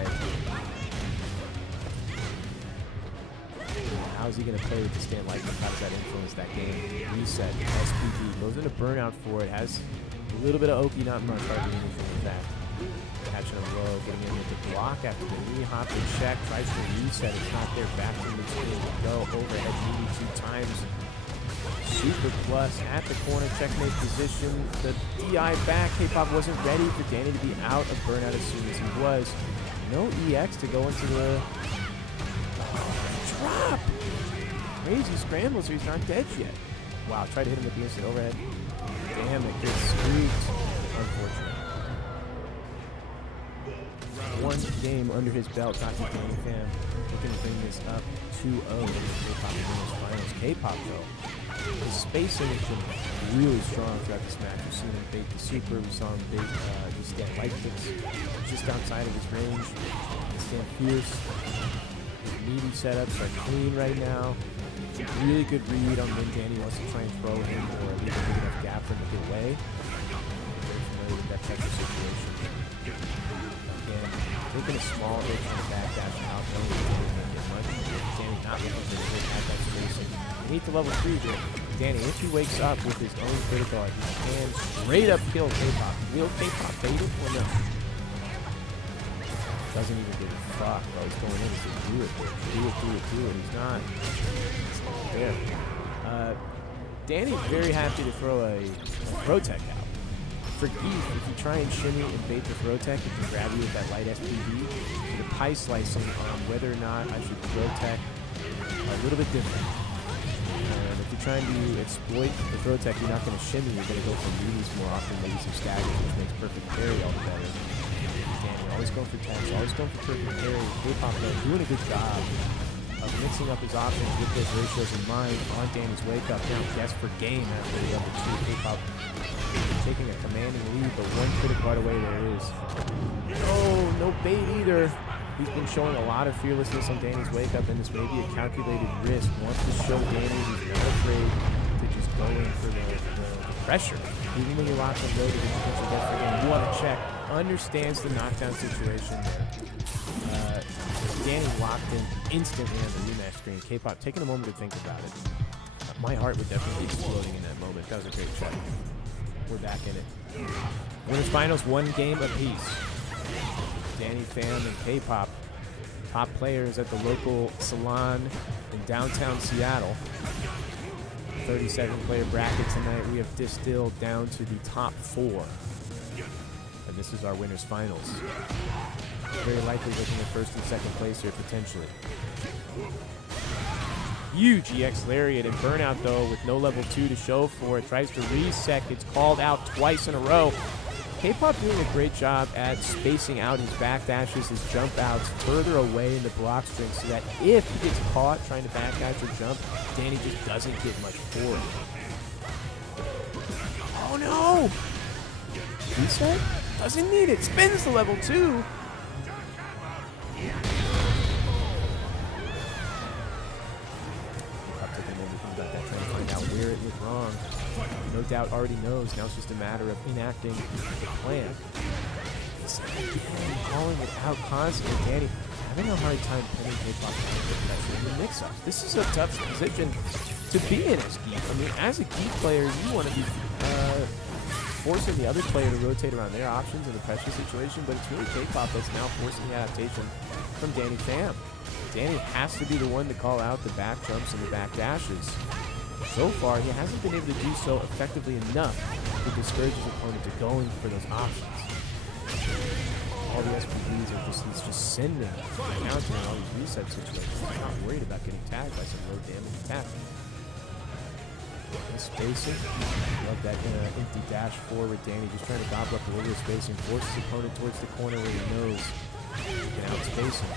How is he going to play with the stand light? How does that influence that game? Reset, SPD, goes into burnout for it, has a little bit of Oki, not much, hardly anything with that. Catching him low, getting in with the block after the knee hop and check, tries to reset, it's not there, back to the screen, go, overhead, meaty 2 times. Super plus at the corner, checkmate position. The DI back. K-Pop wasn't ready for Danny to be out of burnout as soon as he was. No EX to go into the drop. Crazy scramble, so he's not dead yet. Wow, tried to hit him with the instant overhead. Damn, it gets squeaked. Unfortunate. One game under his belt, not to Danny Pham. Looking to bring this up 2-0 in the K-Pop Winners Finals. K-Pop, though, his spacing has been really strong throughout this match. We've seen him bait the super. We saw him bait just get light kicks just outside of his range. Stand fierce. His meaty setups are clean right now. Really good read on when Danny wants to try and throw him or leave a big enough gap for him to get away. Very familiar with that type of situation. Again, taking a small hit on the backdash out, knowing that Danny can't get much. Danny not looking for the hit at that spacing. We need to level 3 here. Danny, if he wakes up with his own critical, he can straight up kill K-Pop. Will K-Pop bait it or no? Doesn't even give a fuck, bro. He's going in and says, do it, bitch. Do it, do it, do it. He's not there. Danny's very happy to throw a throw tech out. For Geef, if you try and shimmy and bait the throw tech, it can grab you with that light SPV. The pie slicing on whether or not I should throw tech a little bit different. If you're trying to exploit the throw tech, you're not going to shimmy. You're going to go for meaties more often, maybe some staggers, which makes perfect parry all the better. Danny always going for tags, always going for perfect parry. K-Pop though doing a good job of mixing up his options with those ratios in mind on Danny's wake up. Now guess for game after the other two. K-Pop taking a commanding lead, but one critical right away there is. Oh, no bait either. He's been showing a lot of fearlessness on Danny's wake up, and this may be a calculated risk. Wants to show Danny he's not afraid to just go in for the pressure. Even when you're locked and loaded, you potentially get for game. You want to check. Understands the knockdown situation there. Danny locked in instantly on the rematch screen. K-Pop taking a moment to think about it. My heart would definitely be exploding in that moment. That was a great check. We're back in it. Winners Finals, 1 game apiece. Danny Pham and K-Pop, top players at the local Salon in downtown Seattle. 37-player bracket tonight. We have distilled down to the top 4. And this is our Winners Finals. Very likely looking at first and second place here, potentially. Huge EX Lariat and Burnout, though, with no level 2 to show for it. Tries to reset. It's called out twice in a row. K-Pop doing a great job at spacing out his backdashes, his jump outs further away in the block string so that if he gets caught trying to backdash or jump, Danny just doesn't get much for it. Oh no! Reset? Doesn't need it. Spins the level 2. Got that, trying to find out where it went wrong. No doubt already knows. Now it's just a matter of enacting the plan. Calling it out constantly. Danny having a hard time pinning K-Pop down with pressure in the mix-ups. This is a tough position to be in as Geef. I mean, as a Geef player, you want to be forcing the other player to rotate around their options in the pressure situation, but it's really K-Pop that's now forcing the adaptation from Danny Pham. Danny has to be the one to call out the back jumps and the back dashes. So far, he hasn't been able to do so effectively enough to discourage his opponent to going for those options. All the SPVs are he's just sending, countering all these reset situations. He's not worried about getting tagged by some low damage attack. And spacing, love that empty dash forward. Danny just trying to gobble up a little bit of spacing, forces his opponent towards the corner where he knows he can outspace him.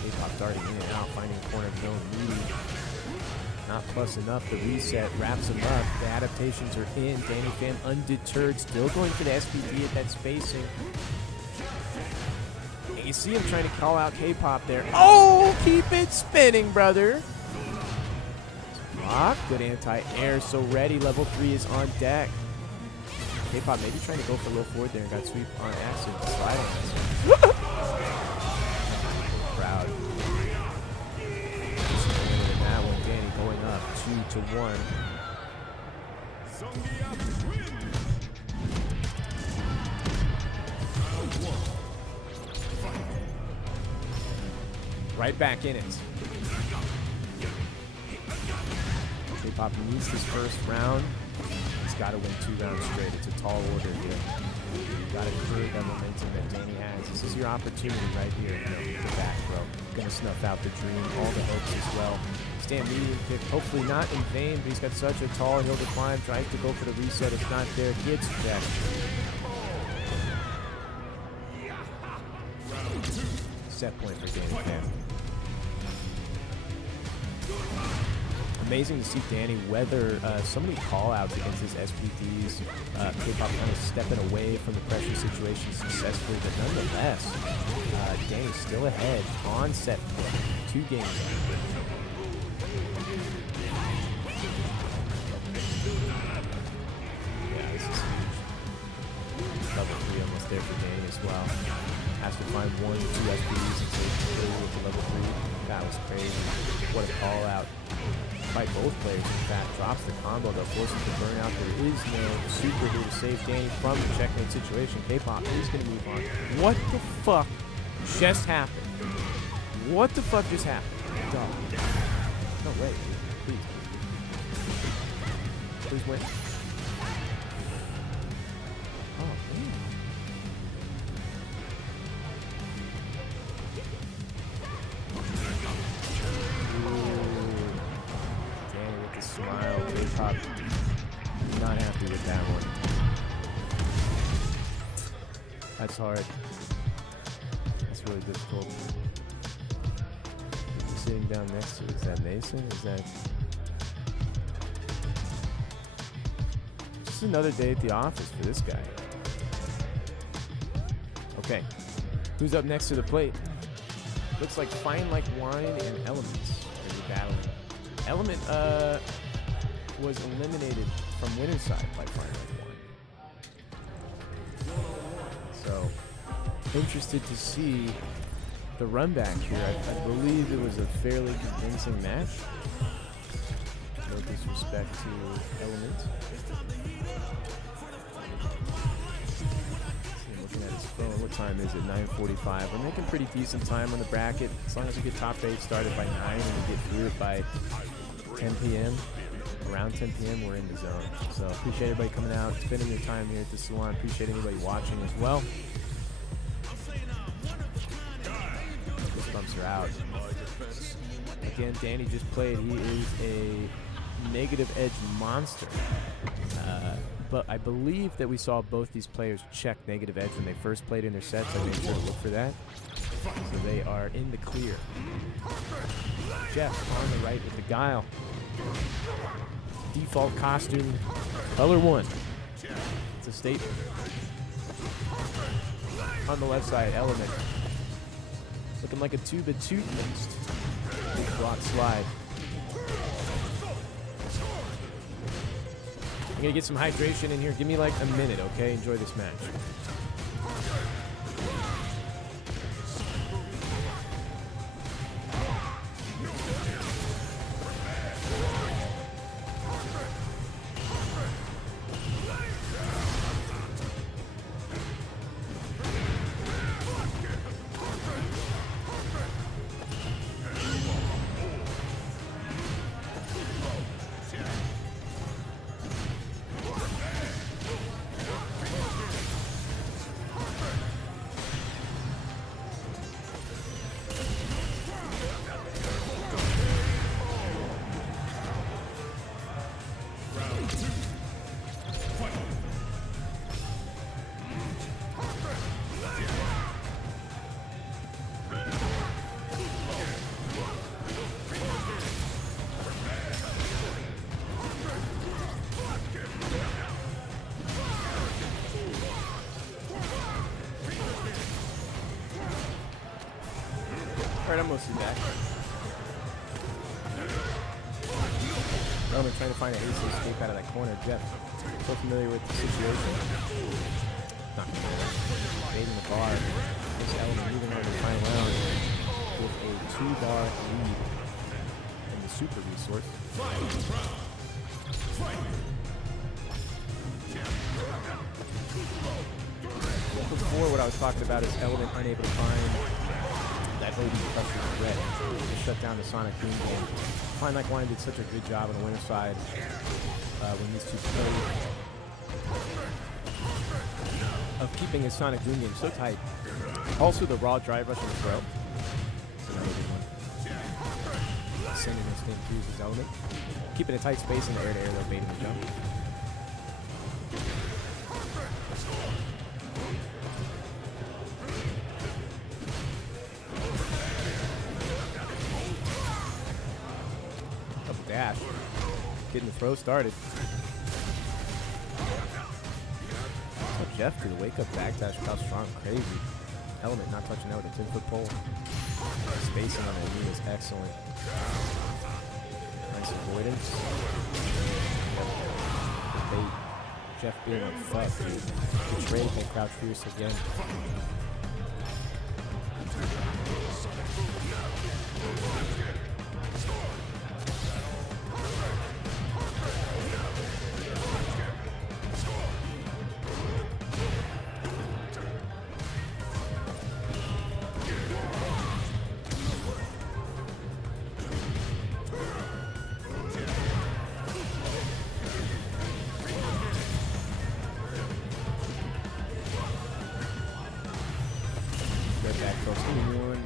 K-Pop darting in and out, finding a corner of his own meaty. Not plus enough. The reset wraps him up. The adaptations are in. Danny Pham undeterred, still going for the SPD at that spacing. And you see him trying to call out K-Pop there. Oh, keep it spinning, brother. Block, good anti-air, so ready. Level 3 is on deck. K-Pop maybe trying to go for low forward there and got sweep on accident. Slide on accident. Proud. In that one, Danny going up 2-1. Right back in it. K-Pop needs this first round. He's got to win 2 rounds straight. It's a tall order here. You got to create that momentum that Danny has. This is your opportunity right here. Get back, bro. Gonna snuff out the dream, all the hopes as well. Stand medium kick, hopefully not in vain, but he's got such a tall hill to climb. Tries to go for the reset, it's not there. Gets checked. Set point for Danny there. Amazing to see Danny weather so many call-outs against his SPDs. K-Pop kind of stepping away from the pressure situation successfully, but nonetheless, Danny's still ahead on set point. 2 games. Yeah, this is huge. Level 3 almost there for Danny as well. Has to find 1, 2 SPDs and save with the level 3. That was crazy. What a call-out. By both players, in fact, drops the combo that forces the burnout. There is no super here to save Danny from the checkmate situation. K-Pop is going to move on. What the fuck just happened? What the fuck just happened? Dog. No way, dude. Please. Please win. Oh, man. Smile, K-Pop, not happy with that one. That's hard. That's really difficult. Who's sitting down next to it? Is that Mason? Is that just another day at the office for this guy? Okay, who's up next to the plate? Looks like Fine Like Wine and Elements are battling. Element was eliminated from winner's side by Fine Like Wine. So, interested to see the run back here. I believe it was a fairly convincing match. No disrespect to Element. Looking at his phone, what time is it? 9:45. We're making pretty decent time on the bracket. As long as we get top 8 started by 9 and we get through it by 10 p.m. Around 10 p.m. we're in the zone. So appreciate everybody coming out, spending your time here at the salon. Appreciate anybody watching as well. Goosebumps are out. Again, Danny just played. He is a negative edge monster. But I believe that we saw both these players check negative edge when they first played in their sets. I made sure to look for that. So they are in the clear. Jeff on the right with the Guile. Default costume, color 1. It's a statement. On the left side, Element. Looking like a tube of toothpaste. Big block slide. I'm going to get some hydration in here. Give me like a minute, okay? Enjoy this match. Alright, I'm mostly back. Roman trying to find an ace to escape out of that corner. Jeff, so familiar with the situation. Not familiar. Baiting the bar. This Element moving on to the final round with a 2-bar lead in the super resource. Before, what I was talking about is Element unable to find that OD pressure threat to shut down the Sonic Boom game. Fine Like Wine did such a good job on the winner's side when these two played of keeping his Sonic Boom game so tight. Also, the raw drive rush and throw. That's another good one. Sending this thing through his element. Keeping a tight space in the air-to-air, though, baiting the jump. Double dash. Getting the throw started. Jeff to the wake-up backdash without strong, crazy. Element not touching out with a 10-foot pole. Spacing on the knee is excellent. Nice avoidance. Bait. Jeff being on fuck, dude. Betrayed by Crouch Fierce again. Back throw, one.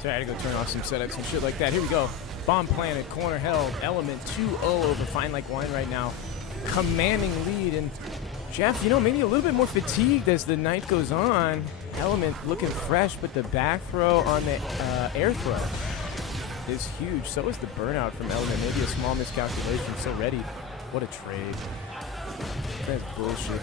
Sorry, I had to go turn off some setups and shit like that. Here we go. Bomb planted, corner held, Element 2-0 over Fine Like Wine right now. Commanding lead, and Jeff, you know, maybe a little bit more fatigued as the night goes on. Element looking fresh, but the back throw on the air throw is huge. So is the burnout from Element. Maybe a small miscalculation. So ready. What a trade. That's bullshit.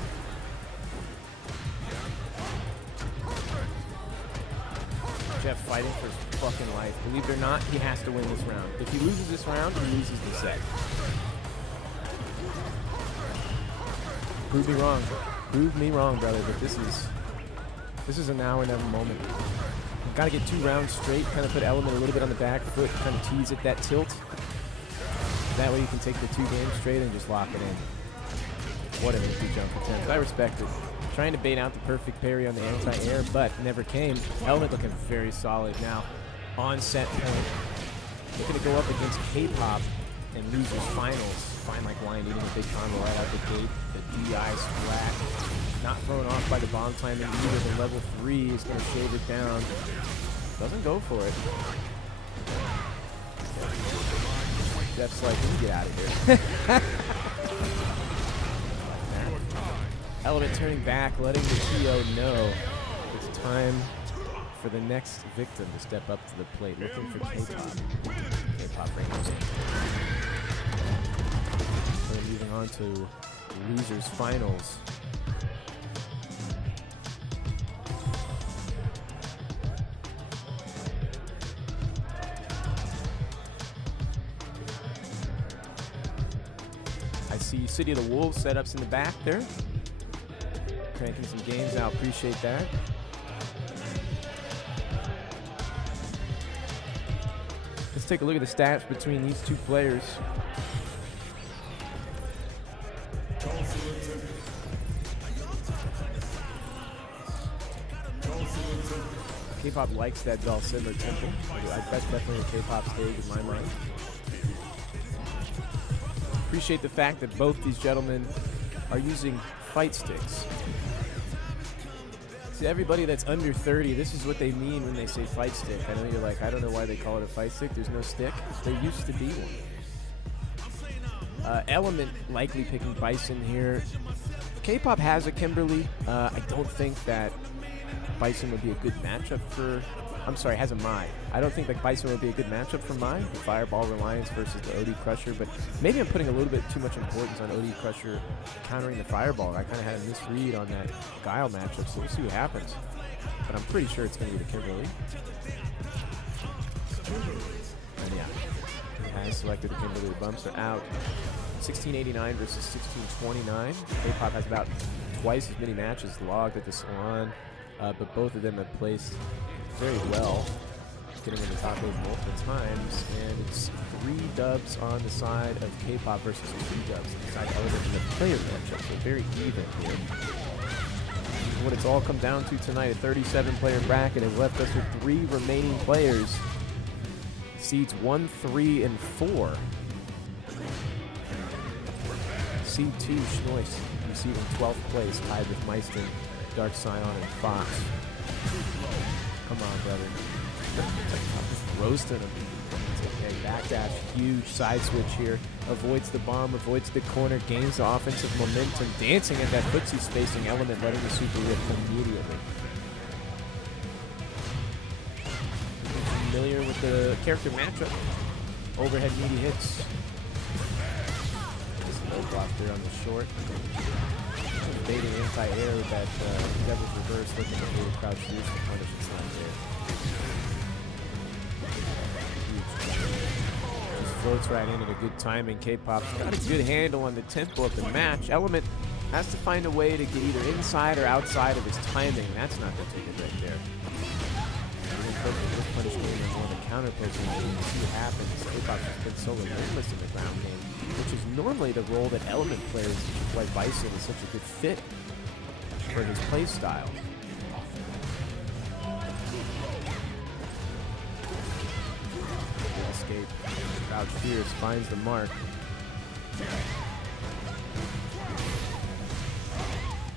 Jeff fighting for his fucking life. Believe it or not, he has to win this round. If he loses this round, he loses the set. Prove me wrong. Prove me wrong, brother, but this is a now or never moment. You've got to get 2 rounds straight, kind of put Element a little bit on the back foot, kind of tease at that tilt. That way you can take the 2 games straight and just lock it in. What an empty jump attempt. I respect it. Trying to bait out the perfect parry on the anti-air, but never came. Element looking very solid now. On set point. Looking to go up against K-pop and losers finals. Fine Like Wine eating a big combo right out the gate. The DI splat. Not thrown off by the bomb timing either. The level 3 is going to shave it down. Doesn't go for it. Jeff's like, let me get out of here. Element turning back, letting the TO know it's time for the next victim to step up to the plate, looking for K-pop. K-pop Rangers. We're moving on to losers finals. I see City of the Wolves setups in the back there. Cranking some games out, appreciate that. Let's take a look at the stats between these two players. K-pop likes that Dulcimer temple. That's definitely a K-pop stage in my mind. Appreciate the fact that both these gentlemen are using fight sticks. To everybody that's under 30, this is what they mean when they say fight stick. I know you're like, I don't know why they call it a fight stick. There's no stick. There used to be one. Element likely picking Bison here. K-pop has a Kimberly. I don't think that Bison would be a good matchup for... I'm sorry, has a Mai. I don't think that Bison would be a good matchup for Mai. The Fireball Reliance versus the OD Crusher, but maybe I'm putting a little bit too much importance on OD Crusher countering the Fireball. I kind of had a misread on that Guile matchup, so we'll see what happens. But I'm pretty sure it's going to be the Kimberly. And yeah, he has selected the Kimberly. The bumps are out. 1689 versus 1629. K-pop has about twice as many matches logged at the Salon, but both of them have placed very well, getting in the top 8 multiple times, and it's 3 dubs on the side of K-pop versus 2 dubs on the side of Element in the player matchup, so very even here. What it's all come down to tonight, a 37-player bracket, has left us with 3 remaining players. Seeds 1, 3, and 4. Seed 2, Schnois, receiving 12th place, tied with Meister, Dark Scion, and Fox. Come on, brother. Just roasting him. It's okay. Backdash, huge side switch here. Avoids the bomb, avoids the corner, gains the offensive momentum. Dancing at that footsie spacing Element, letting the super rip immediately. Familiar with the character matchup. Overhead meaty hits. Just low block there on the short. Baiting anti-air with that Devil's Reverse, looking at the crouch use to punish its not there. Just floats right in at a good timing. K-pop's got a good handle on the tempo of the match. Element has to find a way to get either inside or outside of his timing. That's not going to take it right there. This punish game and more of a counter poking game. See what happens. K-pop has been so relentless in the ground game, which is normally the role that Element plays, which is why Bison is such a good fit for his play style. Good escape. Crouch Fierce finds the mark.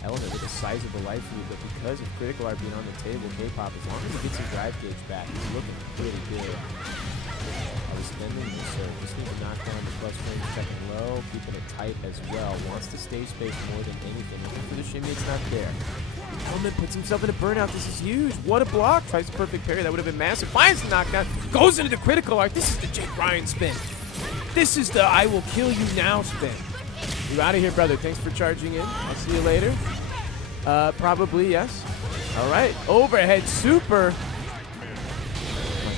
Element with a sizable life lead, but because of Critical Art being on the table, K-pop, as long as he gets his drive gauge back, he's looking really good. I was spending this, so just need to knock down the plus range, checking low, keeping it tight as well. Wants to stage space more than anything. Looking for the shimmy, it's not there. Element puts himself in a burnout. This is huge. What a block. Tries the perfect parry. That would have been massive. Finds the knockdown. Goes into the Critical Art. This is the Jake Ryan spin. This is the I will kill you now spin. You out of here, brother. Thanks for charging in. I'll see you later. Probably, yes. All right. Overhead super.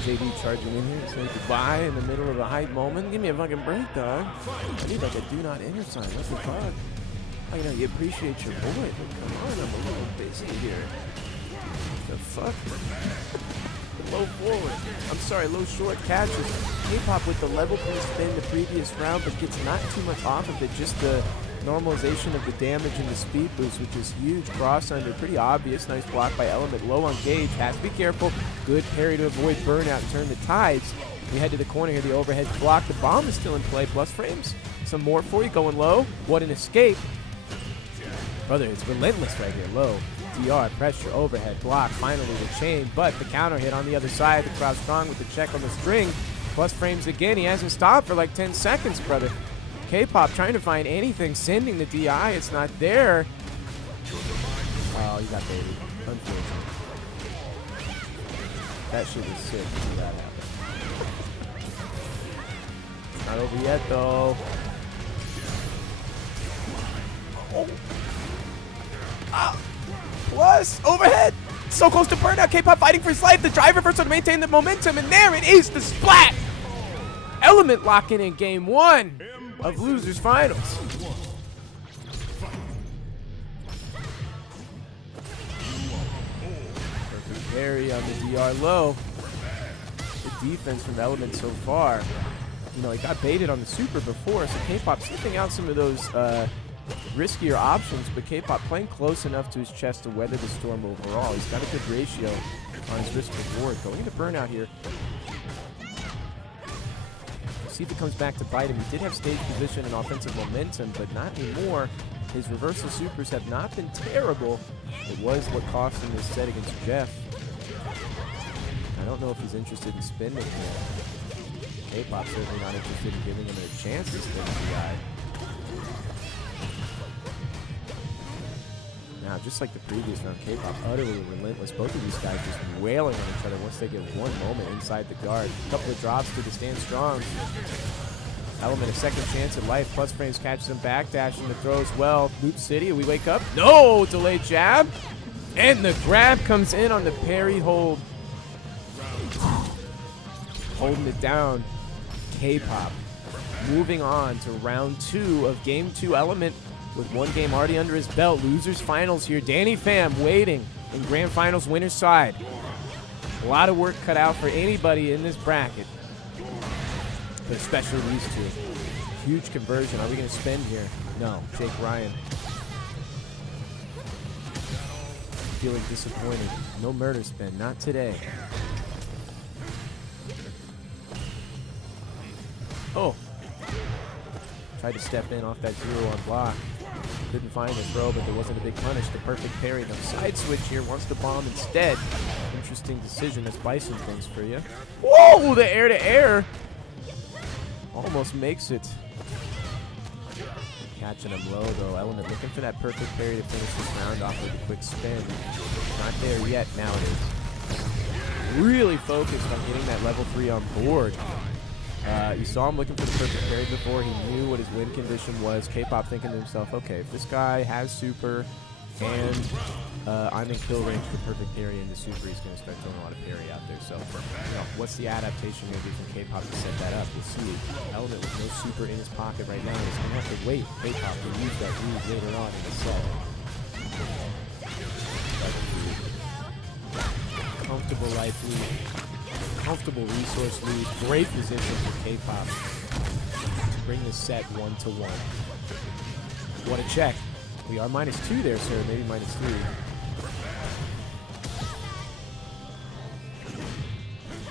JD charging in here to say goodbye in the middle of a hype moment. Give me a fucking break, dog. I need like a do not enter sign. What the fuck? You know, you appreciate your boy, but come on, I'm a little busy here. What the fuck? Low forward. I'm sorry, low short catches. K-pop with the level piece spin the previous round, but gets not too much off of it. Just the normalization of the damage and the speed boost, which is huge. Cross under, pretty obvious. Nice block by Element. Low on gauge. Has to be careful. Good parry to avoid burnout and turn the tides. We head to the corner here. The overhead block. The bomb is still in play. Plus frames. Some more for you. Going low. What an escape. Brother, it's relentless right here. Low. DR, pressure, overhead, block, finally the chain, but the counter hit on the other side. The crowd strong with the check on the string. Plus frames again. He hasn't stopped for like 10 seconds, brother. K-pop trying to find anything, sending the DI. It's not there. Oh, he got baited. Unfortunate. That shit was sick to see that happen. It's not over yet, though. Oh. Ah. Plus, overhead. So close to burnout. K-pop fighting for his life. The drive reversal to maintain the momentum, and there it is, the splat. Element locking in game 1 of Losers Finals. Perfect parry on the DR low. the defense from Element so far. You know, he got baited on the super before, so K-Pop sniffing out some of those riskier options, but K-Pop playing close enough to his chest to weather the storm overall. He's got a good ratio on his risk reward. Going into burnout here. See if it comes back to bite him. He did have stage position and offensive momentum, but not anymore. His reversal supers have not been terrible. It was what cost him this set against Jeff. I don't know if he's interested in spending here. K-Pop certainly not interested in giving him a chance to spin the guy. Now, just like the previous round, K-Pop utterly relentless. Both of these guys just wailing on each other once they get one moment inside the guard. A couple of drops to stand strong. Element a second chance at life. Plus frames catches him back, dashing the throw as well. Loop City, we wake up. No! Delayed jab. And the grab comes in on the parry hold. Holding it down. K-Pop moving on to round 2 of game 2. Element with one game already under his belt. Losers finals here. Danny Pham waiting in grand finals winner's side. A lot of work cut out for anybody in this bracket, but especially these two. Huge conversion. Are we going to spend here? No. Jake Ryan feeling disappointed. No murder spin. Not today. Oh. Tried to step in off that 0 on block. Couldn't find the throw, but there wasn't a big punish. The perfect parry. No side switch here. Wants to bomb instead. Interesting decision as Bison thinks for you. Whoa! The air to air. Almost makes it. Catching him low, though. Element looking for that perfect parry to finish this round off with a quick spin. Not there yet. Now it is. Really focused on getting that level 3 on board. You saw him looking for the perfect parry before. He knew what his win condition was. K-Pop thinking to himself, okay, if this guy has super and I'm in kill range for perfect parry and the super, he's going to start throwing a lot of parry out there. So, you know, what's the adaptation going to be from K-Pop to set that up? We'll see. Element with no super in his pocket right now. He's going to have to wait K-Pop to use that move later on in the set. Comfortable life lead. Comfortable resource lead. Great position for K-Pop to bring this set 1-1. What a check. We are -2 there, sir. Maybe -3.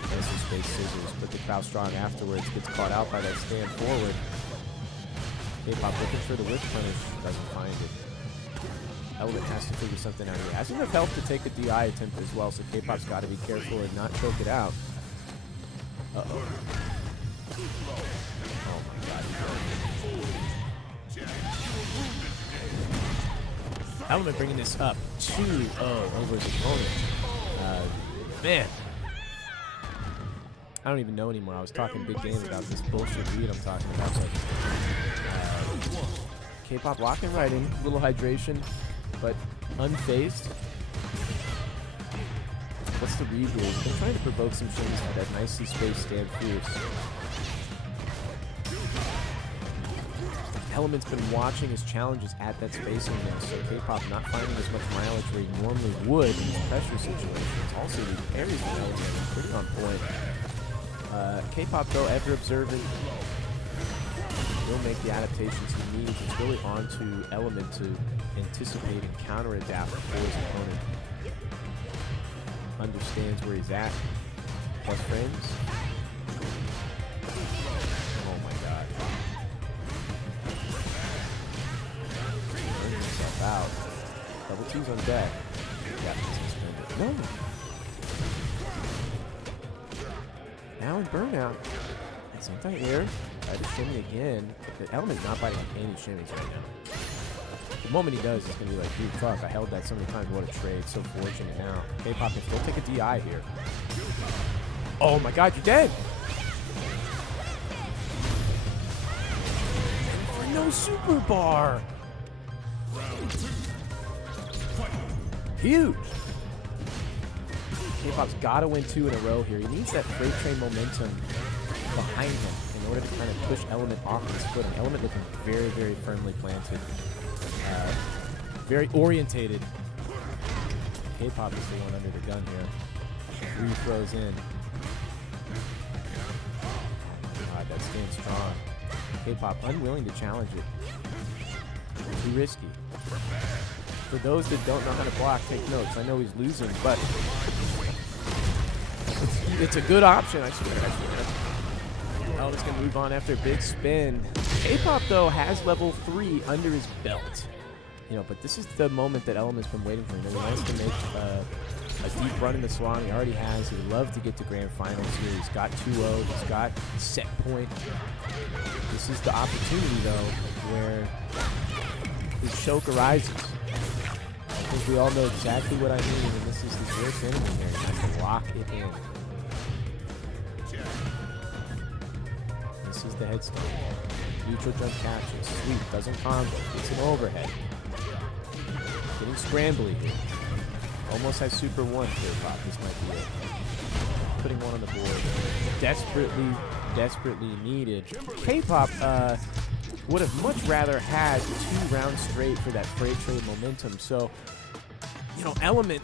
There's some space scissors, but the crowd strong afterwards gets caught out by that stand forward. K-Pop looking for the whip punish, doesn't find it. Element has to figure something out here. Has enough help to take a DI attempt as well, so K-Pop's got to be careful and not choke it out. Uh-oh. Oh my god. Element bringing this up 2-0 over his opponent. Man. I don't even know anymore. I was talking big game about this bullshit read I'm talking about. But, K-Pop locking right in. A little hydration, but unfazed. What's the read here? He's been trying to provoke some shins for that nicely spaced stand fierce. Element's been watching his challenges at that spacing now, so K-Pop not finding as much mileage where he normally would in these pressure situations. Also, the parries from Element are pretty on point. K-Pop, though, ever observant, will make the adaptations he needs. It's really on to Element to anticipate and counter-adapt for his opponent. Understands where he's at. Plus frames. Oh my god. Burns himself out. Double T's on deck. Yeah, suspended. No! Now in burnout. It's anti-air. Try to shimmy again. But the Element's not biting any shimmies right now. The moment he does, it's going to be like, dude, fuck, I held that so many times. What a trade. So fortunate now. K-Pop can still take a DI here. Oh my god, you're dead! No super bar! Huge! K-Pop's got to win 2 in a row here. He needs that freight train momentum behind him in order to kind of push Element off his footing. Element looking very, very firmly planted. Very orientated. K-Pop is the one under the gun here. 3 throws in. stand strong. K-Pop unwilling to challenge it. Too risky. For those that don't know how to block, take notes. I know he's losing, but it's a good option, I swear. Element's going to move on after a big spin. K-Pop, though, has level 3 under his belt. You know, but this is the moment that Element's been waiting for. You know, he wants to make a deep run in the Salon. He already has. He'd love to get to grand finals here. He's got 2-0. He's got set point. This is the opportunity, though, where his choke arises. I think we all know exactly what I mean, and this is his worst enemy here. He has to lock it in. This is the headstand. Neutral jump catches. Sweep. Doesn't combo. It's an overhead. Getting scrambly here. Almost has Super 1 K-Pop. This might be it. Putting one on the board. Desperately needed. K-Pop would have much rather had 2 rounds straight for that freight trade momentum. So, you know, Element,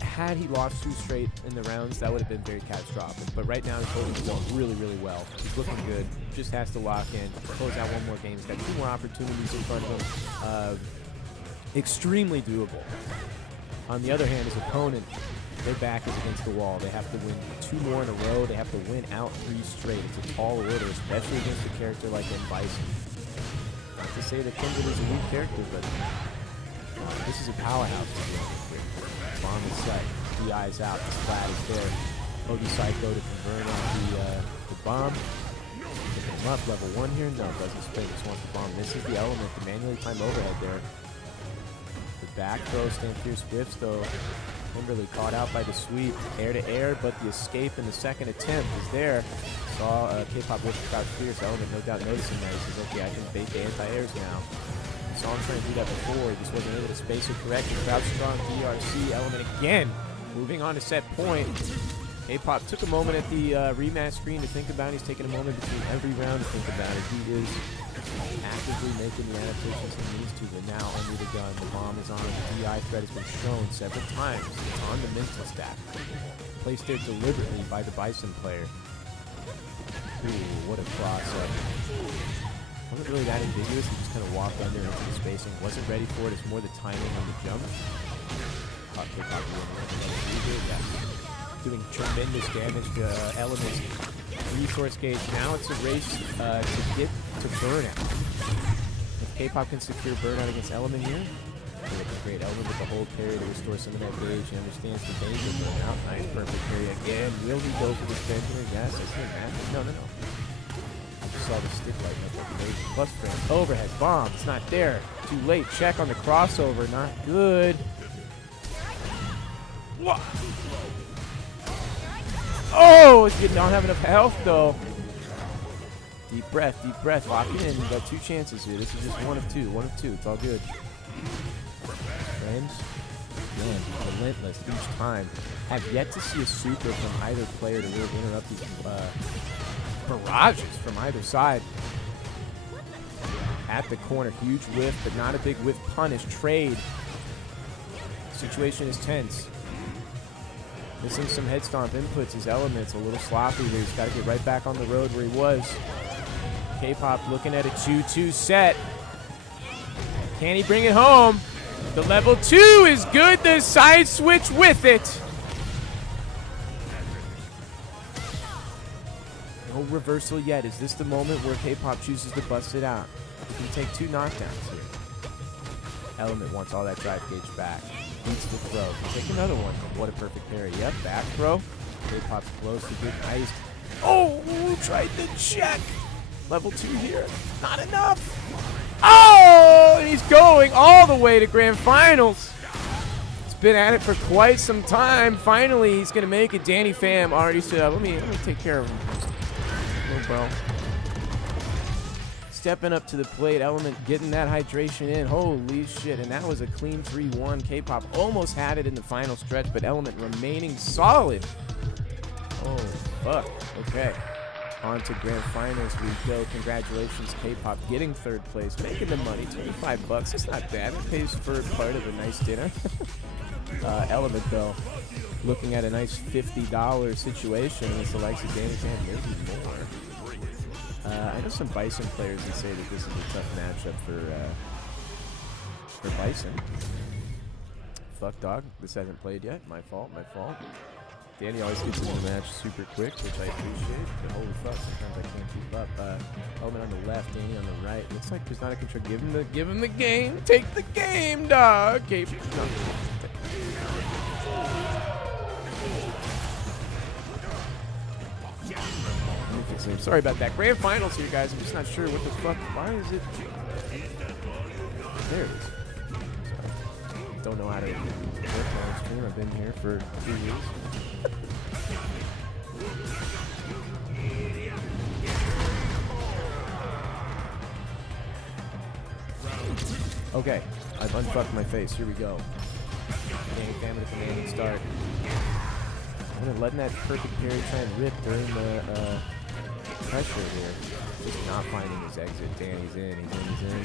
had he lost 2 straight in the rounds, that would have been very catastrophic. But right now, he's holding his own really, really well. He's looking good. Just has to lock in, close out one more game. He's got 2 more opportunities in front of him. Extremely doable. On the other hand, his opponent, their back is against the wall. They have to win 2 more in a row. They have to win out 3 straight. It's a tall order, especially against a character like M. Bison. Not to say that Kindred is a weak character, but this is a powerhouse. Bomb is set. DI's out. The splat is there. Ogi Psycho to convert on the bomb. Picking him up. Level 1 here. No, doesn't spin. Just wants the bomb. This is the Element. The manually timed overhead there. The back throw. Stand fierce whiffs, though. Kimberly caught out by the sweep. Air to air, but the escape in the second attempt is there. Saw K-Pop with the crouch fierce. Element no doubt noticing that. He says, okay, I can bait the anti-airs now. Saw him trying to do that before. He just wasn't able to space it correctly. Crouch strong DRC. Element again. Moving on to set point. K-Pop took a moment at the rematch screen to think about it. He's taking a moment between every round to think about it. He is actively making the adaptations he needs to, but now under the gun. The bomb is on. The DI threat has been shown several times. It's on the mental stack. Placed there deliberately by the Bison player. Ooh, what a cross-up. Wasn't really that ambiguous. He just kind of walked under into the spacing. Wasn't ready for it. It's more the timing on the jump. Caught K-Pop doing tremendous damage to Element's resource gauge. Now it's a race to get to burnout. If K-Pop can secure burnout against Element here, it would be great. Element with the hold parry to restore some of that gauge. He understands the danger of burnout. Nice perfect parry again. Will he go for the spin here? Yes, I see it. No. Saw the stick light up the plus frame. Overhead bomb. It's not there. Too late. Check on the crossover. Not good. What? Oh, you don't have enough health though. Deep breath. Lock it in. You got 2 chances here. This is just 1 of 2. 1 of 2. It's all good. Friends, again, relentless each time. Have yet to see a super from either player to really interrupt these barrages from either side. At the corner, huge whiff, but not a big whiff punish. Trade. Situation is tense. Missing some head stomp inputs. His Element's a little sloppy there. He's got to get right back on the road where he was. K-Pop looking at a 2-2 set. Can he bring it home? The level 2 is good. The side switch with it. No reversal yet. Is this the moment where K-Pop chooses to bust it out? He can take 2 knockdowns here. Element wants all that drive gauge back. Beats the throw. Take another one. What a perfect parry. Yep, back throw. K-Pop's close to getting iced. Oh, tried to check. Level 2 here. Not enough. Oh, and he's going all the way to grand finals. He's been at it for quite some time. Finally, he's going to make it. Danny Pham already stood up. Let me take care of him. Little bro. Stepping up to the plate. Element getting that hydration in. Holy shit. And that was a clean 3-1. K-Pop almost had it in the final stretch, but Element remaining solid. Oh, fuck. Okay. On to grand finals we go. Congratulations, K-Pop, getting 3rd place, making the money, $25. It's not bad. It pays for part of a nice dinner. Element, though, looking at a nice $50 situation against the likes of Danny Tan, maybe more. I know some Bison players that say that this is a tough matchup for Bison. Fuck dog, this hasn't played yet. My fault, my fault. Danny always gets into the match super quick, which I appreciate, but holy fuck, sometimes I can't keep up. Element on the left, Danny on the right. Looks like there's not a control. Give him the game. Take the game, dog. Okay. No. Sorry about that. Grand finals here, guys. I'm just not sure what the fuck. Why is it? There it is. Sorry. Don't know how to work on stream. I've been here for 2 years. Okay, I've unfucked my face. Here we go. Danny Fan with a commanding start. I've been letting that perfect parry try and rip during the pressure here. Just not finding his exit. Danny's in. He's in.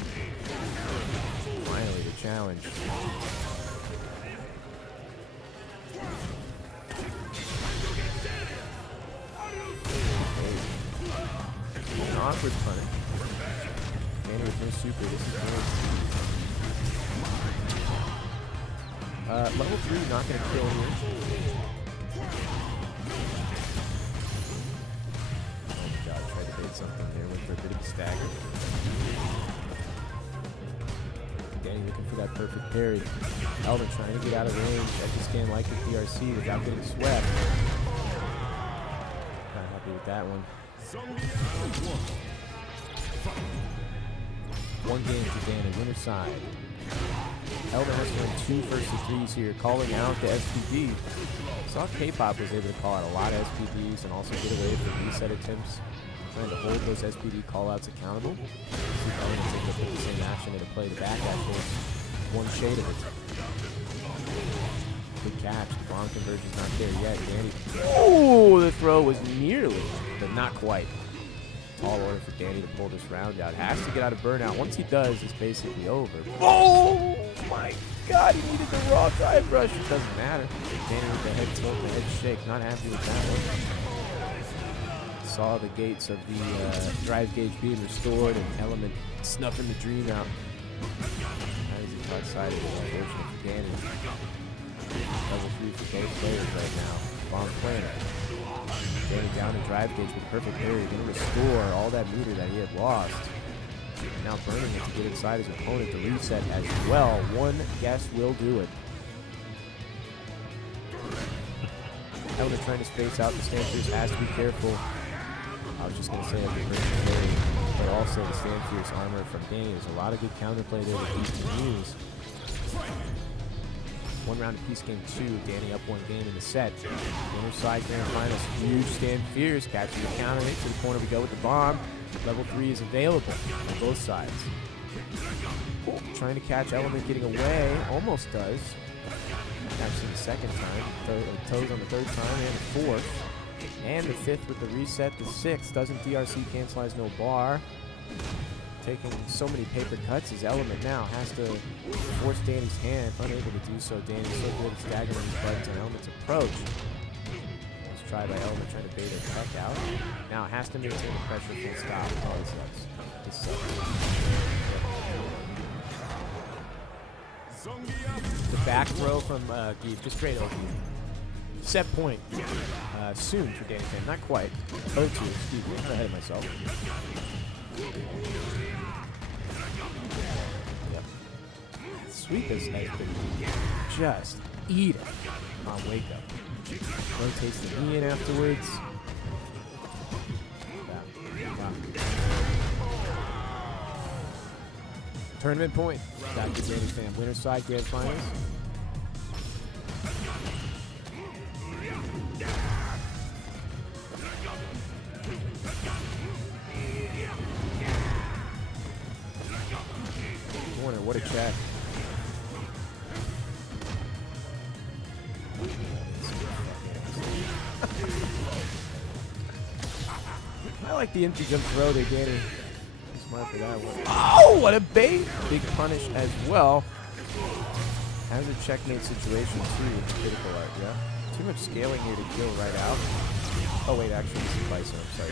Finally, the challenge. An awkward punish. Danny with no super. This is good. Level 3 not going to kill here. Oh god, tried to bait something there. Went for a bit of a stagger. Danny looking for that perfect parry. Elvin trying to get out of range. I just can't like the DRC without getting swept. Not happy with that one. One game for Danny, winner side. Elvin has to win 2 versus 3s here, calling out the SPD. Saw K-Pop was able to call out a lot of SPDs and also get away from reset attempts, trying to hold those SPD callouts accountable. See if Elvin can take the same action and play the back after one shade of it. Good catch. The bomb conversion's not there yet. Danny. Oh, the throw was nearly, but not quite. Tall order for Danny to pull this round out. Has to get out of burnout. Once he does, it's basically over. Oh my god, he needed the raw drive rush. It doesn't matter. Danny with the head tilt, the head shake. Not happy with that one. Saw the gates of the drive gauge being restored and Element snuffing the dream out. That is the outside of it, unfortunate for Danny. Level 3 for both players right now. Bomb player. Danny down to drive gauge with perfect parry, going to restore all that meter that he had lost. And now burning it to get inside his opponent to reset as well. One guess will do it. Element trying to space out the stand fierce, has to be careful. I was just going to say that the perfect parry, but also the stand fierce armor from Danny. There's a lot of good counterplay there that he can use. One round apiece, game 2. Danny up 1 game in the set. Winner side grand finals. Huge stand fierce. Catching the counter hit to the corner. We go with the bomb. Level 3 is available on both sides. Ooh, trying to catch Element, getting away. Almost does. Catching the second time. Toes on the 3rd time and the 4th. And the 5th with the reset. The 6th doesn't DRC cancelize no bar. Taking so many paper cuts, his Element now has to force Danny's hand. Unable to do so. Danny's so good at staggering his buttons on Element's approach. Let's try by Element trying to bait a tech out. Now has to maintain the pressure full stop. Oh, this sucks. This sucks. The back throw from Geef, just great OP. Set point soon for Danny Fan. Not quite. O2, excuse me. I'm ahead of myself. Yep. Sweep has been just eating on wake up. Rotates the knee in afterwards. Wow. Tournament point. Back to Danny Fan. Winner side grand finals. What a check. I like the empty jump throw there, Danny. Smart for that one. Oh, what a bait! Big punish as well. Has a checkmate situation too with the critical art, yeah? Too much scaling here to kill right out. Oh, wait, actually, this is Bison. I'm sorry.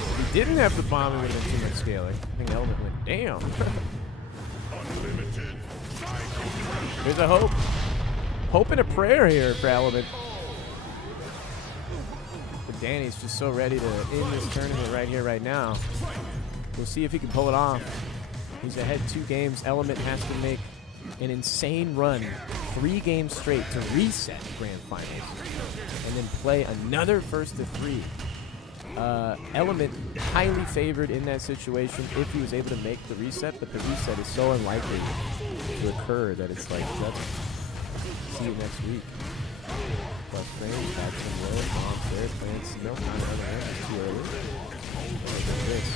If he didn't have the bomb, it would have been too much scaling. I think Element went, damn. There's a hope. Hope and a prayer here for Element. But Danny's just so ready to end this tournament right here, right now. We'll see if he can pull it off. He's ahead 2 games. Element has to make an insane run 3 games straight to reset Grand Finals and then play another first to 3. Element highly favored in that situation if he was able to make the reset, but the reset is so unlikely to occur that it's like, see you next week. Plus frames, back from low, bomb there, plants, no, not another hand, it's too early. Look at this.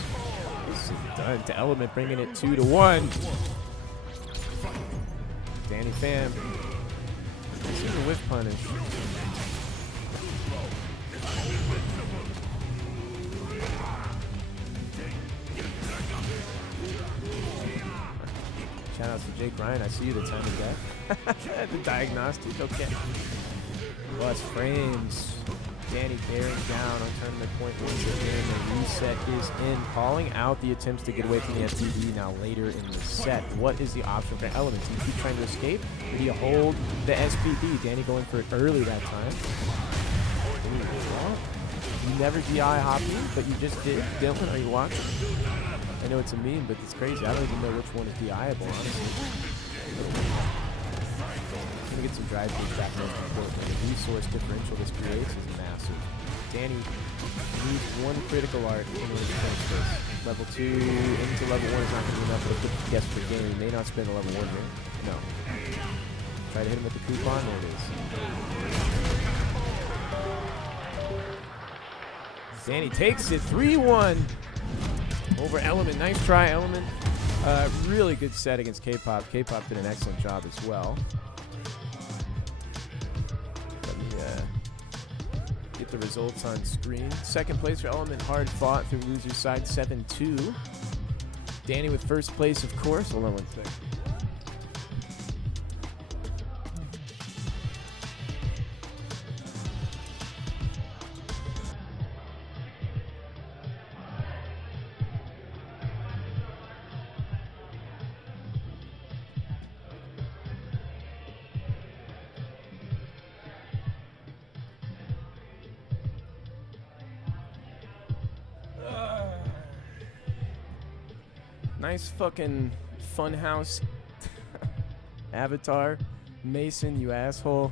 This is done to Element, bringing it 2-1. Danny Pham. This is a whiff punish. Shout out to Jake Ryan. I see you the time of death. The diagnostic. Okay. Plus frames. Danny bearing down on tournament point once again. The reset is in. Calling out the attempts to get away from the FTD now later in the set. What is the option for Element? Do you keep trying to escape? Or do you hold the SPB? Danny going for it early that time. Ooh, well, you never DI hopping, but you just did. Dylan, are you watching? I know it's a meme, but it's crazy. I don't even know which one is DIable, honestly. I'm going to get some drive throughs back most importantly. The resource differential this creates is massive. Danny needs 1 critical art in order to finish this. Level 2 into level 1 is not going to be enough, but a good guess per game. He may not spend a level 1 here. No. Try to hit him with the coupon. There it is. Danny takes it 3-1 over Element. Nice try, Element. Really good set against K-Pop. K-Pop did an excellent job as well. Let me get the results on screen. Second place for Element, hard fought through loser's side, 7-2. Danny with first place, of course. Hold on one second. Nice fucking funhouse avatar. Mason, you asshole.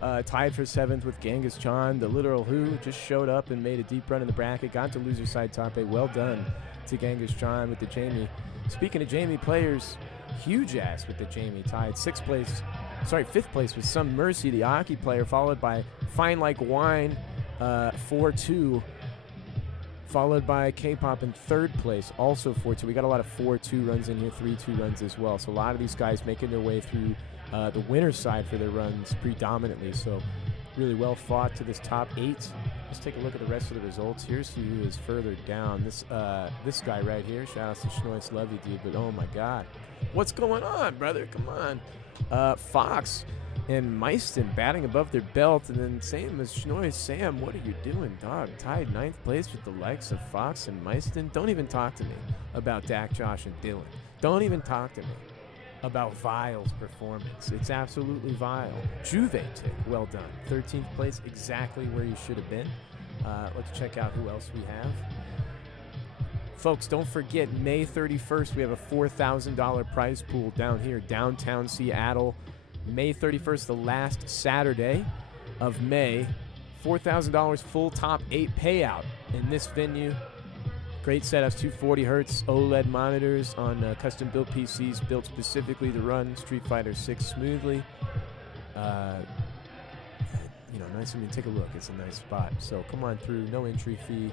Tied for 7th with Genghis Khan. The literal who just showed up and made a deep run in the bracket. Got to loser side top 8. Well done to Genghis Khan with the Jamie. Speaking of Jamie players, huge ass with the Jamie. Tied 5th place with Some Mercy, the Aki player, followed by Fine Like Wine, 4-2. Followed by K-Pop in 3rd place, also 4-2. We got a lot of 4-2 runs in here, 3-2 runs as well. So a lot of these guys making their way through the winner's side for their runs predominantly. So really well fought to this top 8. Let's take a look at the rest of the results. Here's who is further down. This guy right here. Shout out to Schnoiz, love you, dude. But oh my God, what's going on, brother? Come on. Fox and Meiston batting above their belt, and then same as Schnoiz. Sam, what are you doing, dog? Tied 9th place with the likes of Fox and Meiston. Don't even talk to me about Dak, Josh, and Dylan. Don't even talk to me about Vile's performance. It's absolutely vile. Juve Tick, well done. 13th place, exactly where you should have been. Let's check out who else we have. Folks, don't forget, May 31st, we have a $4,000 prize pool down here, downtown Seattle. May 31st, the last Saturday of May. $4,000 full top 8 payout in this venue. Great setups, 240 hertz OLED monitors on custom-built PCs built specifically to run Street Fighter 6 smoothly. Nice. I mean, take a look. It's a nice spot. So come on through. No entry fee.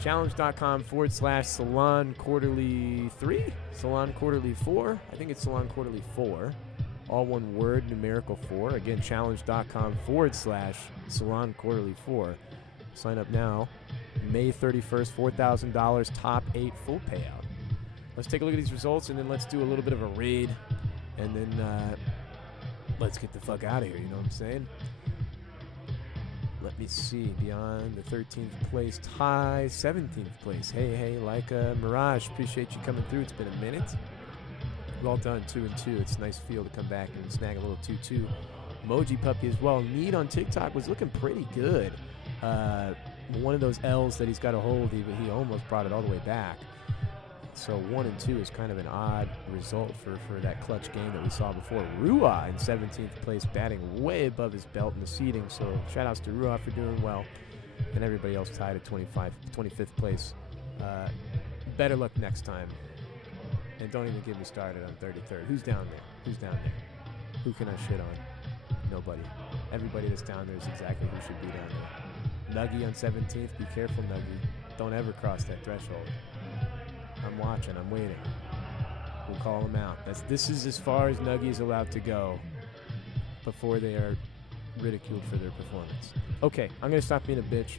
Challenge.com/Salon Quarterly 3? Salon Quarterly 4? I think it's Salon Quarterly 4. All one word, numerical 4. Again, challenge.com/Salon Quarterly 4. Sign up now. May 31st, $4,000 top 8 full payout. Let's take a look at these results, and then let's do a little bit of a raid, and then let's get the fuck out of here, you know what I'm saying? Let me see. Beyond the 13th place tie, 17th place. Hey, like Mirage, appreciate you coming through. It's been a minute. Well done, 2-2. It's a nice feel to come back and snag a little 2-2. Moji Puppy as well. Need on TikTok was looking pretty good. One of those L's that he's got to hold, he almost brought it all the way back. So 1 and 2 is kind of an odd result for that clutch game that we saw before. Rua in 17th place, batting way above his belt in the seeding. So shout outs to Rua for doing well. And everybody else tied at 25th place. Better luck next time. And don't even get me started on 33rd. Who's down there? Who can I shit on? Nobody. Everybody that's down there is exactly who should be down there. Nuggy on 17th. Be careful, Nuggy. Don't ever cross that threshold. I'm watching. I'm waiting. We'll call him out. This is as far as Nuggy is allowed to go before they are ridiculed for their performance. Okay, I'm gonna stop being a bitch.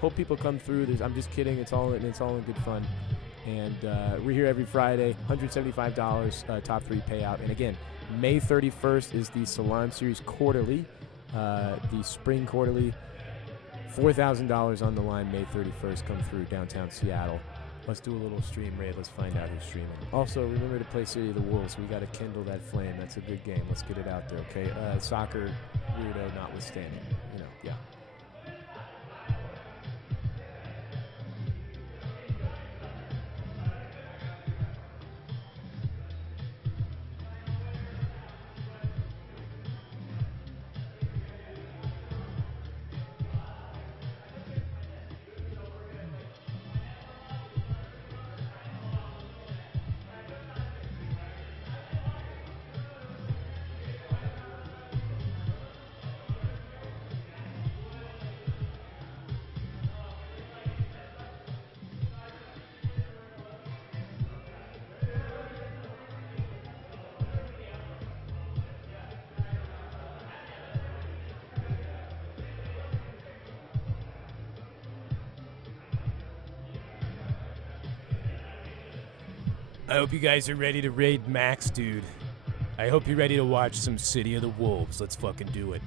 Hope people come through. I'm just kidding. It's all in good fun. And we're here every Friday. $175 top 3 payout. And again, May 31st is the Salon Series quarterly, the spring quarterly. $4,000 on the line. May 31st. Come through downtown Seattle. Let's do a little stream raid. Let's find out who's streaming. Also, remember to play City of the Wolves. We got to kindle that flame. That's a good game. Let's get it out there, okay? Soccer weirdo notwithstanding. Yeah. I hope you guys are ready to raid Max, dude. I hope you're ready to watch some City of the Wolves. Let's fucking do it.